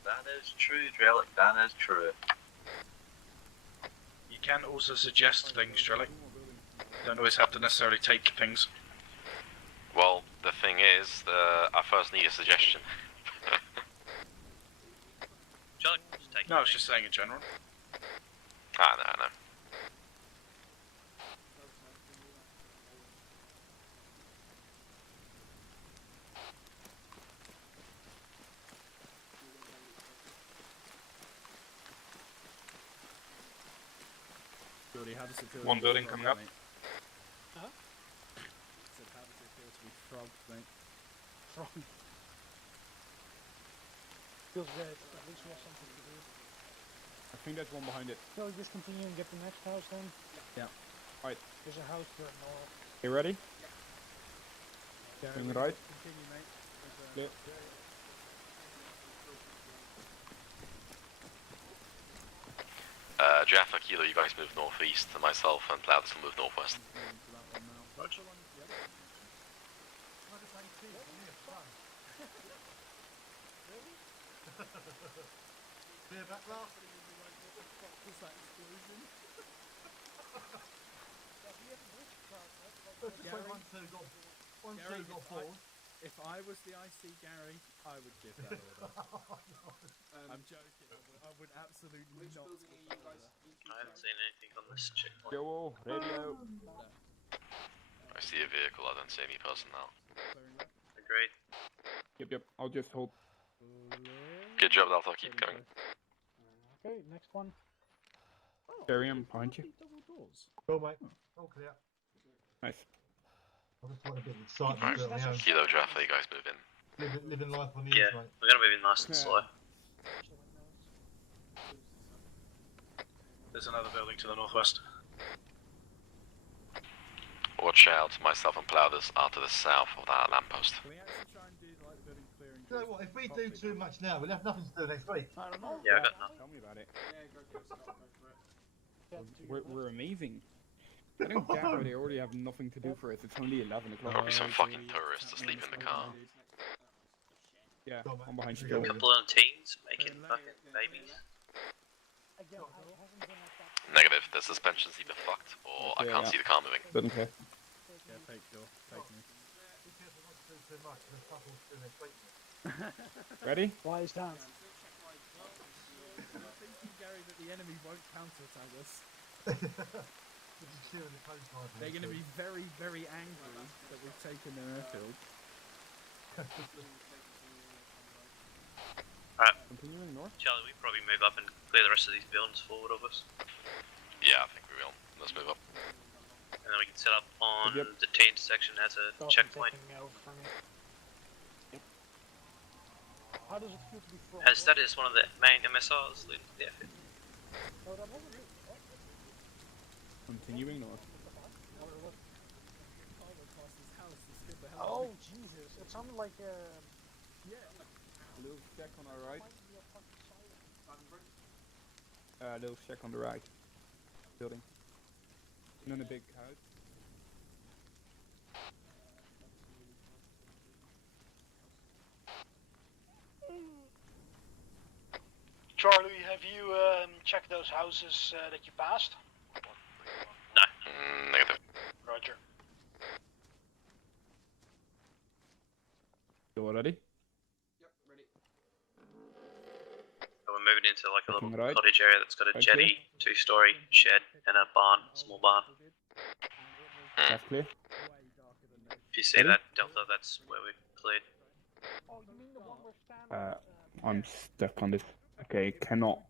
That is true, Drellick, that is true. You can also suggest things, Drellick. Don't always have to necessarily take things. Well, the thing is, I first need a suggestion. No, I was just saying in general. I know. Jordy, how does it feel? 1 building coming up. Huh? So how does it feel to be frogged, mate? Frogged. Feels good. At least we have something to do. I think there's one behind it. So we just continue and get the next house then? Yeah. Alright. There's a house to the north. You ready? Yeah, Going right. Continue, mate. Clear. Jaffa, Kilo, you guys move northeast, and myself and Cloudus will move northwest. Roger. Clear back last. Gary, if I was the IC, Gary, I would give that order. I'm joking. I would absolutely not. I haven't seen anything on this checkpoint. Joel, radio. I see a vehicle, I don't see any personnel. Agreed. Yep, I'll just hold. Good job, Delta, keep going. Okay, next one. Barry, I'm behind you. Go, mate. All clear. Nice. I just want a bit of excitement. Alright, Kilo, Jaffa, you guys move in. Living life on the Yeah, edge, mate. we're gonna move in nice and slow. There's another building to the northwest. Watch out, myself and Cloudus are to the south of that lamppost. Can we actually try and do like the building clearing? You know what? If we do too much now, we'll have nothing to do next week. I don't know. Yeah, I got nothing. Tell me about it. Yeah, go for it. We're amazing. I don't get why they already have nothing to do for us. It's only 11 o'clock. There'll be some fucking tourists asleep in the car. Yeah, I'm behind you. A couple of teens making fucking babies. Negative, the suspension's either fucked or I can't see the car moving. Doesn't care. Yeah, take your, take me. Ready? Why is that? I'm thinking, Gary, that the enemy won't counter-attack us. They're going to be very, very angry that we've taken their airfield. Alright. Continuing north. Charlie, we probably move up and clear the rest of these buildings forward of us. Yeah, I think we will. Let's move up. And then we can set up on Yep. the T intersection as a checkpoint. How does it feel to be from? As that is one of the main MSRs leading to the airfield. Oh, that wasn't it. Continuing north. Oh, Jesus. It sounded like Yeah. A little check on our right. A little check on the right. Building. And then a big house. Charlie, have you checked those houses that you passed? No. Negative. Roger. You all ready? Yep, ready. So we're moving into like a little Looking right. cottage area that's got a Right jetty, two-story shed, and a barn, small barn. That's clear. If you see Ready? that delta, that's where we cleared. I'm stuck on this. Okay, cannot.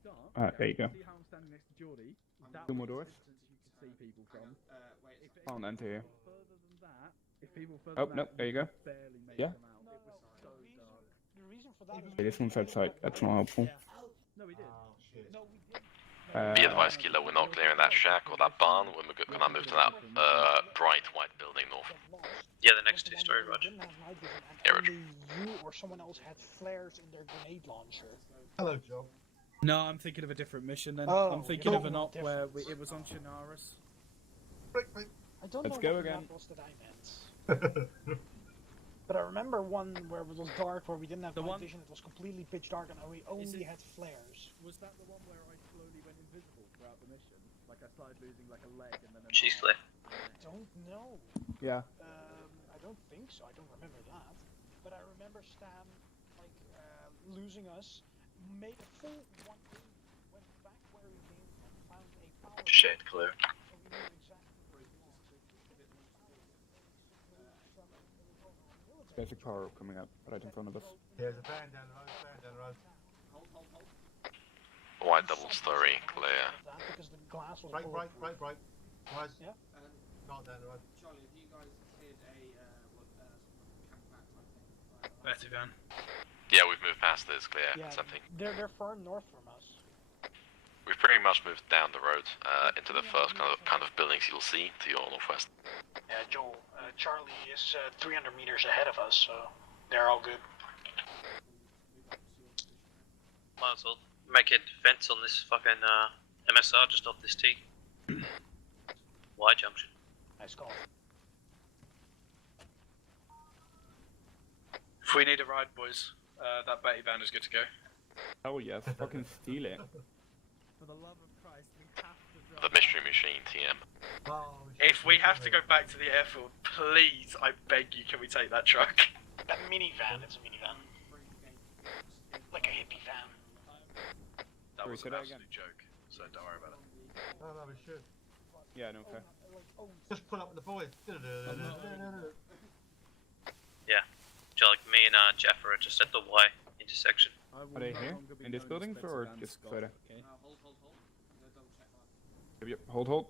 There you go. See how I'm standing next to Geordie? That Two more was the doors. distance you could see people from. Wait. If it Can't enter here. further than that, if people further Oh, than no, that, there you go. barely made Yeah. them out. It was so dark. The reason for that is Okay, this one's outside. That's not helpful. No, we did. no, we didn't. Be advised, Kilo, we're not clearing that shack or that barn. We're gonna move to that bright white building north. Yeah, the next two-story, Roger. Didn't have night vision, and Yeah, Roger. only you or someone else had flares in their grenade launcher. Hello, Job. No, I'm thinking of a different mission then. Oh, I'm thinking yeah. of an op Different. where it was on Chinaris. I don't Let's know go what again. map was that I meant. But I remember one where it was dark, where we didn't have The night one- vision, it was completely pitch dark, and we only it- had flares. Was that the one where I slowly went invisible throughout the mission? Like I started losing like a leg and then an She's arm? clear. I don't know. Yeah. I don't think so. I don't remember that. But I remember Stan, like, losing us, made a full 180, went back where he came from, found a power. Shed clear. So we knew exactly where he was. Basic power up coming up right in front of us. There's a van down the road, Hold. White double story, clear. That because the glass was Break. bulletproof. Guys, Yeah. start down the road. Charlie, have you guys cleared a campback type thing? Betty van. Yeah, we've moved past this, clear. Yeah, It's empty. they're far north from us. We've pretty much moved down the road into the first kind of buildings you'll see to your northwest. Yeah, Joel, Charlie is 300 meters ahead of us, so they're all good. Might as well make a defense on this fucking MSR just off this T. Y junction. Nice call. If we need a ride, boys, that Betty van is good to go. Oh yes, fucking steal it. For the love of Christ, we have to drive. The mystery machine, TM. If we have to go back to the airfield, please, I beg you, can we take that truck? That minivan, it's a minivan. Like a hippie van. That was Say an that absolute joke, so don't worry about it. No, no, we should. Yeah, no fair. Just pull up with the boys. Yeah. So like me and Jeff are just at the Y intersection. Are they here? In this building or just further? Yep, hold.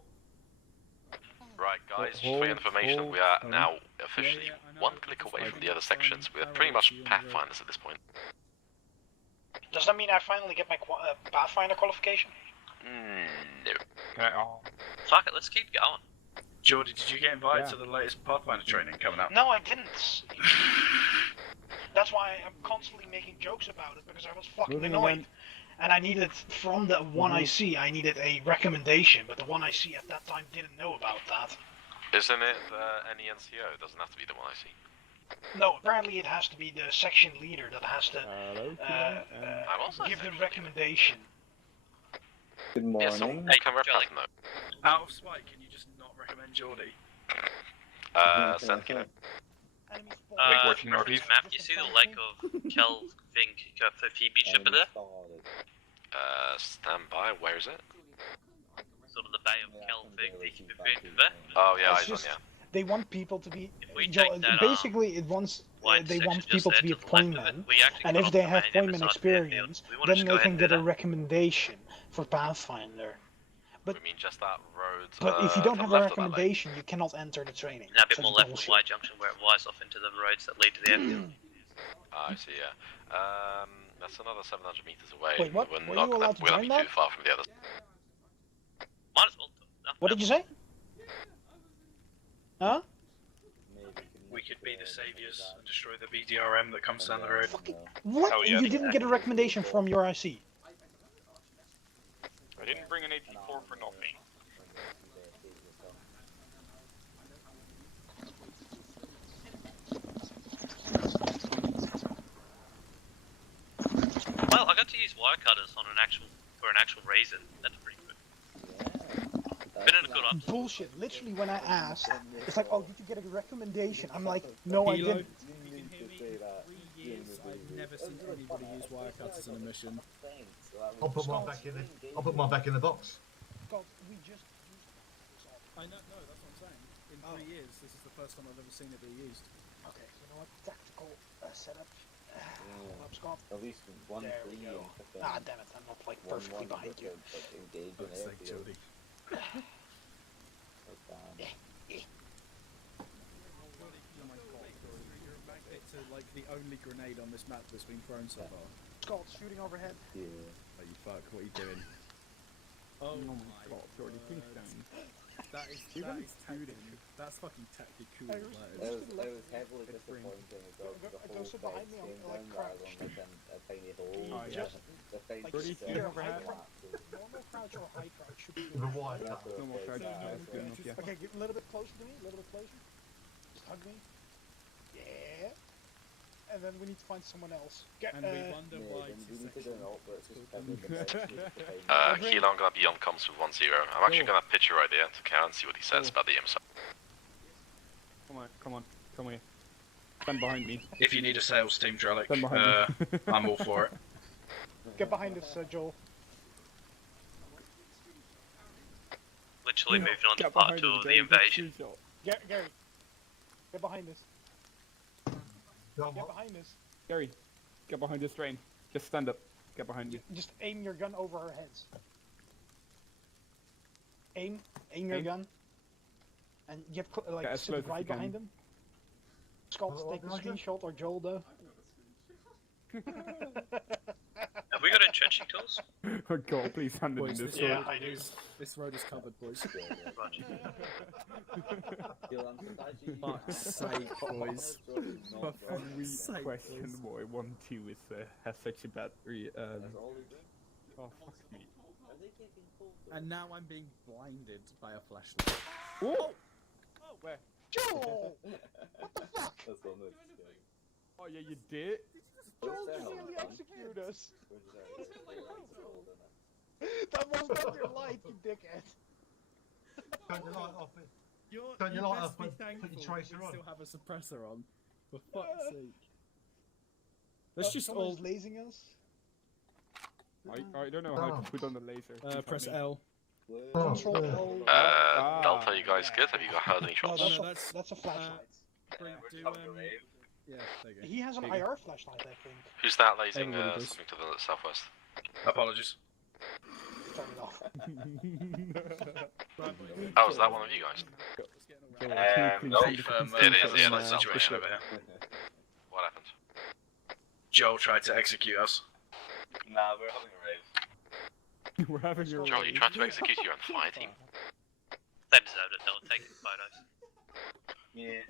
Right, guys, just Hold, for your information, hold, we are hold. now officially one click away from the other sections. We're pretty much pathfinders at this point. Does that mean I finally get my Pathfinder qualification? No. Fuck it, let's keep going. Jordy, did you get invited to the latest Pathfinder training coming up? No, I didn't. That's why I'm constantly making jokes about it, because I was fucking Moving annoyed. on. And I needed, from the one I see, I needed a recommendation, but the one I see at that time didn't know about that. Isn't it any NCO? It doesn't have to be the one I see. No, apparently it has to be the section leader that has to give the recommendation. Good Yeah, so morning. hey, can recommend though. Out of spite, can you just not recommend Jordy? Send Kino. Northeast map, you see the lake of Kel thing for Phoebe shipper there? Stand by, where is it? Sort of the bay of Kel thing there. Oh yeah, It's eyes on, just- yeah. They want people to be. we take that, basically, it wants. They want people to be a pointman, and if they have pointman experience, then they can get a recommendation for Pathfinder. We mean just that road. But if you don't have a recommendation, you cannot enter the training. Now a bit So more it's left of bullshit. Y junction where it wires off into the roads that lead to the airfield. I see, yeah. That's another 700 meters away. Wait, what? We're Were not you allowed to we're not join be that? too far from the others. Might as well. No, What did you say? Huh? We could be the saviors and destroy the BDRM that comes down the road. What? Oh, yeah. You didn't get a recommendation from your IC? I didn't bring an 84 for nothing. Well, I got to use wire cutters on an actual reason. That's pretty good. Been in a good option. Bullshit. Literally, when I asked, it's like, oh, did you get a recommendation? I'm like, no, I didn't. I've never seen anybody use wire cutters on a mission. I'll put mine back in the. I'll put mine back in the box. God, we just. I know, no, that's what I'm saying. In 3 years, this is the first time I've ever seen it be used. Okay, you know what? Tactical setup. Up, Scott. At least one There we free go. and fucking Ah, damn it, I'm not like perfectly behind you. Engage in Fuck's sake, airfield. Jody. You're a magnet to like the only grenade on this map that's been thrown so far. Scott, shooting overhead. Yeah. Oh, you fuck, what are you doing? Oh my God, Jordy, please don't. That is tactic. That's fucking tactic cool. It was heavily disappointing as well. The whole so fence behind me, came I'm, like, down rather than crouched. like a tiny hole. Oh, yeah. The fence Like, was here, just high flat. crouch. Normal crouch or high crouch should be With a good. wire Yeah, cutter. No more okay, charges, nah, no, it's good enough, yeah. Okay, get a little bit closer to me, a little bit closer. Just hug me. Yeah. And then we need to find someone else. Get, And we wonder Yeah, why then it's we need to do section. an alt, but it's just covering the fence with the fence. Kilo, I'm gonna be on comms with 1-0. I'm actually gonna pitch your idea to Karen and see what he says about the IMSA. Come here. Stand behind me. If you need a sales team, Drellick, Stand behind me. I'm all for it. Get behind us, Joel. Literally moving on to Get part behind 2 us, of the Gary, invasion. shoot shot. Gary. Get behind us. Go on, Get what? behind us. Gary, get behind this train. Just stand up. Get behind me. Just aim your gun over our heads. Aim your Aim. gun. And you have Get like as close sit as right you can. behind him. Scott, take the screenshot, or Joel though. Have we got entrenching tools? Oh god, please hand it in Boys, this this, road. road is, this road is covered, boys. Fuck's sake, boys. For Every fuck's sake, question boys. boy 1-2 is has such a bad oh fuck me. And now I'm being blinded by a flashlight. Oh! Oh, where? Joel! What the fuck? That's almost Oh yeah, you did? Joel just nearly executed us. That was not your light, you dickhead. Turn your light off. You Turn your light best off. be Put thankful your that tracer we on. still have a suppressor on. For fuck's sake. Let's just Someone's all lasing us. I don't know how to put on the laser. press L. Control L. Delta, you guys good? Have you heard any No, shots? that's a flashlight. Yeah, there you go. He has an IR flashlight, I think. Who's that lasing Everybody does. something to the southwest? Apologies. Turn it off. Oh, is that one of you guys? No, it is, yeah, that's situation over here. What happened? Joel tried to execute us. Nah, we're having a rave. We're having your Joel, you tried to execute your own fire team. They deserved it, they were taking photos. Yeah.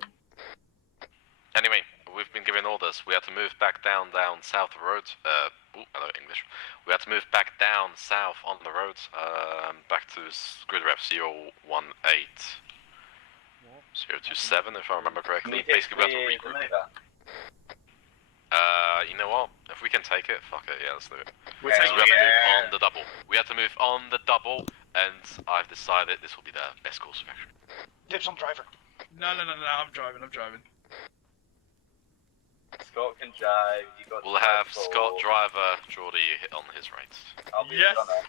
Anyway, we've been given orders. We had to move back down south road. Hello English. We had to move back down south on the road, back to grid ref 018. 027, if I remember correctly. Basically, we have to regroup. You know what? If we can take it, fuck it. Yeah, let's do it. We have to move on the double. We have to move on the double, and I've decided this will be the best course of action. Dibs on driver. No, I'm driving. Scott can drive. You got. We'll have Scott driver, Geordie hit on his right. I'll be Yes. runner.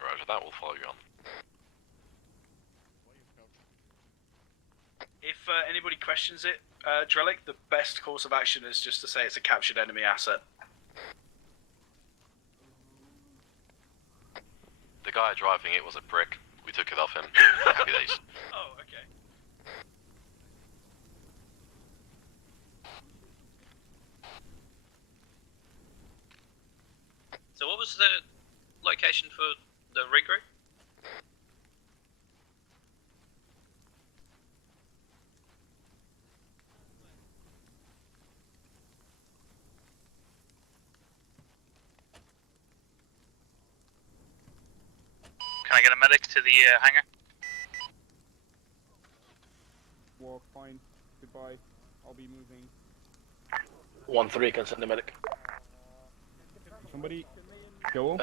Roger that. We'll follow you on. If anybody questions it, Drellick, the best course of action is just to say it's a captured enemy asset. The guy driving it was a prick. We took it off him. Happy days. Oh, okay. So what was the location for the regroup? Can I get a medic to the hangar? Walk, fine. Goodbye. I'll be moving. 1-3 can send the medic. Somebody. Joel?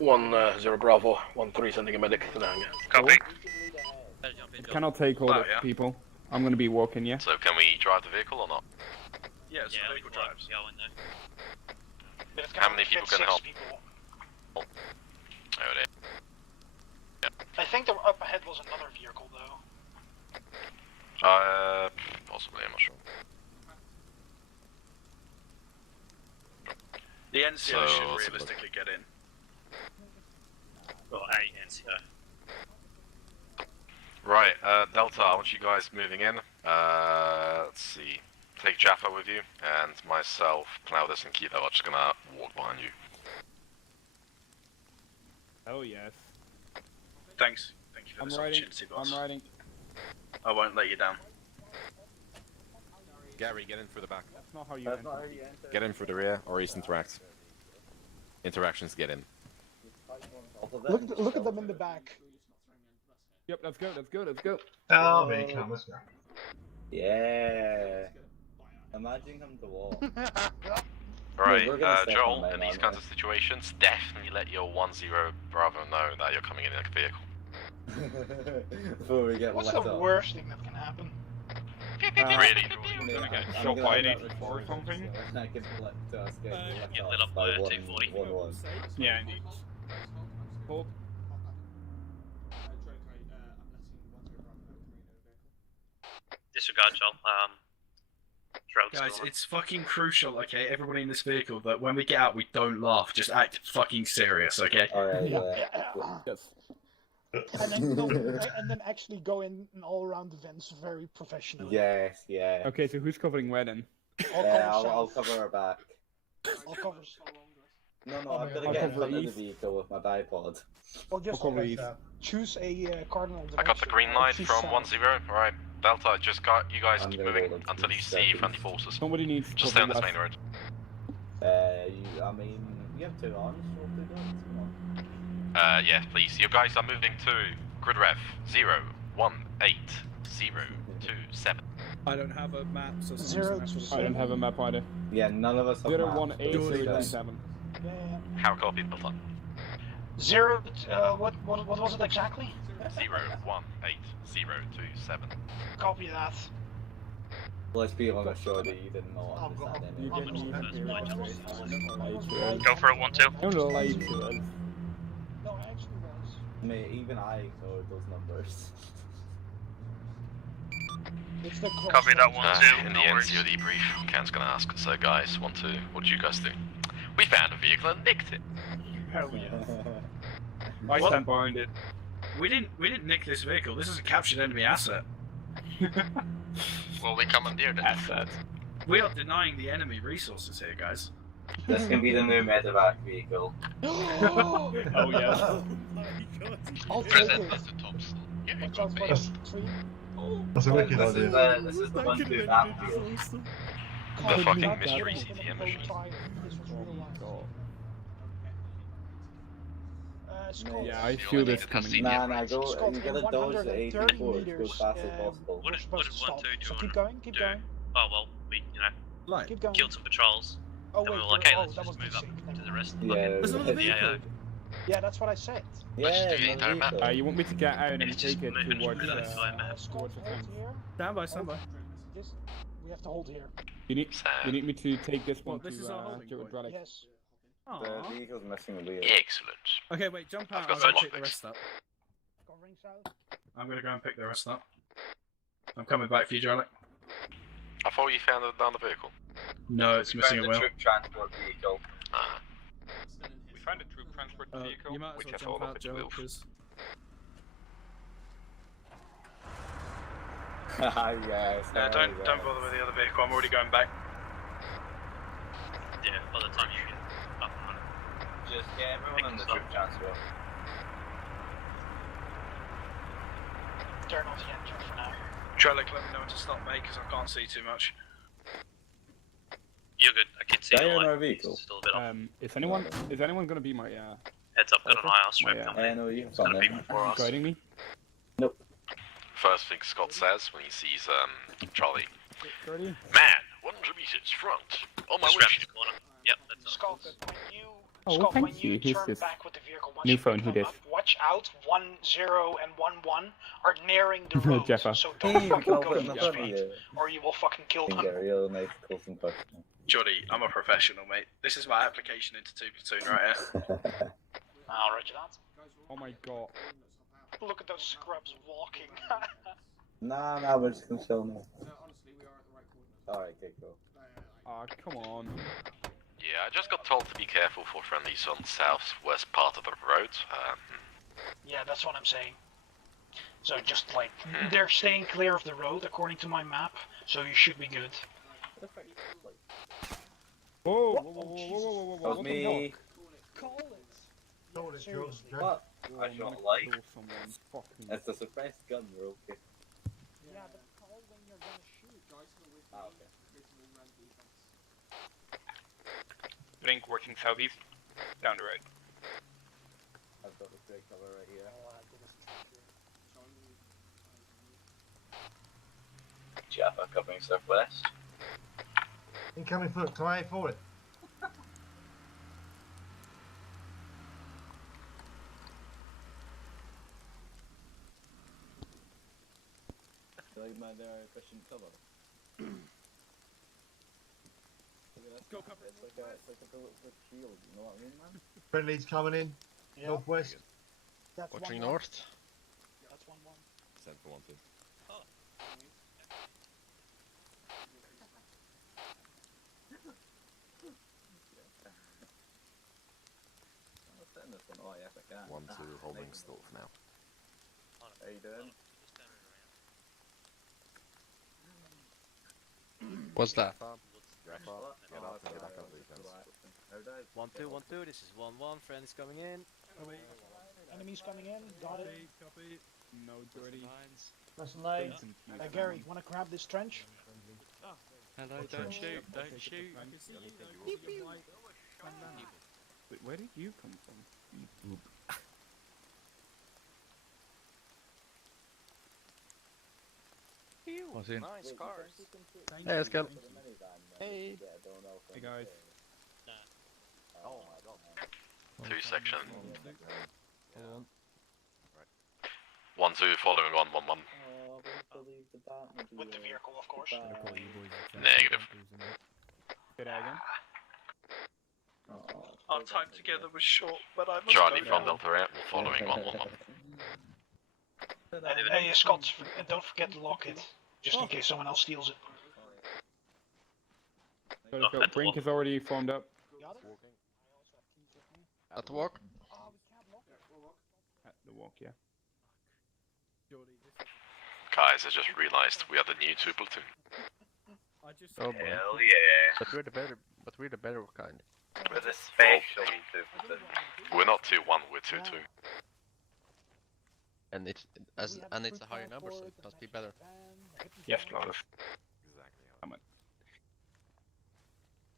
1-0 Bravo. 1-3 sending a medic to the hangar. Copy. I cannot take all the people. I'm gonna be walking, yeah? So can we drive the vehicle or not? Yeah, it's the vehicle drives. How many people can help? Oh, dear. I think the up ahead was another vehicle, though. Possibly, I'm not sure. The NCO So, should let's realistically get in. Well, a NCO. Right, Delta, I want you guys moving in. Let's see. Take Jaffa with you, and myself, Cloudus, and Keith are just gonna walk behind you. Oh, yes. Thanks. Thank you for I'm this riding. opportunity, boss. I'm riding. I won't let you down. Gary, get in through the back. That's not how you enter. Get in through the rear, or East interact. Interactions, get in. Look at them in the back. Yep, let's go, let's go, let's go. Oh, there you come, let's go. Yeah. Imagine him to walk. Right, we're gonna step on Joel, them, in these aren't kinds of situations, definitely let your 1-0 Bravo know that you're coming in a vehicle. Before we get What's let the up. worst thing that can happen? Really? I'm gonna get I'm shot gonna by an let 84 or it something. I can let us get Get let lit off up by by a 1-1. 240. Yeah, indeed. Hold. Disregard, Joel. Guys, it's fucking crucial, okay, everybody in this vehicle, that when we get out, we don't laugh. Just act fucking serious, okay? Alright, Yes. And then go, and then actually go in all around the vents very professionally. Yes, yeah. Okay, so who's covering where then? I'll cover her back. All covers. No, I'm gonna I'll get in cover front of the East. vehicle with my bipod. Or just I'll cover East. choose a cardinal I got the direction. green light Choose from south. 1-0, alright. Delta, just you guys keep moving until you see friendly forces. Somebody needs to just stay on this west. main road. I mean, you have 2 arms, or 2 guns? Come on. Yeah, please. You guys are moving to grid rev 018-027. I don't have a map, so I don't have a map either. Yeah, none of us have 018-027. How copy, Delta? What was it exactly? 018-027. Copy that. Let's be honest, Shorty, you did not understand anything. Go for it, 1-2. I'm late to us. No, I actually was. Mate, even I ignored those numbers. It's the Copy that 1-2. In the NCOD brief, Ken's gonna ask, so guys, 1-2, what did you guys do? We found a vehicle and nicked it. Hell yeah. I stand behind it. We didn't nick this vehicle. This is a captured enemy asset. Well, we commandeered it. Asset. We are denying the enemy resources here, guys. This can be the new medevac vehicle. Oh yeah. Present as the tops. That's a wicked idea. This is the one to do that deal. The fucking mystery CTM machine. Yeah, I feel this coming. Nah, go. You gotta dodge the 84 to go as fast as possible. What did 1-2 do? Keep going, keep going. Oh well, we Keep going. killed some patrols. Oh and wait, we were like, hey, let's that just was move up to the rest. Yeah, Yeah, that's what I said. Yeah, you want me to get out and take it towards Scott, towards the hold thing? here. Stand by. We have to hold here. You need me to take this one this is our holding to point? Relic. Yes. the vehicle's missing a wheel. Excellent. Okay, wait, jump out. I've got I'll go some pick the rest up. Ring south. I'm gonna go and pick the rest up. I'm coming back for you, Jarlick. I thought you found down the vehicle. No, it's missing a wheel. Troop transport vehicle. We find a troop transport vehicle, You might as which well has all jump of out, its Joe, wheels. because Yes. Don't bother with the other vehicle. I'm already going back. Yeah, by the time you get up and running. Just get everyone on the troop transport. Turn off the engine for now. Jarlick, let me know when to stop, mate, because I can't see too much. You're good. I can see Stay the on light. our vehicle. It's still a bit off. Is anyone gonna be my Heads up, got an IR strap yeah. coming. No, you It's gonna be before us. guiding me? First thing Scott says when he sees Charlie. Ready? Man, 100 meters front. On my Just way. round the corner. Yep, that's us. Scott, when you Oh, when thank you you. Here's turn this back with the vehicle, once new you phone. pick Who them this? up, watch out. 10 and 11 are nearing the road, Jeffa. so don't fucking go in full the front speed, of you. or you will fucking kill Can them. get a real nice close question. Jordy, I'm a professional, mate. This is my application into 2 platoon right here. I'll roger that. Oh my god. Look at those scrubs walking. Nah, we're just gonna chill now. Alright, okay, cool. Ah, come on. Yeah, I just got told to be careful for friendlies on the southwest part of the road. Yeah, that's what I'm saying. So just like, they're staying clear of the road according to my map, so you should be good. Whoa, What? whoa, whoa, whoa, whoa, whoa, whoa, That was what me. Call it. Seriously. What? I shot a light. Kill someone. Fucking. It's a suppressed gun, we're okay. Yeah, but call when you're gonna shoot. Ah, okay. Blink working southeast, down the road. I've got the straight cover right here. Jaffa covering southwest. Incoming foot, try it forward. Like man, there are efficient cover. Go cover. It's like a bulletproof shield, you know what I mean, man? Friendly's coming in. Yeah. Northwest. That's Watching 1-1. north. That's 1-1. Send for 1-2. I'll send this one. Oh, yes, I can. 1-2 holding still for now. How you doing? What's that? Wrap up, get up, and get back up defense. 1-2, this is 1-1, friend is coming in. Enemies coming in, got it. No dirty. Listen, Gary, wanna grab this trench? Hello, don't shoot, don't shoot. Wait, where did you come from? You poop. What's in? Nice cars. Hey, let's go. Hey. Hey guys. Oh my god. 2 section. Hold on. 1 2 following on 1 1. With the vehicle, of course. Negative. Say that again. Our time together was short, but I must Charlie go from now. Delta Air following 1 1 1. Hey, Scott, don't forget to lock it, just in case someone else steals it. So Brink is already formed up. At the walk. At the walk, yeah. Guys, I just realized we are the new 2 platoon. Oh boy. Hell yeah. But we're the better kind. We're the special two. We're not 2 1, we're 2 2. And it's a higher number, so it must be better. Yes, Claudius. Come on.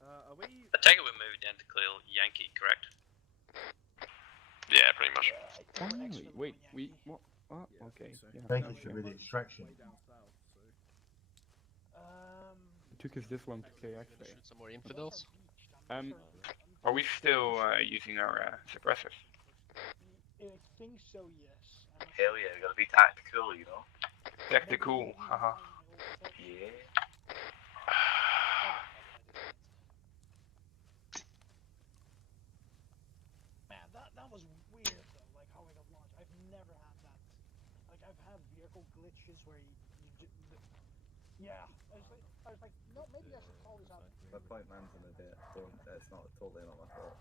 I take it we're moving down to clear Yankee, correct? Yeah, pretty much. Oh, wait, what? Oh, okay. Yeah, Thank you okay. for the extraction. It took us this long to clear actually. Shoot some more infidels. Are we still using our suppressors? I think so, yes. Hell yeah, we gotta be tactical, you know? Tactical, haha. Yeah. Man, that was weird though, like how I got launched. I've never had that. Like, I've had vehicle glitches where yeah, I was like, no, maybe I should call this out. My point man's in a bit, so it's not totally not my fault.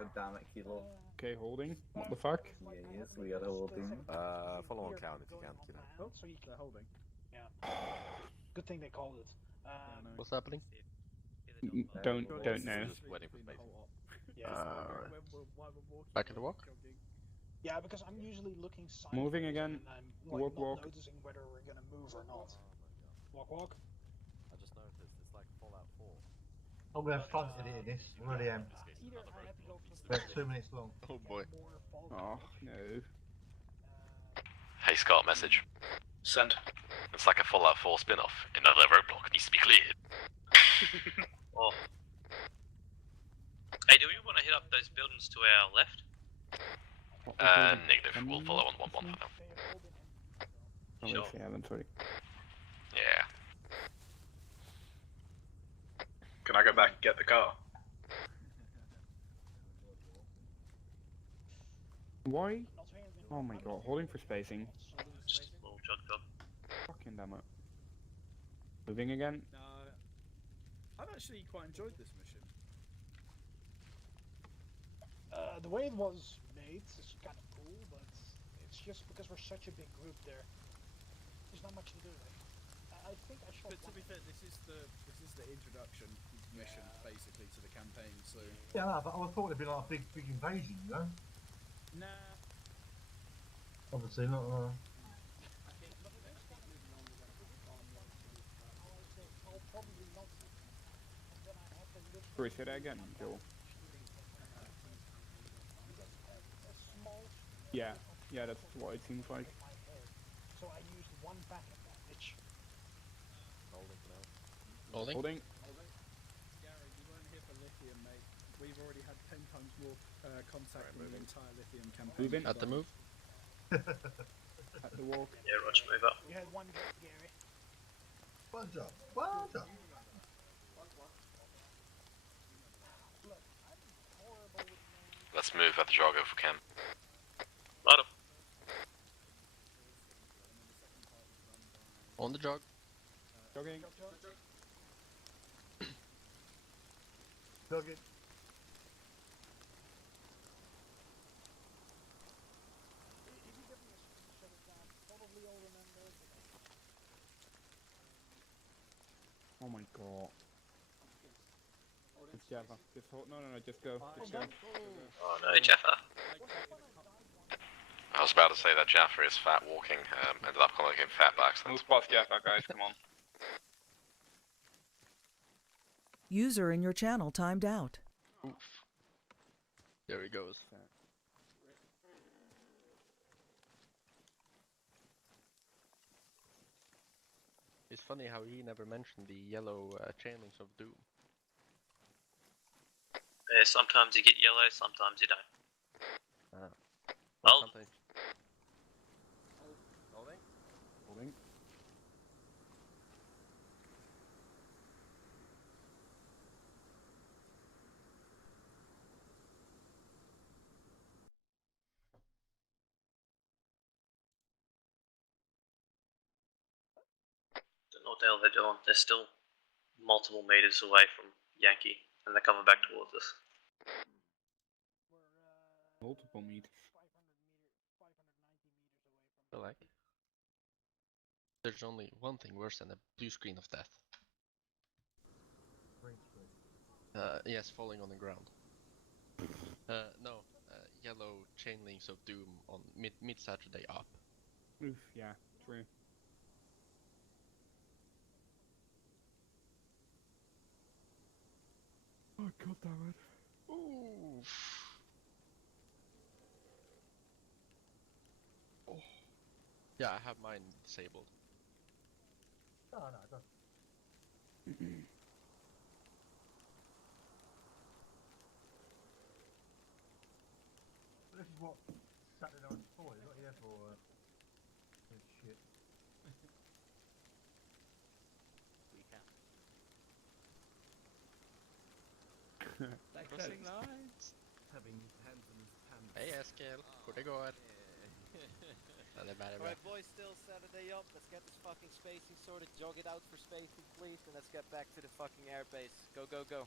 God damn it, Kilo. Okay, holding. What the fuck? Yes, we are holding. Follow on count if you can, you know. Oh, so they're holding. Yeah. Good thing they called it. What's happening? Don't know. Just waiting for space. Back at the walk. Yeah, because I'm usually looking sideways Moving again. and I'm like, Walk. not noticing whether we're gonna move or not. Walk. I just noticed it's like Fallout 4. I'm gonna have fun editing this. I really am. Either I have to go for About 2 minutes long. Oh boy. Oh no. Hey Scott, message. Send. It's like a Fallout 4 spin-off. Another roadblock needs to be cleared. Oh. Hey, do we want to hit up those buildings to our left? Negative. We'll follow on 1 1 for now. Oh, Sure. yeah, I'm sorry. Yeah. Can I go back and get the car? Why? Oh my god, holding for spacing. Just a little jog job. Fucking damn it. Moving again. I've actually quite enjoyed this mission. The way it was made is kind of cool, but it's just because we're such a big group there. There's not much to do. I think I shot. But to be fair, this is the introduction mission basically to the campaign. So Yeah, no, but I thought it'd be like a big invasion, you know? nah. Obviously not. Sorry, say that again, Joel. Yeah, that's what it seems like. So I used one back at that bitch. Holding. Holding. Gary, you weren't here for lithium, mate. We've already had 10 times more contact than the entire lithium campaign. Moving. At the move. At the walk. Yeah, Roger, move up. You had one good, Gary. One job. One job. Let's move at the jog if we can. Light up. On the jog. Jogging. Jogging. Oh my god. It's Java. Just hold. No, just go. Just go. Oh no, Jaffa. I was was about to say that Jaffa is fat walking, ended up calling him fat by accident. Move past Jaffa, guys, come on. User in your channel timed out. Oof. There he goes. It's funny how he never mentioned the yellow chain links of doom. Yeah, sometimes you get yellow, sometimes you don't. Well, Oh. Holding. Holding. Don't know what the hell they're doing. They're still multiple meters away from Yankee, and they're coming back towards us. Multiple meters. Like, there's only one thing worse than a blue screen of death. Yes, falling on the ground. No, yellow chain links of doom on mid Saturday up. Oof, yeah, true. Oh god damn it. Ooh. Oh. Yeah, I have mine disabled. No, no, it doesn't. This is what Saturday night's for. You're not here for this shit. Crossing lines. Having hands in his pants. Hej Eskil, hur det går? Ja, det är bara bra. Alright boys, still Saturday up. Let's get this fucking spacing sorted. Jog it out for spacing please, and let's get back to the fucking airbase. Go, go, go.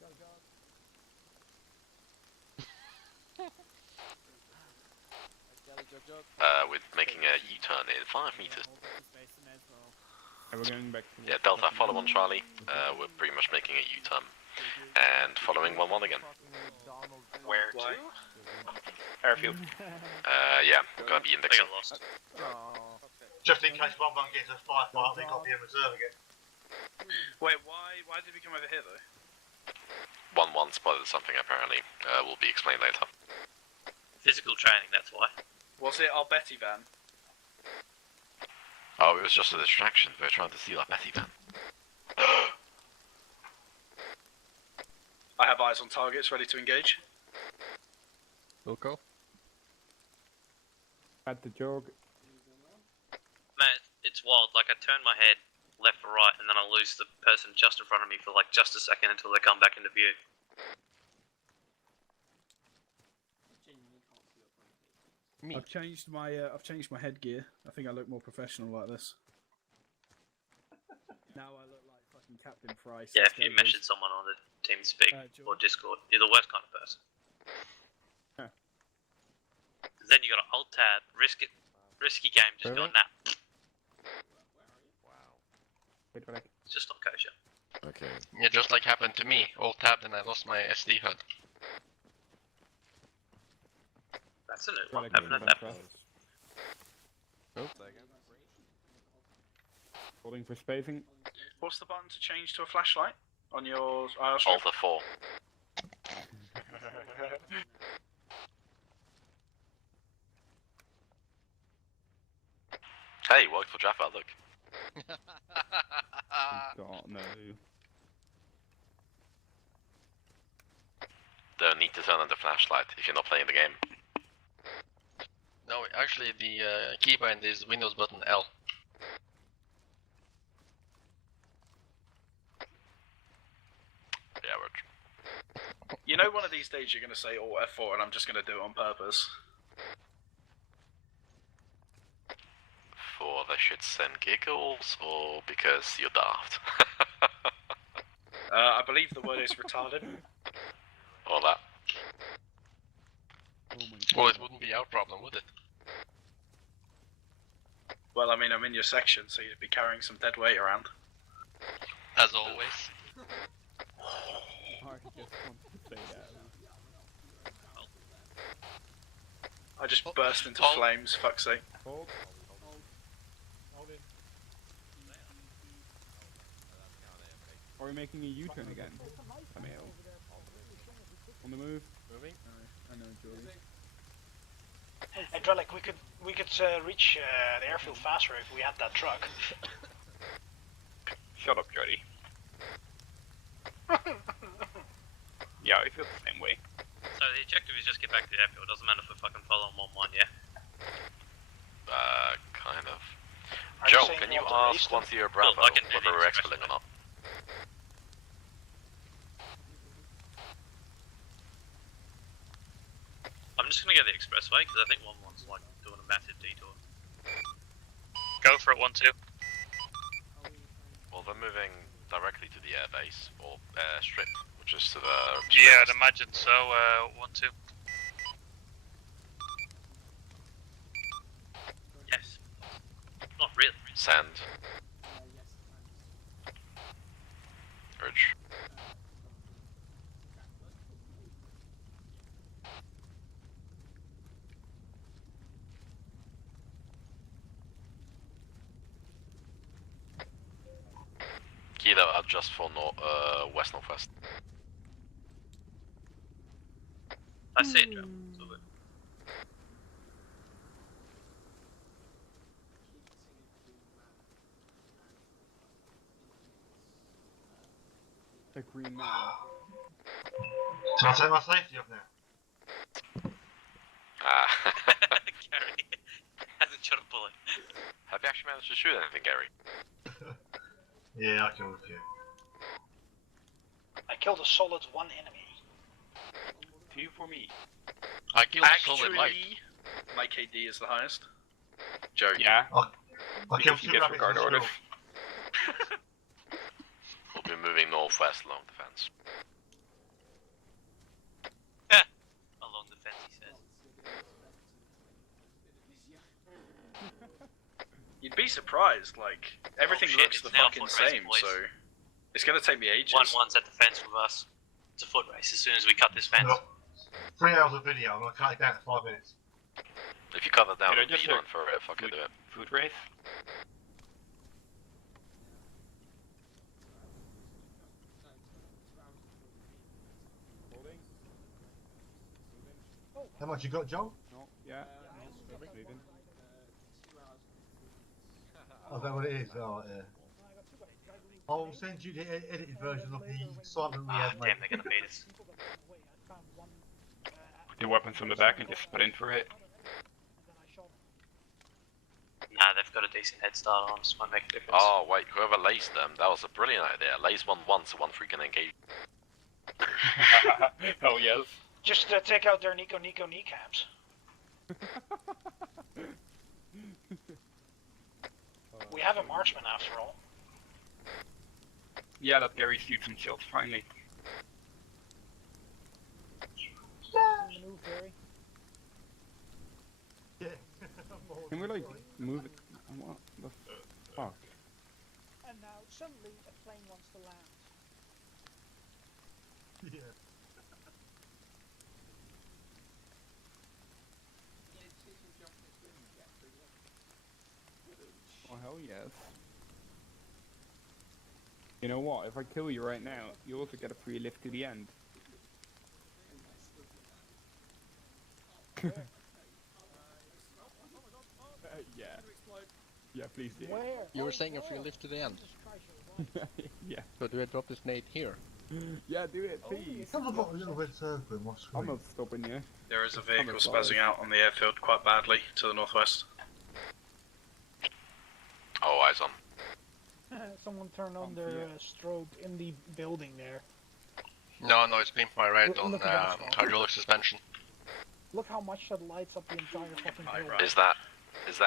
Go, go. With making a U-turn in 5 meters. And we're going back to Yeah, Delta, follow on Charlie. We're pretty much making a U-turn. And following 1-1 again. Where to? Airfield. Yeah, we're gonna be in the They got lost. Just in case 1-1 gets a firefight, they got to be in reserve again. Wait, why did we come over here though? 1-1 spotted something apparently. Will be explained later. Physical training, that's why. Was it our Betty van? Oh, it was just a distraction. We were trying to steal our Betty van. I have eyes on targets, ready to engage. Wilco? At the jog. Man, it's wild. Like, I turn my head left or right, and then I lose the person just in front of me for like just a second until they come back into view. Me. I've changed my headgear. I think I look more professional like this. Now I look like fucking Captain Price. Yeah, if you message someone on the TeamSpeak or Discord, you're the worst kind of person. Huh. Then you got to alt tab, risky game, just going nah. Wait, what? It's just not kosher. Okay. Yeah, just like happened to me. All tabbed and I lost my SD HUD. That's a new one. Haven't had that before. Nope. Holding for spacing. What's the button to change to a flashlight on your iOS? Alpha 4. Hey, worked for Jaffa, look. God, no. Don't need to turn on the flashlight if you're not playing the game. No, actually the keybind is Windows button L. Yeah, we're... You know one of these days you're going to say Alt F4 and I'm just going to do it on purpose. For the shits and giggles, or because you're daft? I believe the word is retarded. Or that. Well, it wouldn't be our problem, would it? Well, I mean, I'm in your section, so you'd be carrying some dead weight around. As always. I just wanted to say that. I just burst into flames, fuck's sake. Hold. Are we making a U-turn again? Camille. On the move. Moving. I know, Julie. Hey, Drellic, we could reach the airfield faster if we had that truck. Shut up, Jody. Yeah, I feel the same way. So the objective is just get back to the airfield. Doesn't matter if we fucking follow on 1-1, yeah? Kind of. Are Joe, you saying can you you want to ask race them? 1 Bravo Well, I can do whether the we're express expelling or not? I'm just gonna go the expressway because I think 1-1's like doing a massive detour. Go for it, 1-2. Well, they're moving directly to the airbase, or airstrip, which is to the... Yeah, I'd imagine so, 1-2. Yes. Not really. Sand. Urge. Kilo adjust for west-northwest. I see it, Joe. It's all good. The green man. Can I take my safety up now? Gary hasn't shot a bullet. Have you actually managed to shoot anything, Gary? Yeah, I can look here. I killed a solid 1 enemy. 2 for me. I killed solid light. My KD is the highest. Joe. Yeah. I killed 2 rabbits disregard in orders. We'll be moving northwest along the fence. Along the fence, he says. You'd be surprised, like, everything shit, looks it's the now fucking foot racing, same, boys. so it's gonna take me ages. 1-1's at the fence with us. It's a foot race as soon as we cut this fence. Look, 3 hours of video, I'm gonna cut it down to 5 minutes. If you cut that down, Did I it'll just be hear done for it, fucking do it. Food race? How much you got, Joel? No, yeah. Leaving. Oh, is that what it is? Oh, yeah. I'll send you the edited version of the excitement we had, mate. Damn, they're gonna beat us. Put the weapons on the back and just sprint for it. Nah, they've got a decent head start on us. Might make a difference. Oh, wait, whoever laced them, that was a brilliant idea. Lace 1-1 so 1-3 can engage. Oh, yes. Just take out their Nico kneecaps. We have a marksman after all. Yeah, that Gary shoots some shields finally. Can we like move it? What the fuck? And now suddenly a plane wants to land. Yeah. Oh hell yes. You know what? If I kill you right now, you also get a free lift to the end. Yeah. Yeah, please do. You were saying a free lift to the end. Yeah. So do I drop this nade here? Yeah, do it, please. I've got a little red circle in my screen. I'm not stopping you. There is a vehicle I'm sorry. spazzing out on the airfield quite badly to the northwest. Oh, eyes on. Someone turned on their strobe in the building there. No, it's been my red Look on at that one. hydraulic suspension. Look how much that lights up the entire fucking building. Is that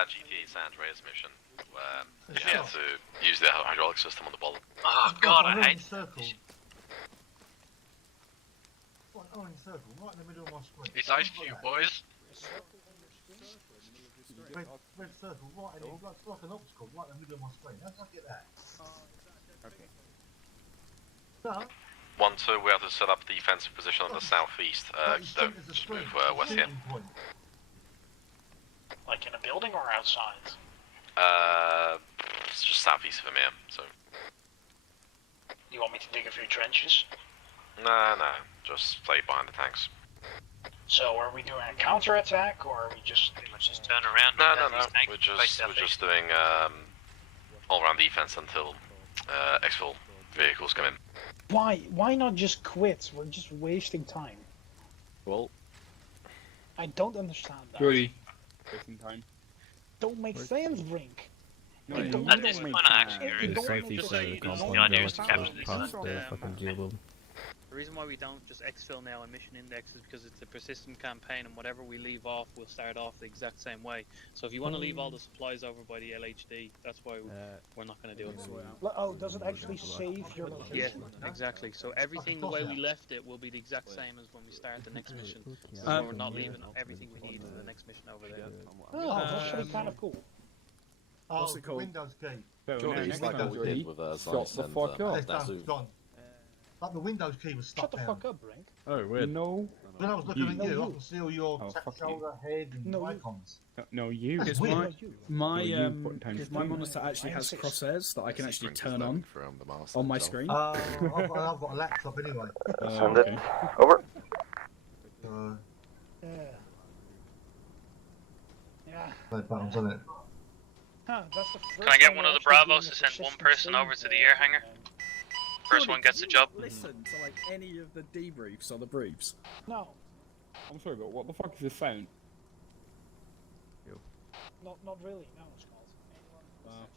GTA San Andreas mission where you had to use the hydraulic system on the ball? Oh god, I hate circle. What an orange circle right in the middle of my screen. It's Ice Cube, boys. Red circle right in it, like an optical right in the middle of my screen. How did I get that? Okay. No. 1-2, we have to set up defensive position on the southeast. Don't move west here. Like in a building or outside? It's just southeast of him, yeah. So. You want me to dig a few trenches? Nah, just play behind the tanks. So are we doing a counter attack, or are we just pretty much just turn around? No. We're just doing all round defense until exfil vehicles come in. Why not just quit? We're just wasting time. Well, I don't understand that. Jody. Wasting time. Don't make sense, Brink. No, It don't At make this sense. point, actually, It don't Southeast make just side so of you the know, compound, the idea they're was to like capture this past land. the fucking geobuild. The reason why we don't just exfil now and mission index is because it's a persistent campaign, and whatever we leave off, we'll start off the exact same way. So if you want to leave all the supplies over by the LHD, that's why we're not going to do it. Oh, does it actually save your Yeah, location? exactly. So everything the way we left it will be the exact same as when we start the next mission. So we're not leaving everything we need for the next mission over there. Oh, that's actually kind of cool. What's it called? Windows key. Jordy, it's like what we did with Zeiss and It's done. Like the Windows key was stuck Shut the down. fuck up, Brink. Oh, weird. No. When I was looking at you, I you. can see all your fuck you. shoulder, head, and No, you. icons. No, you. That's Because weird. my monitor actually has crosshairs that I can actually turn on my screen. I've got a laptop anyway. Send it. Over. Yeah. Play buttons on it. Huh, that's the Can I get one of the Bravos to send one person over to the air hangar? First one gets the job. Listen to like any of the debriefs or the briefs. No. I'm sorry, but what the fuck is this sound? Not really. No, Scott.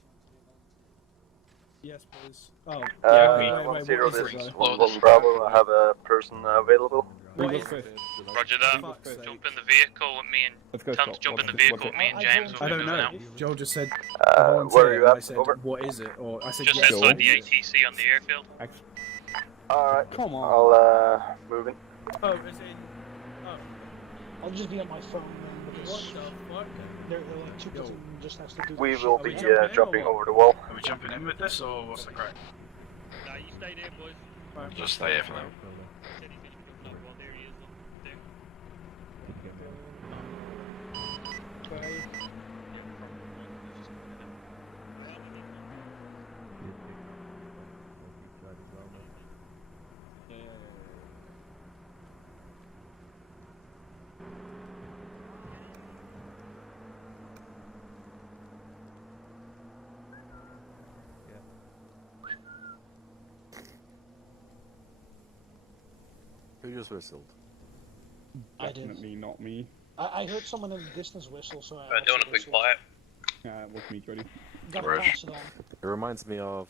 Yes, please. Oh, Wait, what is this it, is though? 1-1 Bravo. I have a person available. Roger that. Jump in the vehicle with me and time to jump in the vehicle with me and James. I don't know. Joel just said. Where are you at? I said, Over. what is it? Or I said, Just yes. outside the ATC on the airfield. Alright. Come on. I'll move in. Oh, as in. Oh. I'll just be on my phone because What the fuck? they're like two platoon just has to do. We the will shit. be jumping over the wall. Are we jumping in with this, or what's the crack? Nah, you stay there, boys. Just stay here for now. Where are you? Who just whistled? I did. Definitely not me. I heard someone in the distance whistle, so I. Don't want to be quiet. It was me, Jody. Gotta pass it on. It reminds me of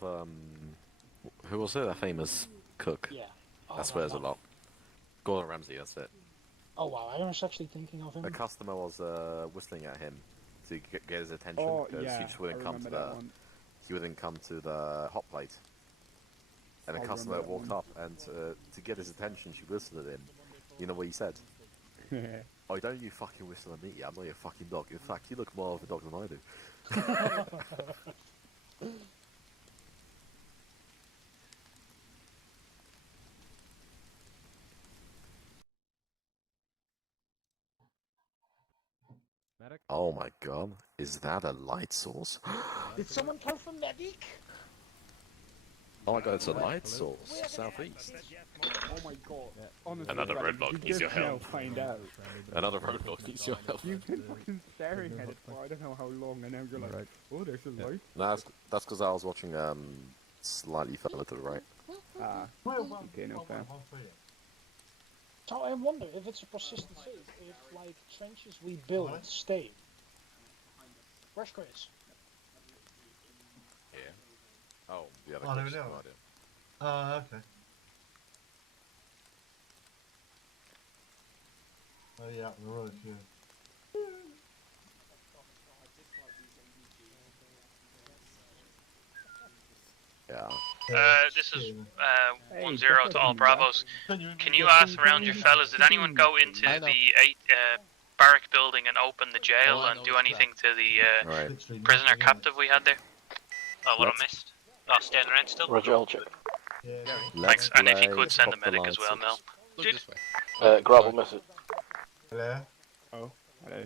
who was it? That famous cook. Yeah. That swears a lot. Gordon Ramsay. That's it. Oh wow, I was actually thinking of him. A customer was whistling at him to get his attention Oh, because yeah, he just wouldn't I come to remember the that one. he wouldn't come to the hot plate. And the I customer remember that walked one. up and to get his attention, she whistled at him. You know what he said? Oh, don't you fucking whistle at me? I'm not your fucking dog. In fact, you look more of a dog than I do. Oh my god, is that a light source? Did someone call for medic? Oh my god, it's a light source, southeast. Oh my god. Honestly, Another like, roadblock you needs just your now help. Find out. Another roadblock needs your help. You've been fucking staring at it for I don't know how long, and now you're like, oh, there's a light. No, that's because I was watching slightly further to the right. Ah, okay, no fair. So I wonder if it's a persistent save, if like trenches we build stay. Where's Chris? Yeah. Oh, the other Oh, there we question, go. no idea. Okay. Oh yeah, up the road, yeah. Yeah. This is 1-0 to all Bravos. Can you ask around your fellas, did anyone go into the barrack building and open the jail and do anything to the prisoner captive we had there? Oh, what I missed? Oh, standing around still? Roger, I'll check. Thanks, and if you could send a medic as well, Mel. Gravel message. Hello? Oh, hello.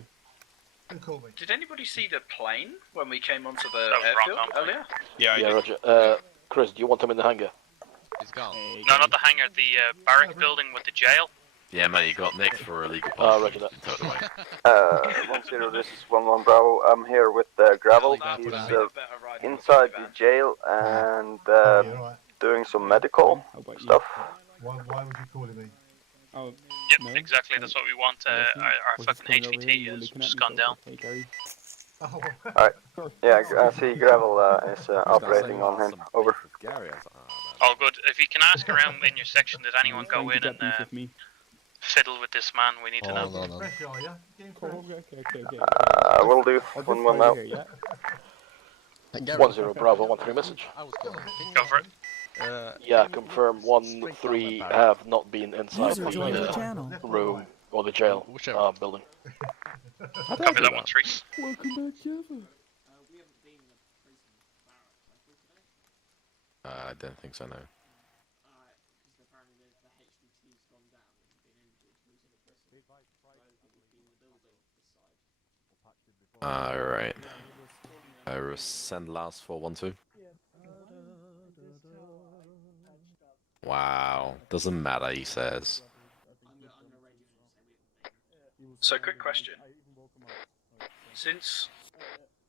Did anybody see the plane when we came onto the That was airfield wrong, earlier? Yeah, Yeah, Roger. Chris, do you want him in the hangar? He's gone. No, not the hangar, the barrack building with the jail. Yeah, mate, you got nicked for illegal Roger parking. that. Totally. 1-0, this is 1-1 Bravo. I'm here with Gravel. He's inside the jail and doing some medical stuff. Why would you call me? Oh, Yep, exactly. That's what we want. Our fucking HVT has just gone down. Alright. Yeah, I see Gravel is operating on him. Over. All good. If you can ask around in your section, did anyone go in and fiddle with this man? We need to know. Will do. 1-1 now. 1-0 Bravo, 1-3 message. Go for it. Yeah, confirm 1-3 have not been inside the room or the jail building. Copy that 1-3. Welcome back, Java. I don't think so, no. Alright. I will send last for 1-2. Wow. Doesn't matter, he says. So, quick question. Since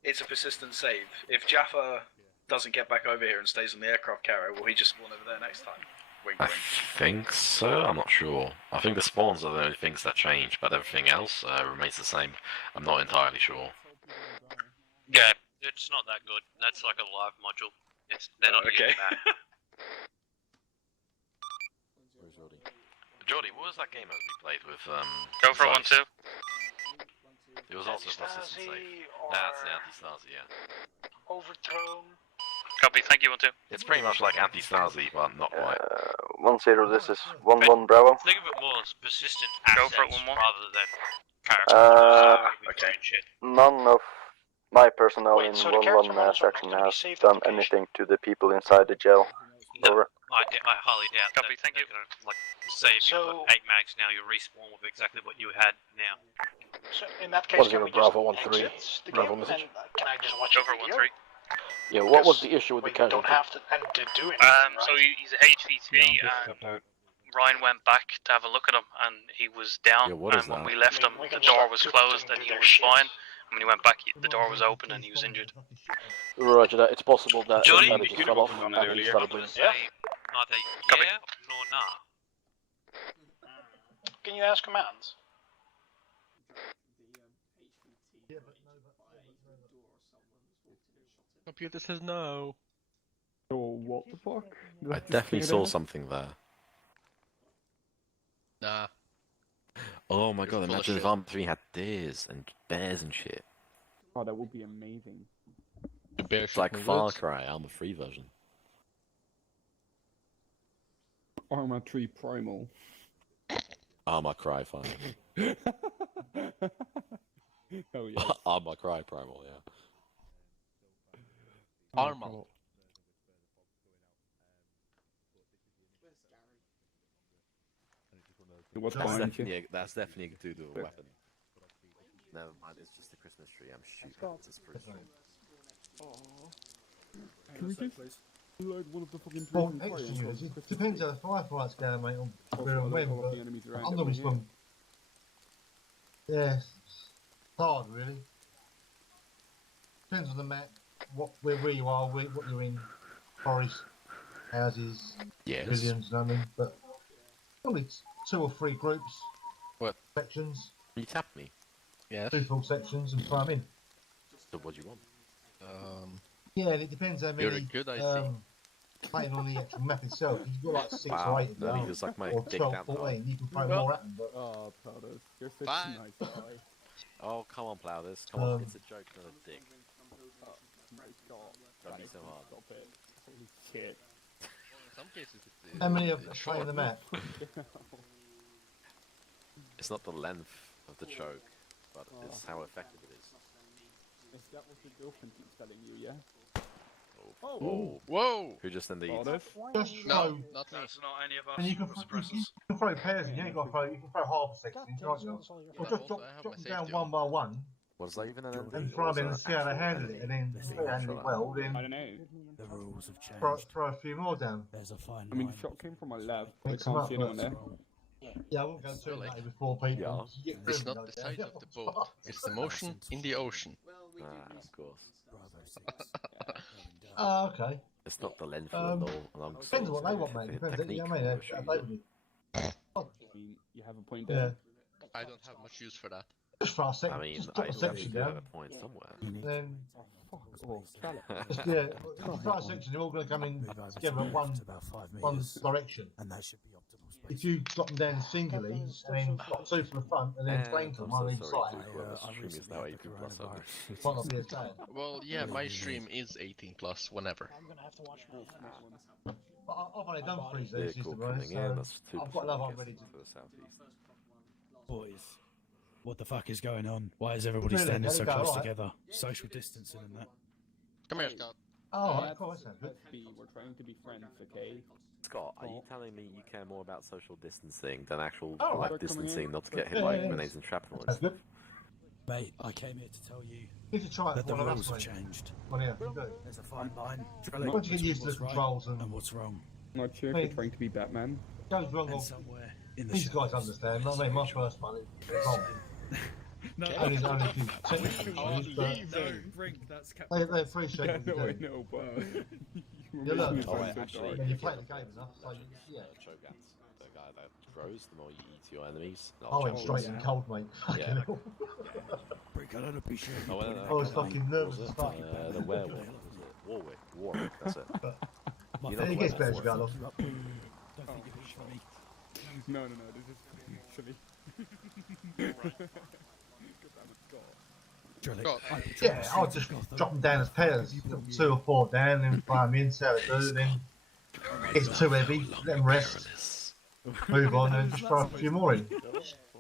it's a persistent save, if Jaffa doesn't get back over here and stays on the aircraft carrier, will he just spawn over there next time? Wink, I wink. think so, I'm not sure. I think the spawns are the only things that change, but everything else remains the same. I'm not entirely sure. Yeah, it's not that good. That's like a live module. They're not using that. Where's Jordy? Jordy, what was that game mode we played with? Go for Zeiss? 1-2. It was also a persistent save. That's the anti-Stasi, yeah. Overthrown. Copy, thank you, 1-2. It's pretty much like anti-Stasi, but not quite. 1-0, this is 1-1 Bravo. Think of it more as persistent Go assets for it, 1-1. rather than characters. Okay. None of my personnel Wait, in so the character 1-1 models are not section gonna be has saved done application? anything to the people inside the jail. Over. I highly doubt Copy, that thank you. they're gonna, like, say if you've So- got 8 mags now, you respawn with exactly what you had now. So in that case, can 1-0 we Bravo, just 1-3. exit the Bravo game message. and can I just watch Go a for video? 1-3. Yeah, what was the issue with the We don't casualty? have to do anything, So right? he's a HVT, and Ryan went back to have a look at him, and he was down. Yeah, what is and when that? we left him, We the can just door let was people closed, do and he their was shit. fine. And when he went back, the door was open, and he was injured. Roger that. It's possible that Jordy, the manager you fell off could've and gone he earlier. started I'm gonna bleeding. say neither Copy. yeah nor nah. Can you ask commands? Computer says no. Oh, what the fuck? I definitely saw something there. Nah. Oh my It's god, full of imagine if shit. Arm 3 had deers and bears and shit. Oh, that would be amazing. The bear It's like shit in the Far woods. Cry, Arma 3 version. Arma 3 Primal. Arma Cry Final. Oh yeah. Arma Cry Primal, yeah. Armal. What's That's behind you? definitely a dude with a weapon. Never mind, it's just a Christmas tree. I'm shooting. It's pretty cool. Can we just load one of the fucking Well, prison fire extra engines? units, it depends how the firefights go, mate, on Also, where and load when, all of but the enemies around I'm it not when you're responding. Yeah, it's hard, really. Depends on the map, where you are, what you're in, forest, houses, Yes. civilians, you know what I mean? But probably 2 or 3 groups, What? sections, You tapped me. Yes. 2 full sections, and throw 'em in. So what do you want? Yeah, and it depends how many. You're a good IC. Playing on the actual map itself, if you've got like 6 Wow, or 8 of no, them, he was like my or dick 12, down 14, you can throw Well- more at them. But Oh, Powder, you're such Bye. a nice guy. Oh, come on, plow this. Come on, Um, it's a joke, not a dick. Oh my god. Don't be Guys, so hard. Stop it. Holy shit. In some cases, it's how many are it's playing the map? It's not the length of the choke, but it's how effective it is. Is that what your girlfriend keeps telling you, yeah? Oh. Oh. Whoa! Who just indeed? Just No, throw, not me. That's not any of us. and you can throw pairs in. You ain't got to throw. You can throw half a section, can't you? Or Yeah, just also I have drop my them down safety one on. by one, Was that even an NV? And try and see how they handle it, and then if they handle it well, then I don't know. The rules have changed. throw a few more down. There's a fine I mean, line. the shot came from my left. I Mix 'em can't up see anyone first. there. Yeah, I won't go too late with 4 people. Yeah. You get It's through not it, the don't you? size of the boat, it's the motion in the ocean. Of course. Oh, okay. It's not the length of the law. And I'm Depends what they want, mate. Depends, you know what I mean? I mean, you have a point Yeah. there. I don't have much use for that. Just for our section. I mean, Just put I a section do have down. a point somewhere. Then, Oh, just, yeah, if you try a section, they're all going to come in together in one direction. And that should be optimal space. If you drop them down singly, and then got 2 from the front, and then flank them on each side, Stream is now 18 plus. might not be as bad. Well, yeah, my stream is 18 plus whenever. I'm gonna have to watch more. But I've only done 3 Vehicle seasons, to be coming honest, in, so that's 2% I've got another one ready to... for the southeast. Boys, what the fuck is going on? Why is everybody Really? standing There so we go, close alright. together? Social distancing and that. Come here, Scott. Oh, right, cool, that sounds good. We're trying to be friends, okay? Scott, are you telling me you care more about social distancing than actual Oh, like right. distancing, not to get hit Yeah, by yeah, yeah. grenades and shrapnel? That's good. Mate, I came here to tell you You should try it that for the one of rules us, have mate. changed. Well, yeah, you do. There's a fine line. Once you get used to the what's right controls and what's wrong. Not sure if you're trying to be Batman. goes wrong, And well, somewhere in the these guys shadows. understand. I mean, my first one is wrong. No, Only a few technical issues, but they appreciate Yeah, what no, I you do. know, but You learn. Oh, wait, actually, When you play the game enough, so you, yeah. Cho'Gath, the guy that grows, the more you eat your enemies. I went straight in cold, mate. Yeah. Break out of the piece. Oh, well, I was fucking nervous as fuck. The werewolf, was it? Warwick, that's it. You know It the gets werewolf better as you go was. along. Don't think you're for me. No, this is actually. Yeah, I'll just drop them down as pairs. 2 or 4 down, then fire them in, see how they do, then it's too heavy, let them rest, move on, and just throw a few more in.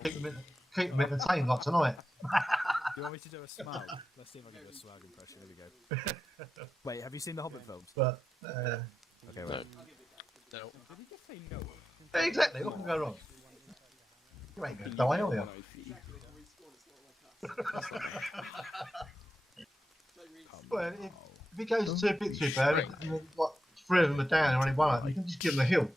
Keep them entertained like tonight. Do you want me to do a smile? Let's see if I can do a swag impression. Here we go. Wait, have you seen the Hobbit films? But, okay, wait. No. Did he just say no? yeah, exactly, what can go wrong? You ain't gonna die, are you? Well, if it goes too big too bad, and then, like 3 of them are down and only 1 up, you can just give them a hill.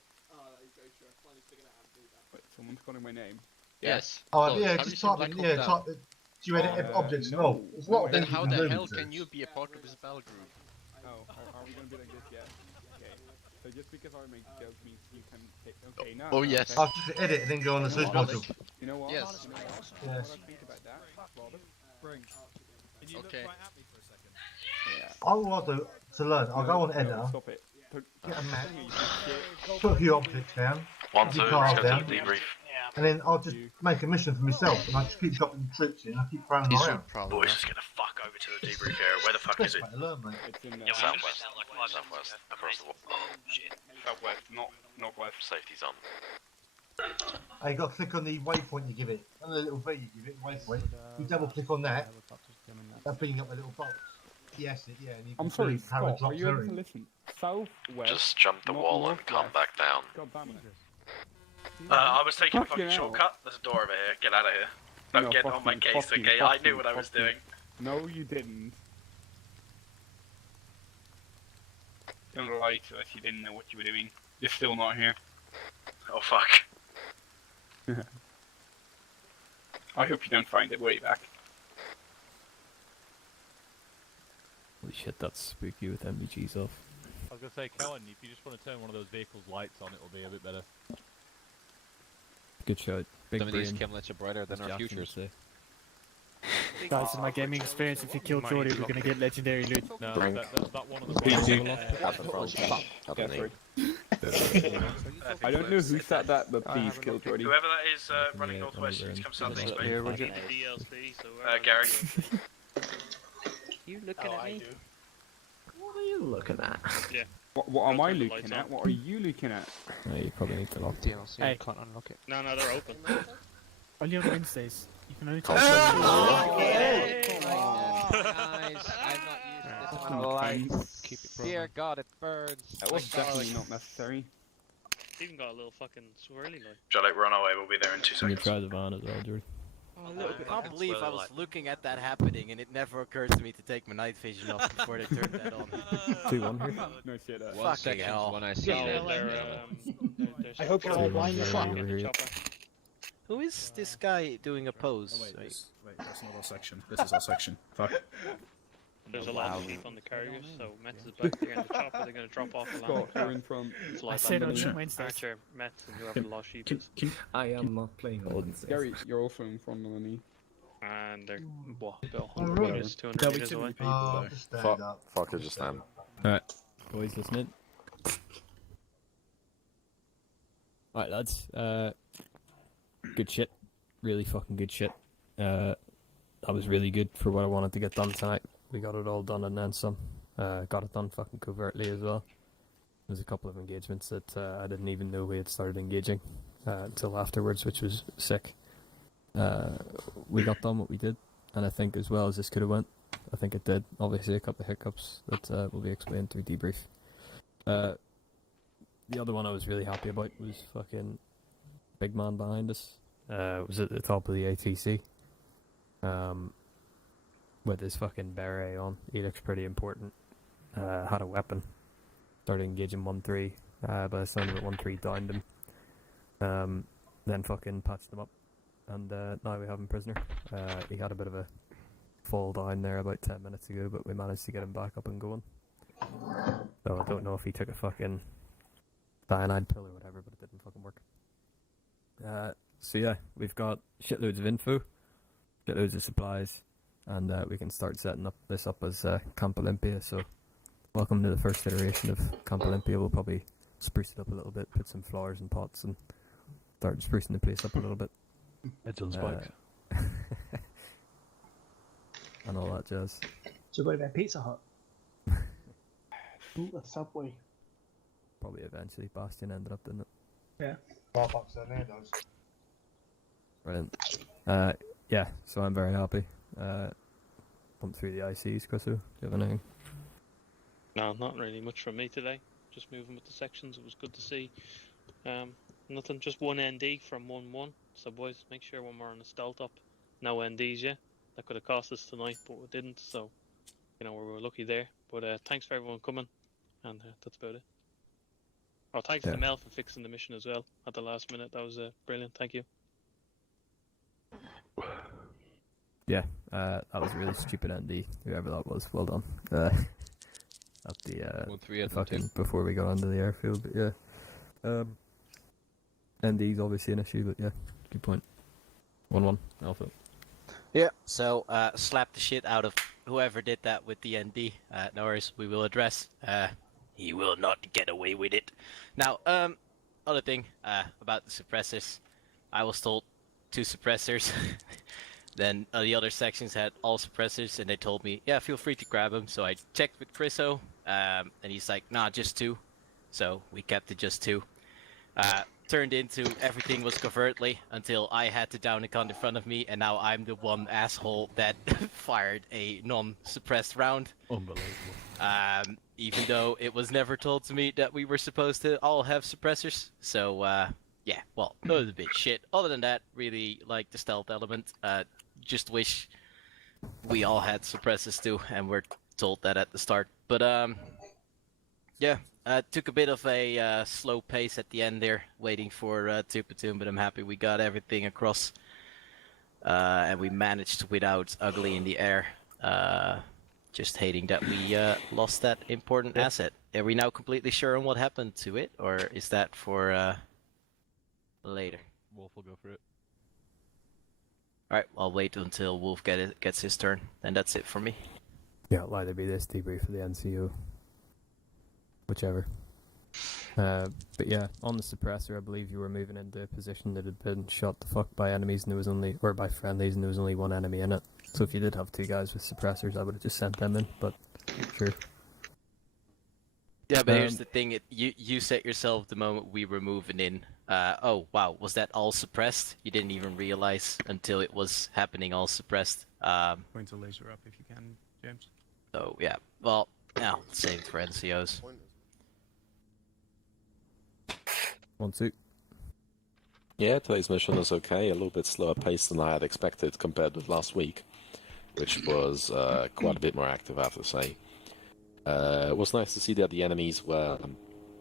Wait, someone's calling my name. Yes. Oh, Well, yeah, have you just seen type Black in, Hawk yeah, Down? type the, do you edit objects and all? There's a lot of Then things you how can the do hell with can it. you be a part of this battle group? Oh, are we gonna be like this yet? Okay. So just because I make jokes means you can take. Okay, now. Oh, yes. I'll just edit and then go on the search module. You know what? Yes. You know what? Yes. What I think about that, Robert? Bring. Can you Okay. look right at me for a second? All I'll do to learn, I'll go on editor, Stop it. get a map, put a few objects down, 1, a 2, few let's cars go to down, the debrief. and then I'll just make a mission for myself, and I just keep dropping troops in, I keep throwing them Is your around. problem? Boys, just gonna fuck over to the debrief area. Where the fuck is it? Way to learn, mate. It's in Yeah, Southwest. Southwest. Across the wall. Oh shit. Southwest, not northwest. Safety zone. You got to click on the waypoint you give it, and the little V you give it, waypoint. You double click on that, that's bringing up a little box. Yes, yeah, and you can I'm sorry, see how it Scott. Are drops you able to through. listen? Southwest. Just jump the not wall and come northwest. back down. God damn it. I was taking a Fucking fucking hell. shortcut. There's a door over here. Get out of here. Don't No, get fuck on my you, case, fuck you, okay? fuck I knew you, what I was fuck you. doing. No, you didn't. Don't lie to us, you didn't know what you were doing. You're still not here. Oh fuck. I hope you don't find it way back. Holy shit, that's spooky with MBGs off. I was gonna say, Kellen, if you just want to turn one of those vehicles' lights on, it'll be a bit better. Good shot. Big Some of these brain. camlets are brighter than as our Jack would futures. say. Guys, in my gaming experience, if you kill Jordy, we're gonna get legendary loot. No, Drink. that one on the Please do. At the front. At the knee. I don't know who said that, but please kill Jordy. Whoever that is running northwest, you need to come southeast, mate. Here, we're getting the DLC, so Gary. You looking at me? What are you looking at? Yeah. What am I looking at? What are you looking at? No, you probably need to lock it. DLC. I can't unlock it. No, they're open. Only on Wednesdays. You can only talk Nice. I'm not used to this amount of lights. Keep it Dear God, it burns. That was definitely not necessary. Even got a little fucking swirly light. Jolly, we're on our way. We'll be there in 2 Can you seconds. try the van as well, Jordy? I can't believe I was looking at that happening and it never occurred to me to take my night vision off before they turned that on. 2-1 here. No shit. One section, one I see. I hope you're all blind Fuck. now. Over here. Who is this guy doing a pose? Wait, that's not our section. This is our section. Fuck. There's a lot of sleep on the carriers, so Mets is back there in the chopper. They're going to drop off a Scott, you're in front. It's I like said on Archer, Wednesdays. Mets, and whoever the lost sheep is. I am not playing on Wednesdays. Gary, you're also in front of me. And they're, what, about 100 meters, 200 meters away. Just stand up. Fuck it, just stand. Alright, boys, listening. Alright, lads. Good shit. Really fucking good shit. That was really good for what I wanted to get done tonight. We got it all done and then some. Got it done fucking covertly as well. There's a couple of engagements that I didn't even know we had started engaging until afterwards, which was sick. We got done what we did, and I think as well as this could have went, I think it did. Obviously a couple of hiccups that will be explained through debrief. The other one I was really happy about was fucking big man behind us. Was at the top of the ATC. With his fucking beret on. He looks pretty important. Had a weapon. Started engaging 1-3. By the sound of it, 1-3 downed him. Then fucking patched him up. And now we have him prisoner. He had a bit of a fall down there about 10 minutes ago, but we managed to get him back up and going. So I don't know if he took a fucking cyanide pill or whatever, but it didn't fucking work. So yeah, we've got shitloads of info, shitloads of supplies, and we can start setting this up as Camp Olympia. So welcome to the first iteration of Camp Olympia. We'll probably spruce it up a little bit, put some flowers and pots, and start sprucing the place up a little bit. It's on spikes. And all that jazz. So go to that Pizza Hut. Ooh, a Subway. Probably eventually Bastion ended up, didn't it? Yeah. Starbucks there, Nando's. Brilliant. Yeah, so I'm very happy. Pumped through the ICs, Chriso. Do you have anything? No, not really much from me today. Just moving with the sections. It was good to see. Nothing, just one ND from 1-1. So boys, make sure when we're on the stealth up, no NDs yet. That could have cost us tonight, but we didn't. So, we were lucky there. But thanks for everyone coming, and that's about it. Oh, thanks to Mel for fixing the mission as well at the last minute. That was brilliant. Thank you. Yeah, that was a really stupid ND. Whoever that was, well done. At the fucking before we got onto the airfield, but yeah. ND's obviously an issue, but yeah, good point. 1-1 Alpha. Yeah, so slap the shit out of whoever did that with the ND. No worries, we will address. He will not get away with it. Now, other thing about the suppressors. I was told 2 suppressors. Then the other sections had all suppressors, and they told me, yeah, feel free to grab them. So I checked with Chriso, and he's like, nah, just 2. So we kept it just 2. Turned into everything was covertly until I had to down a gun in front of me, and now I'm the one asshole that fired a non-suppressed round. Unbelievable. Even though it was never told to me that we were supposed to all have suppressors. So, yeah, well, that was a bit shit. Other than that, really like the stealth element. Just wish we all had suppressors too, and we're told that at the start. But, yeah. Took a bit of a slow pace at the end there, waiting for 2 platoon, but I'm happy we got everything across. And we managed without ugly in the air. Just hating that we lost that important asset. Are we now completely sure on what happened to it, or is that for later? Wolf will go for it. Alright, I'll wait until Wolf gets his turn, and that's it for me. Yeah, it'll either be this debrief for the NCO. Whichever. But yeah, on the suppressor, I believe you were moving into a position that had been shot the fuck by enemies, and there was only, or by friendlies, and there was only 1 enemy in it. So if you did have 2 guys with suppressors, I would have just sent them in, but sure. Yeah, but here's the thing, you set yourself the moment we were moving in. Oh, wow, was that all suppressed? You didn't even realize until it was happening all suppressed. Point a laser up if you can, James. So, yeah, well, now, save for NCOs. 1-2. Yeah, today's mission was okay, a little bit slower paced than I had expected compared with last week, which was quite a bit more active, I have to say. It was nice to see that the enemies were,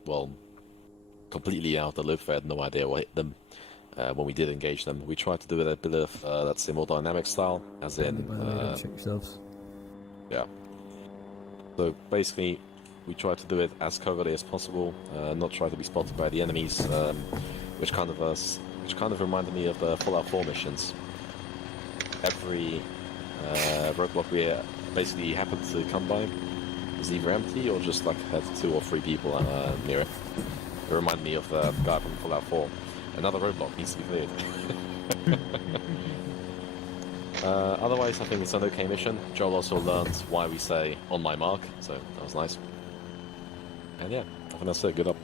well, completely out of the loop. They had no idea what hit them when we did engage them. We tried to do it a bit of, let's say, more dynamic style, as in... By the way, don't check yourselves. Yeah. So basically, we tried to do it as covertly as possible, not try to be spotted by the enemies, which kind of reminded me of the Fallout 4 missions. Every roadblock we basically happened to come by was either empty or just like had 2 or 3 people near it. It reminded me of the guy from Fallout 4. Another roadblock needs to be cleared. Otherwise, I think it's an okay mission. Joel also learned why we say "on my mark," so that was nice. And yeah, I think that's it. Good up.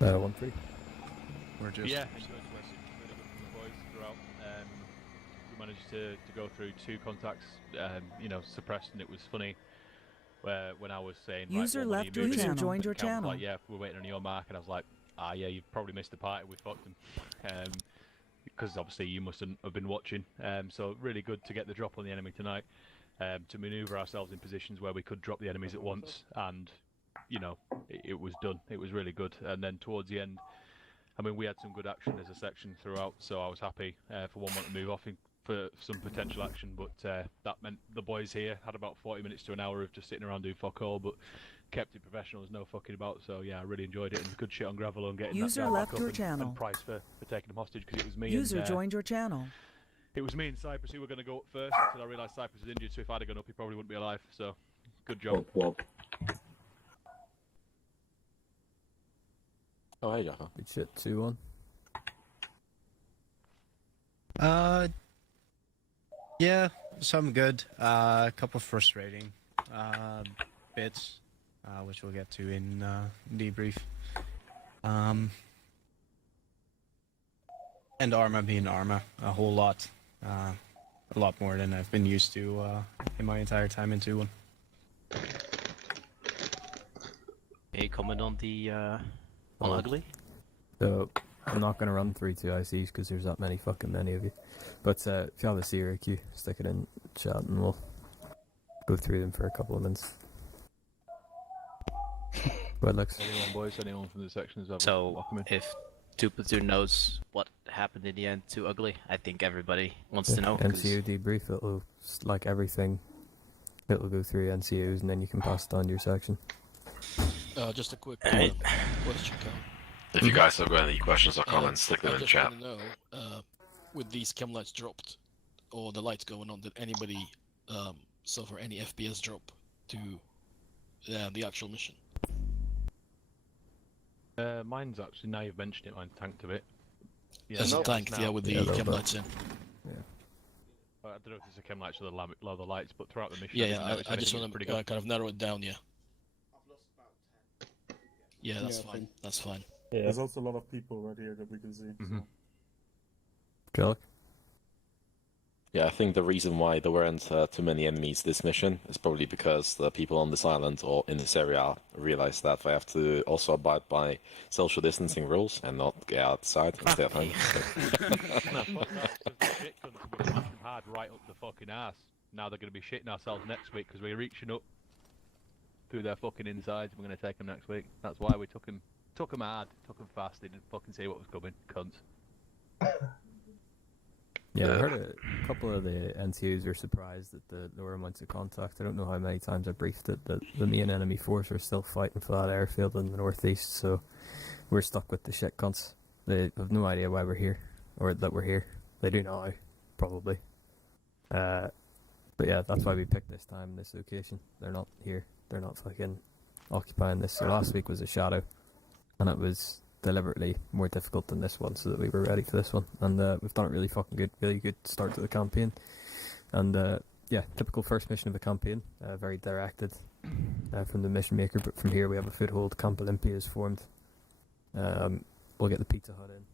1-3. We're just... Yeah, enjoyed the lesson. Really good from the boys throughout. We managed to go through 2 contacts, suppressed, and it was funny when I was saying... User like, left your channel. Joined your channel. Like, yeah, we're waiting on your mark, and I was like, yeah, you've probably missed the party, we fucked them. Because obviously you mustn't have been watching. So really good to get the drop on the enemy tonight, to manoeuvre ourselves in positions where we could drop the enemies at once, and it was done. It was really good. And then towards the end, I mean, we had some good action as a section throughout, so I was happy for 1-1 to move off for some potential action, but that meant the boys here had about 40 minutes to an hour of just sitting around doing fuck all, but kept it professional, there's no fucking about, so yeah, I really enjoyed it, and good shit on Gravel and getting User that guy left back your up channel. and Price for taking him hostage, because it was me User and, joined your channel. It was me and Cypress who were going to go up first, until I realised Cypress was injured, so if I'd have gone up, he probably wouldn't be alive, so good job. Oh, hey, Jaffa. Good shit, 2-1. Yeah, some good. A couple frustrating bits, which we'll get to in debrief. And Arma being Arma, a whole lot. A lot more than I've been used to in my entire time in 2-1. Hey, comment on the on Ugly? So, I'm not going to run 3-2 ICs because there's that many fucking many of you. But if you have a Sierra queue, stick it in chat and we'll go through them for a couple of minutes. Well, looks. Anyone, boys? Anyone from the sections? So, if 2 Platoon knows what happened in the end to Ugly, I think everybody wants to know. NCO debrief, it'll, like everything, it'll go through NCOs and then you can pass it on to your section. Just a quick Right. question, Cal. If you guys have got any questions or comments, stick them I in just chat. want to know, with these chem lights dropped, or the lights going on, did anybody suffer any FPS drop to the actual mission? Mine's actually, now you've mentioned it, mine's tanked a bit. As a tank, yeah, with the chem lights in. Yeah. I don't know if it's a chem lights or the lights, but throughout the mission... Yeah, I just want to kind of narrow it down, yeah. Yeah, that's fine. That's fine. Yeah. There's also a lot of people right here that we can see. Jellic? Yeah, I think the reason why there weren't too many enemies this mission is probably because the people on this island or in this area realize that they have to also abide by social distancing rules and not get outside and stay at home. No, fuck that, 'cause the shit cunts are going to smash them hard right up the fucking ass. Now they're going to be shitting ourselves next week because we're reaching up through their fucking insides. We're going to take them next week. That's why we took them hard, took them fast. They didn't fucking see what was coming, cunts. Yeah, I heard a couple of the NCOs were surprised at the lower amounts of contact. I don't know how many times I briefed it that the main enemy force are still fighting for that airfield in the northeast, so we're stuck with the shit cunts. They have no idea why we're here, or that we're here. They do now, probably. But yeah, that's why we picked this time, this location. They're not here. They're not fucking occupying this. So last week was a shadow, and it was deliberately more difficult than this one so that we were ready for this one, and we've done it really fucking good, really good start to the campaign. And yeah, typical first mission of a campaign, very directed from the mission maker, but from here we have a foothold. Camp Olympia is formed. We'll get the Pizza Hut in,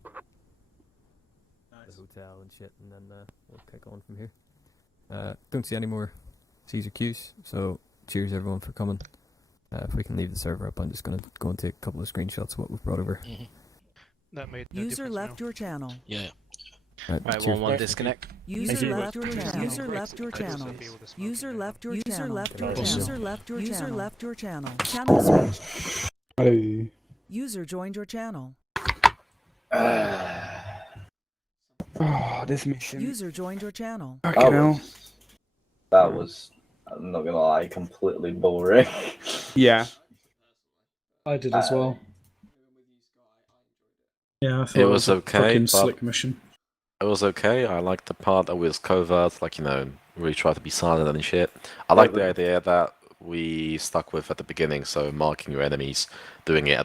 the hotel and shit, and then we'll kick on from here. Don't see any more Caesar queues, so cheers everyone for coming. If we can leave the server up, I'm just going to go and take a couple of screenshots of what we've brought over. That made no User difference left your channel. Yeah. Right, 1-1 disconnect. User left your channel. User left your channel. User left your channel. User left your channel. User left your channel. User left your channel. Channel switched. Hey. User joined your channel. Oh, this mission. User joined your channel. Fucking hell. That was, I'm not gonna lie, completely boring. Yeah. I did as well. Yeah, I thought It was a okay, fucking but slick mission. it was okay. I liked the part that was covert, like, you know, really try to be silent and shit. I like the idea that we stuck with at the beginning, so marking your enemies, doing it